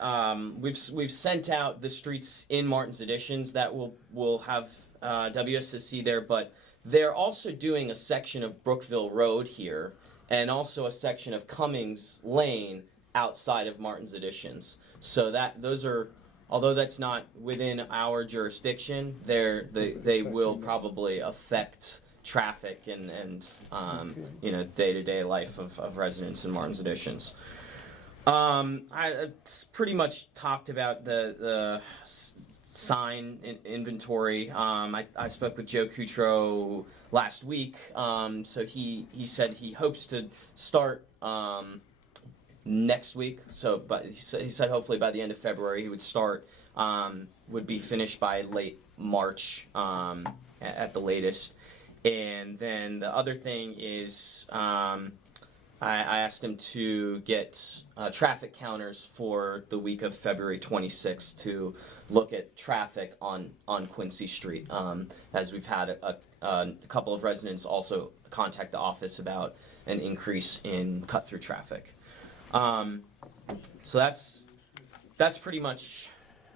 we've sent out the streets in Martin's Additions that will have WSSC there, but they're also doing a section of Brookville Road here and also a section of Cummings Lane outside of Martin's Additions. So those are, although that's not within our jurisdiction, they will probably affect traffic and day-to-day life of residents in Martin's Additions. I pretty much talked about the sign inventory. I spoke with Joe Cutro last week, so he said he hopes to start next week. So, but he said hopefully by the end of February he would start. Would be finished by late March at the latest. And then the other thing is I asked him to get traffic counters for the week of February 26th to look at traffic on Quincy Street, as we've had a couple of residents also contact the office about an increase in cut-through traffic. So that's pretty much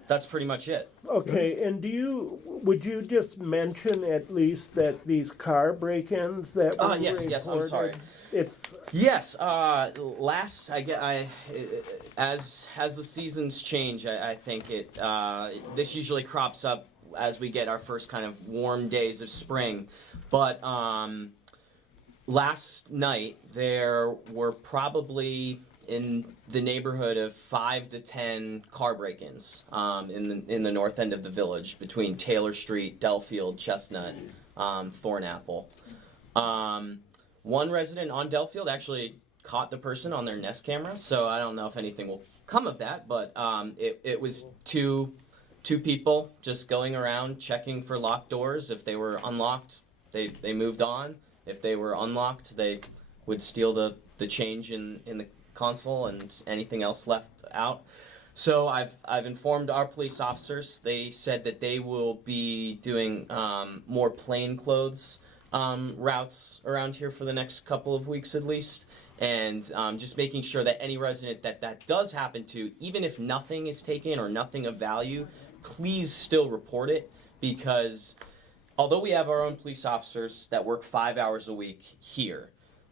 it. Okay, and would you just mention at least that these car break-ins that were yes, I'm sorry. It's Yes, as the seasons change, I think this usually crops up as we get our first kind of warm days of spring. But last night there were probably in the neighborhood of 5 to 10 car break-ins in the north end of the village between Taylor Street, Dellfield, Chestnut, Thornapple. One resident on Dellfield actually caught the person on their Nest camera, so I don't know if anything will come of that, but it was two people just going around checking for locked doors. If they were unlocked, they moved on. If they were unlocked, they would steal the change in the console and anything else left out. So I've informed our police officers. They said that they will be doing more plainclothes routes around here for the next couple of weeks at least, and just making sure that any resident that does happen to, even if nothing is taken or nothing of value, please still report it, because although we have our own police officers that work 5 hours a week here,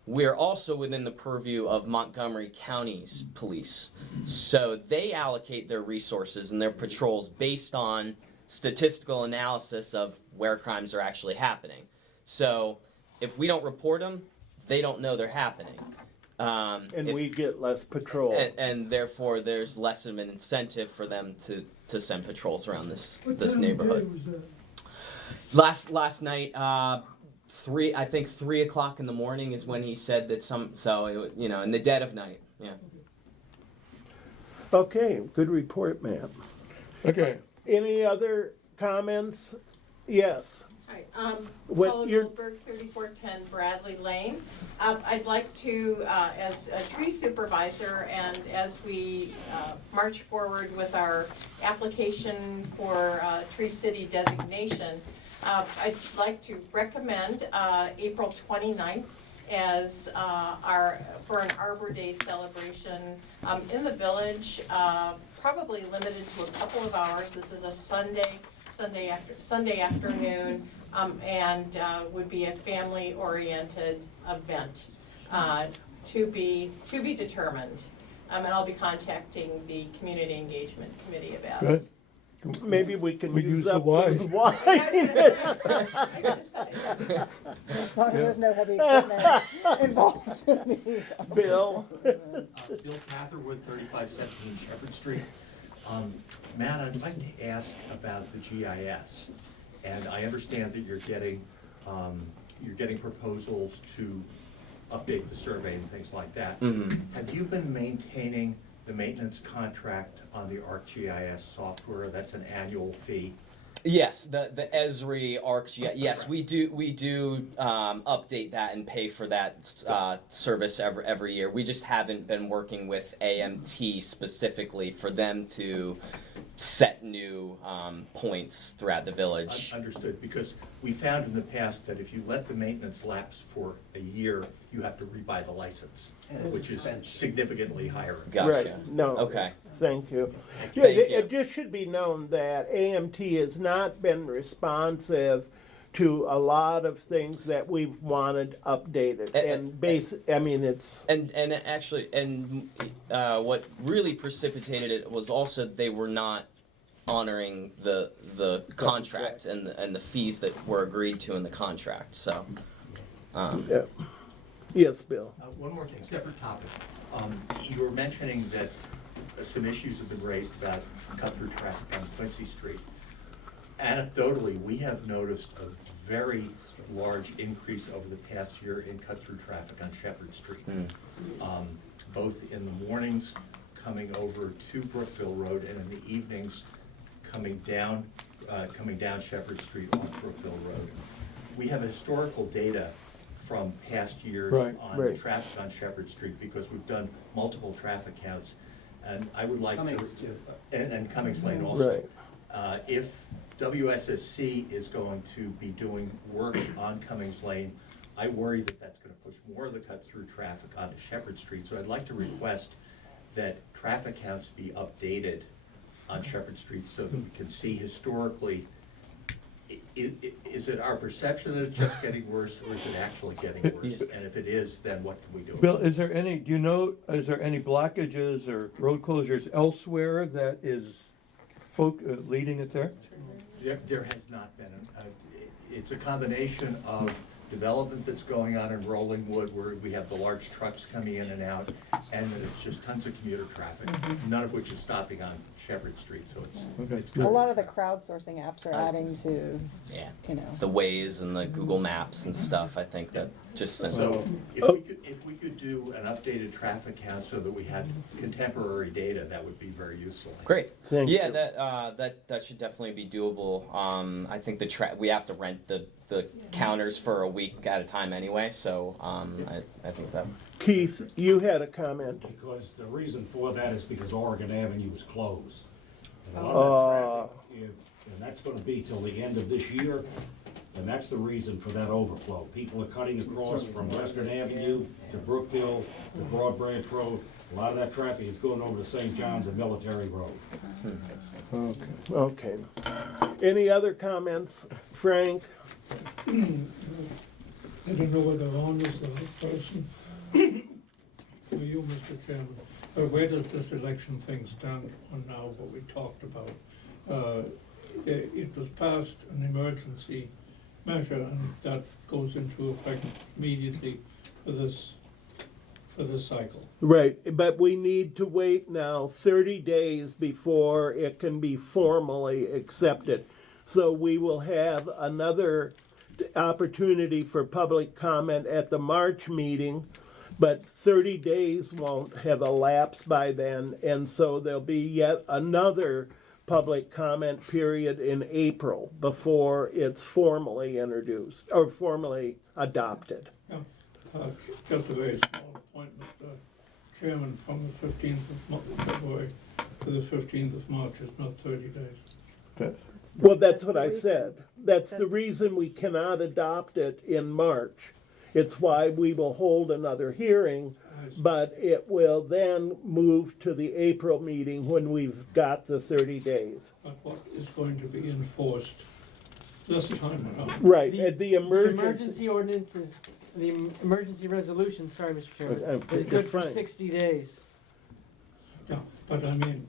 we're also within the purview of Montgomery County's police. So they allocate their resources and their patrols based on statistical analysis of where crimes are actually happening. So if we don't report them, they don't know they're happening. And we get less patrol. And therefore there's less of an incentive for them to send patrols around this neighborhood. Last night, 3 o'clock in the morning is when he said that in the dead of night. Yeah. Okay, good report, ma'am. Okay. Any other comments? Yes. Hi, What Paula you're- Goldberg, 3410 Bradley Lane. I'd like to, as a tree supervisor, and as we march forward with our application for Tree City designation, I'd like to recommend April 29th as for an Arbor Day celebration in the village, probably limited to a couple of hours. This is a Sunday afternoon, and would be a family-oriented event to be determined. And I'll be contacting the Community Engagement Committee about Good. it. Maybe we can We use use the up wine. those wine. As long as there's no heavy equipment involved. Bill? Bill Catherwood, 35 Central and Shepherd Street. Matt, I'd like to ask about the GIS. And I understand that you're getting proposals to update the survey and things like that. Mm-hmm. Have you been maintaining the maintenance contract on the ArcGIS software? That's an annual fee. Yes, the Esri ArcGIS. Yes, we do update that and pay for that service every year. We just haven't been working with AMT specifically for them to set new points throughout the village. Understood, because we found in the past that if you let the maintenance lapse for a year, you have to rebuy the license, which is significantly higher. Gotcha. Right, no. Okay. Thank you. Yeah, Thank you. it just should be known that AMT has not been responsive to a lot of things that we've wanted updated. And what really precipitated it was also they were not honoring the contract and the fees that were agreed to in the contract. So. Yeah. Yes, Bill. One more thing, separate topic. You were mentioning that some issues have been raised about cut-through traffic on Quincy Street. Anecdotally, we have noticed a very large increase over the past year in cut-through traffic on Shepherd Street. Both in the mornings coming over to Brookville Road and in the evenings coming down Shepherd Street off Brookville Road. We have historical data from past years on traffic on Shepherd Street because we've done multiple traffic counts. And I would like and Cummings Lane also. Right. If WSSC is going to be doing work on Cummings Lane, I worry that that's going to push more of the cut-through traffic onto Shepherd Street. So I'd like to request that traffic counts be updated on Shepherd Street so that we can see historically, is it our perception that it's just getting worse, or is it actually getting worse? And if it is, then what can we do? Bill, is there any blockages or road closures elsewhere that is leading it there? There has not been. It's a combination of development that's going on in Rolling Wood, where we have the large trucks coming in and out, and it's just tons of commuter traffic, none of which is stopping on Shepherd Street, so it's A good. lot of the crowdsourcing apps are adding to, The Waze and the Google Maps and stuff. I think that just sends. So if we could do an updated traffic count so that we had contemporary data, that would be very useful. Great. Thank you. That should definitely be doable. I think we have to rent the counters for a week at a time anyway, so I think that. Keith, you had a comment. Because the reason for that is because Oregon Avenue is closed. And a lot of that traffic, and that's gonna be till the end of this year, and that's the reason for that overflow. People are cutting across from Western Avenue to Brookville to Broad Branch Road. A lot of that traffic is going over to St. John's and Military Road. Okay. Any other comments? Frank? I don't know whether Ron was the person, through you, Mr. Chairman, where does this election thing stand on now, what we talked about? It was passed an emergency measure, and that goes into effect immediately for this cycle. Right, but we need to wait now 30 days before it can be formally accepted. So we will have another opportunity for public comment at the March meeting, but 30 days won't have elapsed by then, and so there'll be yet another public comment period in April before it's formally introduced, or formally adopted. Yeah, just a very small appointment, Chairman, from the 15th of February to the 15th of March is not 30 days. Well, that's what I said. That's the reason we cannot adopt it in March. It's why we will hold another hearing, but it will then move to the April meeting when we've got the 30 days. But what is going to be enforced this time around? Right, The the emergency. emergency ordinance is, the emergency resolution, sorry, Mr. Chairman, is good for fine. 60 days. Yeah, but I mean,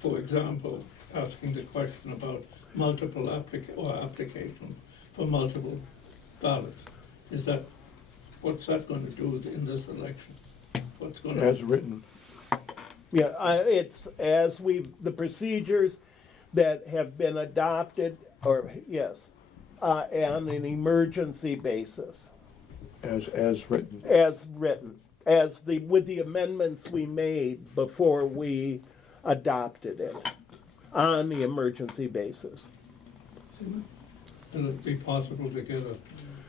for example, asking the question about multiple applications for multiple ballots, is that, what's that going to do in this election? What's going to? As written. Yeah, it's as the procedures that have been adopted, or yes, on an emergency basis. As written. As written, with the amendments we made before we adopted it on the emergency basis. Will it be possible to get a?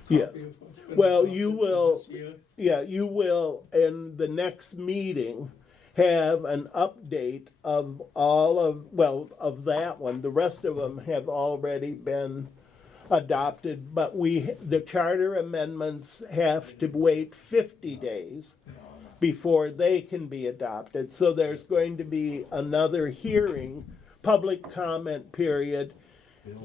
Yes. copy of what's been Well, adopted you will, this year? yeah, you will, in the next meeting, have an update of all of that one. The rest of them have already been adopted, but the charter amendments have to wait 50 days before they can be adopted. So there's going to be another hearing, public comment period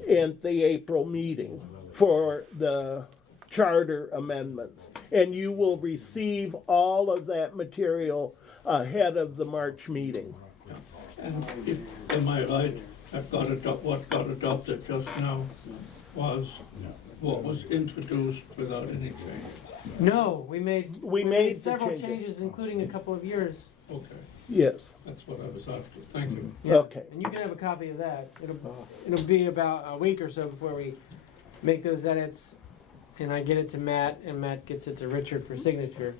in the April meeting for the charter amendments. And you will receive all of that material ahead of the March meeting. And am I right, what got adopted just now was what was introduced without any change? No, we made the several changes. changes, including a couple of yours. Okay, Yes, that's what I was after, thank you. Yeah, okay. And you can have a copy of that. It'll be about a week or so before we make those edits, and I get it to Matt, and Matt gets it to Richard for signature.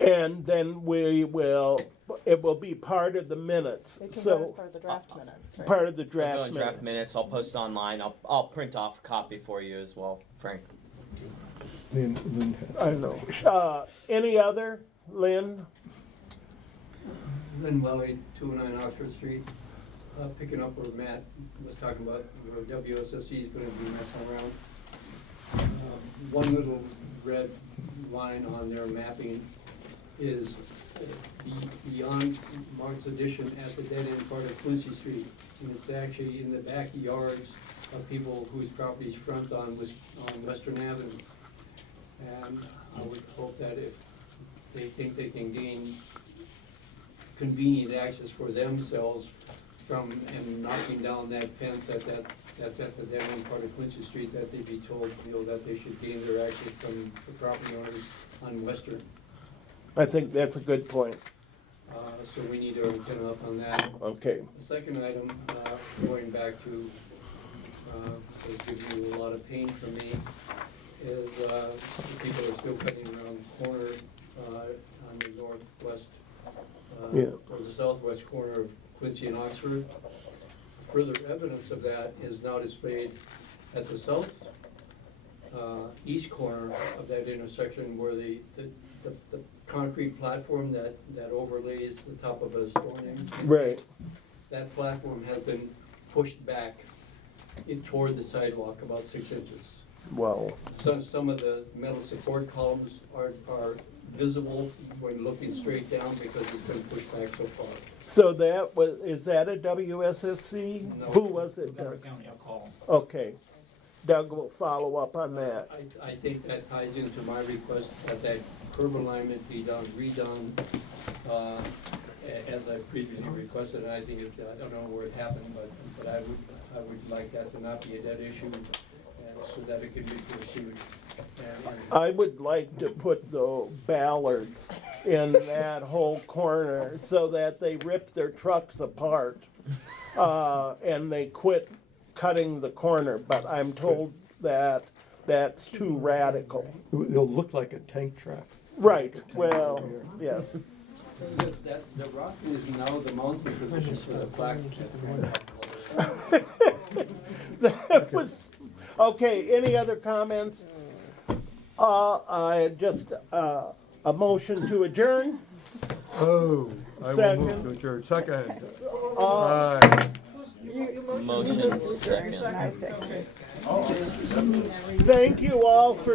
And then it will be part of the minutes. It can go as So, part of the draft minutes, right? part of the I'll go draft in draft minutes. minutes, I'll post online, I'll print off a copy for you as well, Frank. Lynn I know. Any other, Lynn? Lynn Welly, 209 Oxford Street, picking up where Matt was talking about, where WSSC is gonna be messing around. One little red line on their mapping is beyond Mark's addition at the dead end part of Quincy Street. And it's actually in the backyards of people whose properties front on Western Avenue. And I would hope that if they think they can gain convenient access for themselves from, and knocking down that fence that's at the dead end part of Quincy Street, that they be told, that they should gain their access from the property owners on Western. I think that's a good point. So we need to antenna up on that. Okay. The second item, going back to, that gives you a lot of pain for me, is people are still cutting around the corner on the northwest, or the southwest corner of Quincy and Oxford. Further evidence of that is now displayed at the south east corner of that intersection, where the concrete platform that overlays the top of a stone. Right. That platform has been pushed back toward the sidewalk about 6 inches. Wow. Some of the metal support columns are visible when looking straight down because it's been pushed back so far. So is that a WSSC? No. Who was it? Montgomery County, I'll call them. Okay. Doug will follow up on that. I think that ties into my request that curb alignment be redone, as I previously requested, and I think I don't know where it happened, but I would like that to not be a dead issue, and so that it could be pursued. I would like to put the ballards in that whole corner so that they rip their trucks apart, and they quit cutting the corner, but I'm told that that's too radical. It'll look like a tank trap. Right, well, yes. The rock is now the mounting position for the plaque. That was, okay, any other comments? I just, a motion to adjourn? Oh, I will Second. move to adjourn. Second. Uh, Aye. Motion second. I second. Thank you all for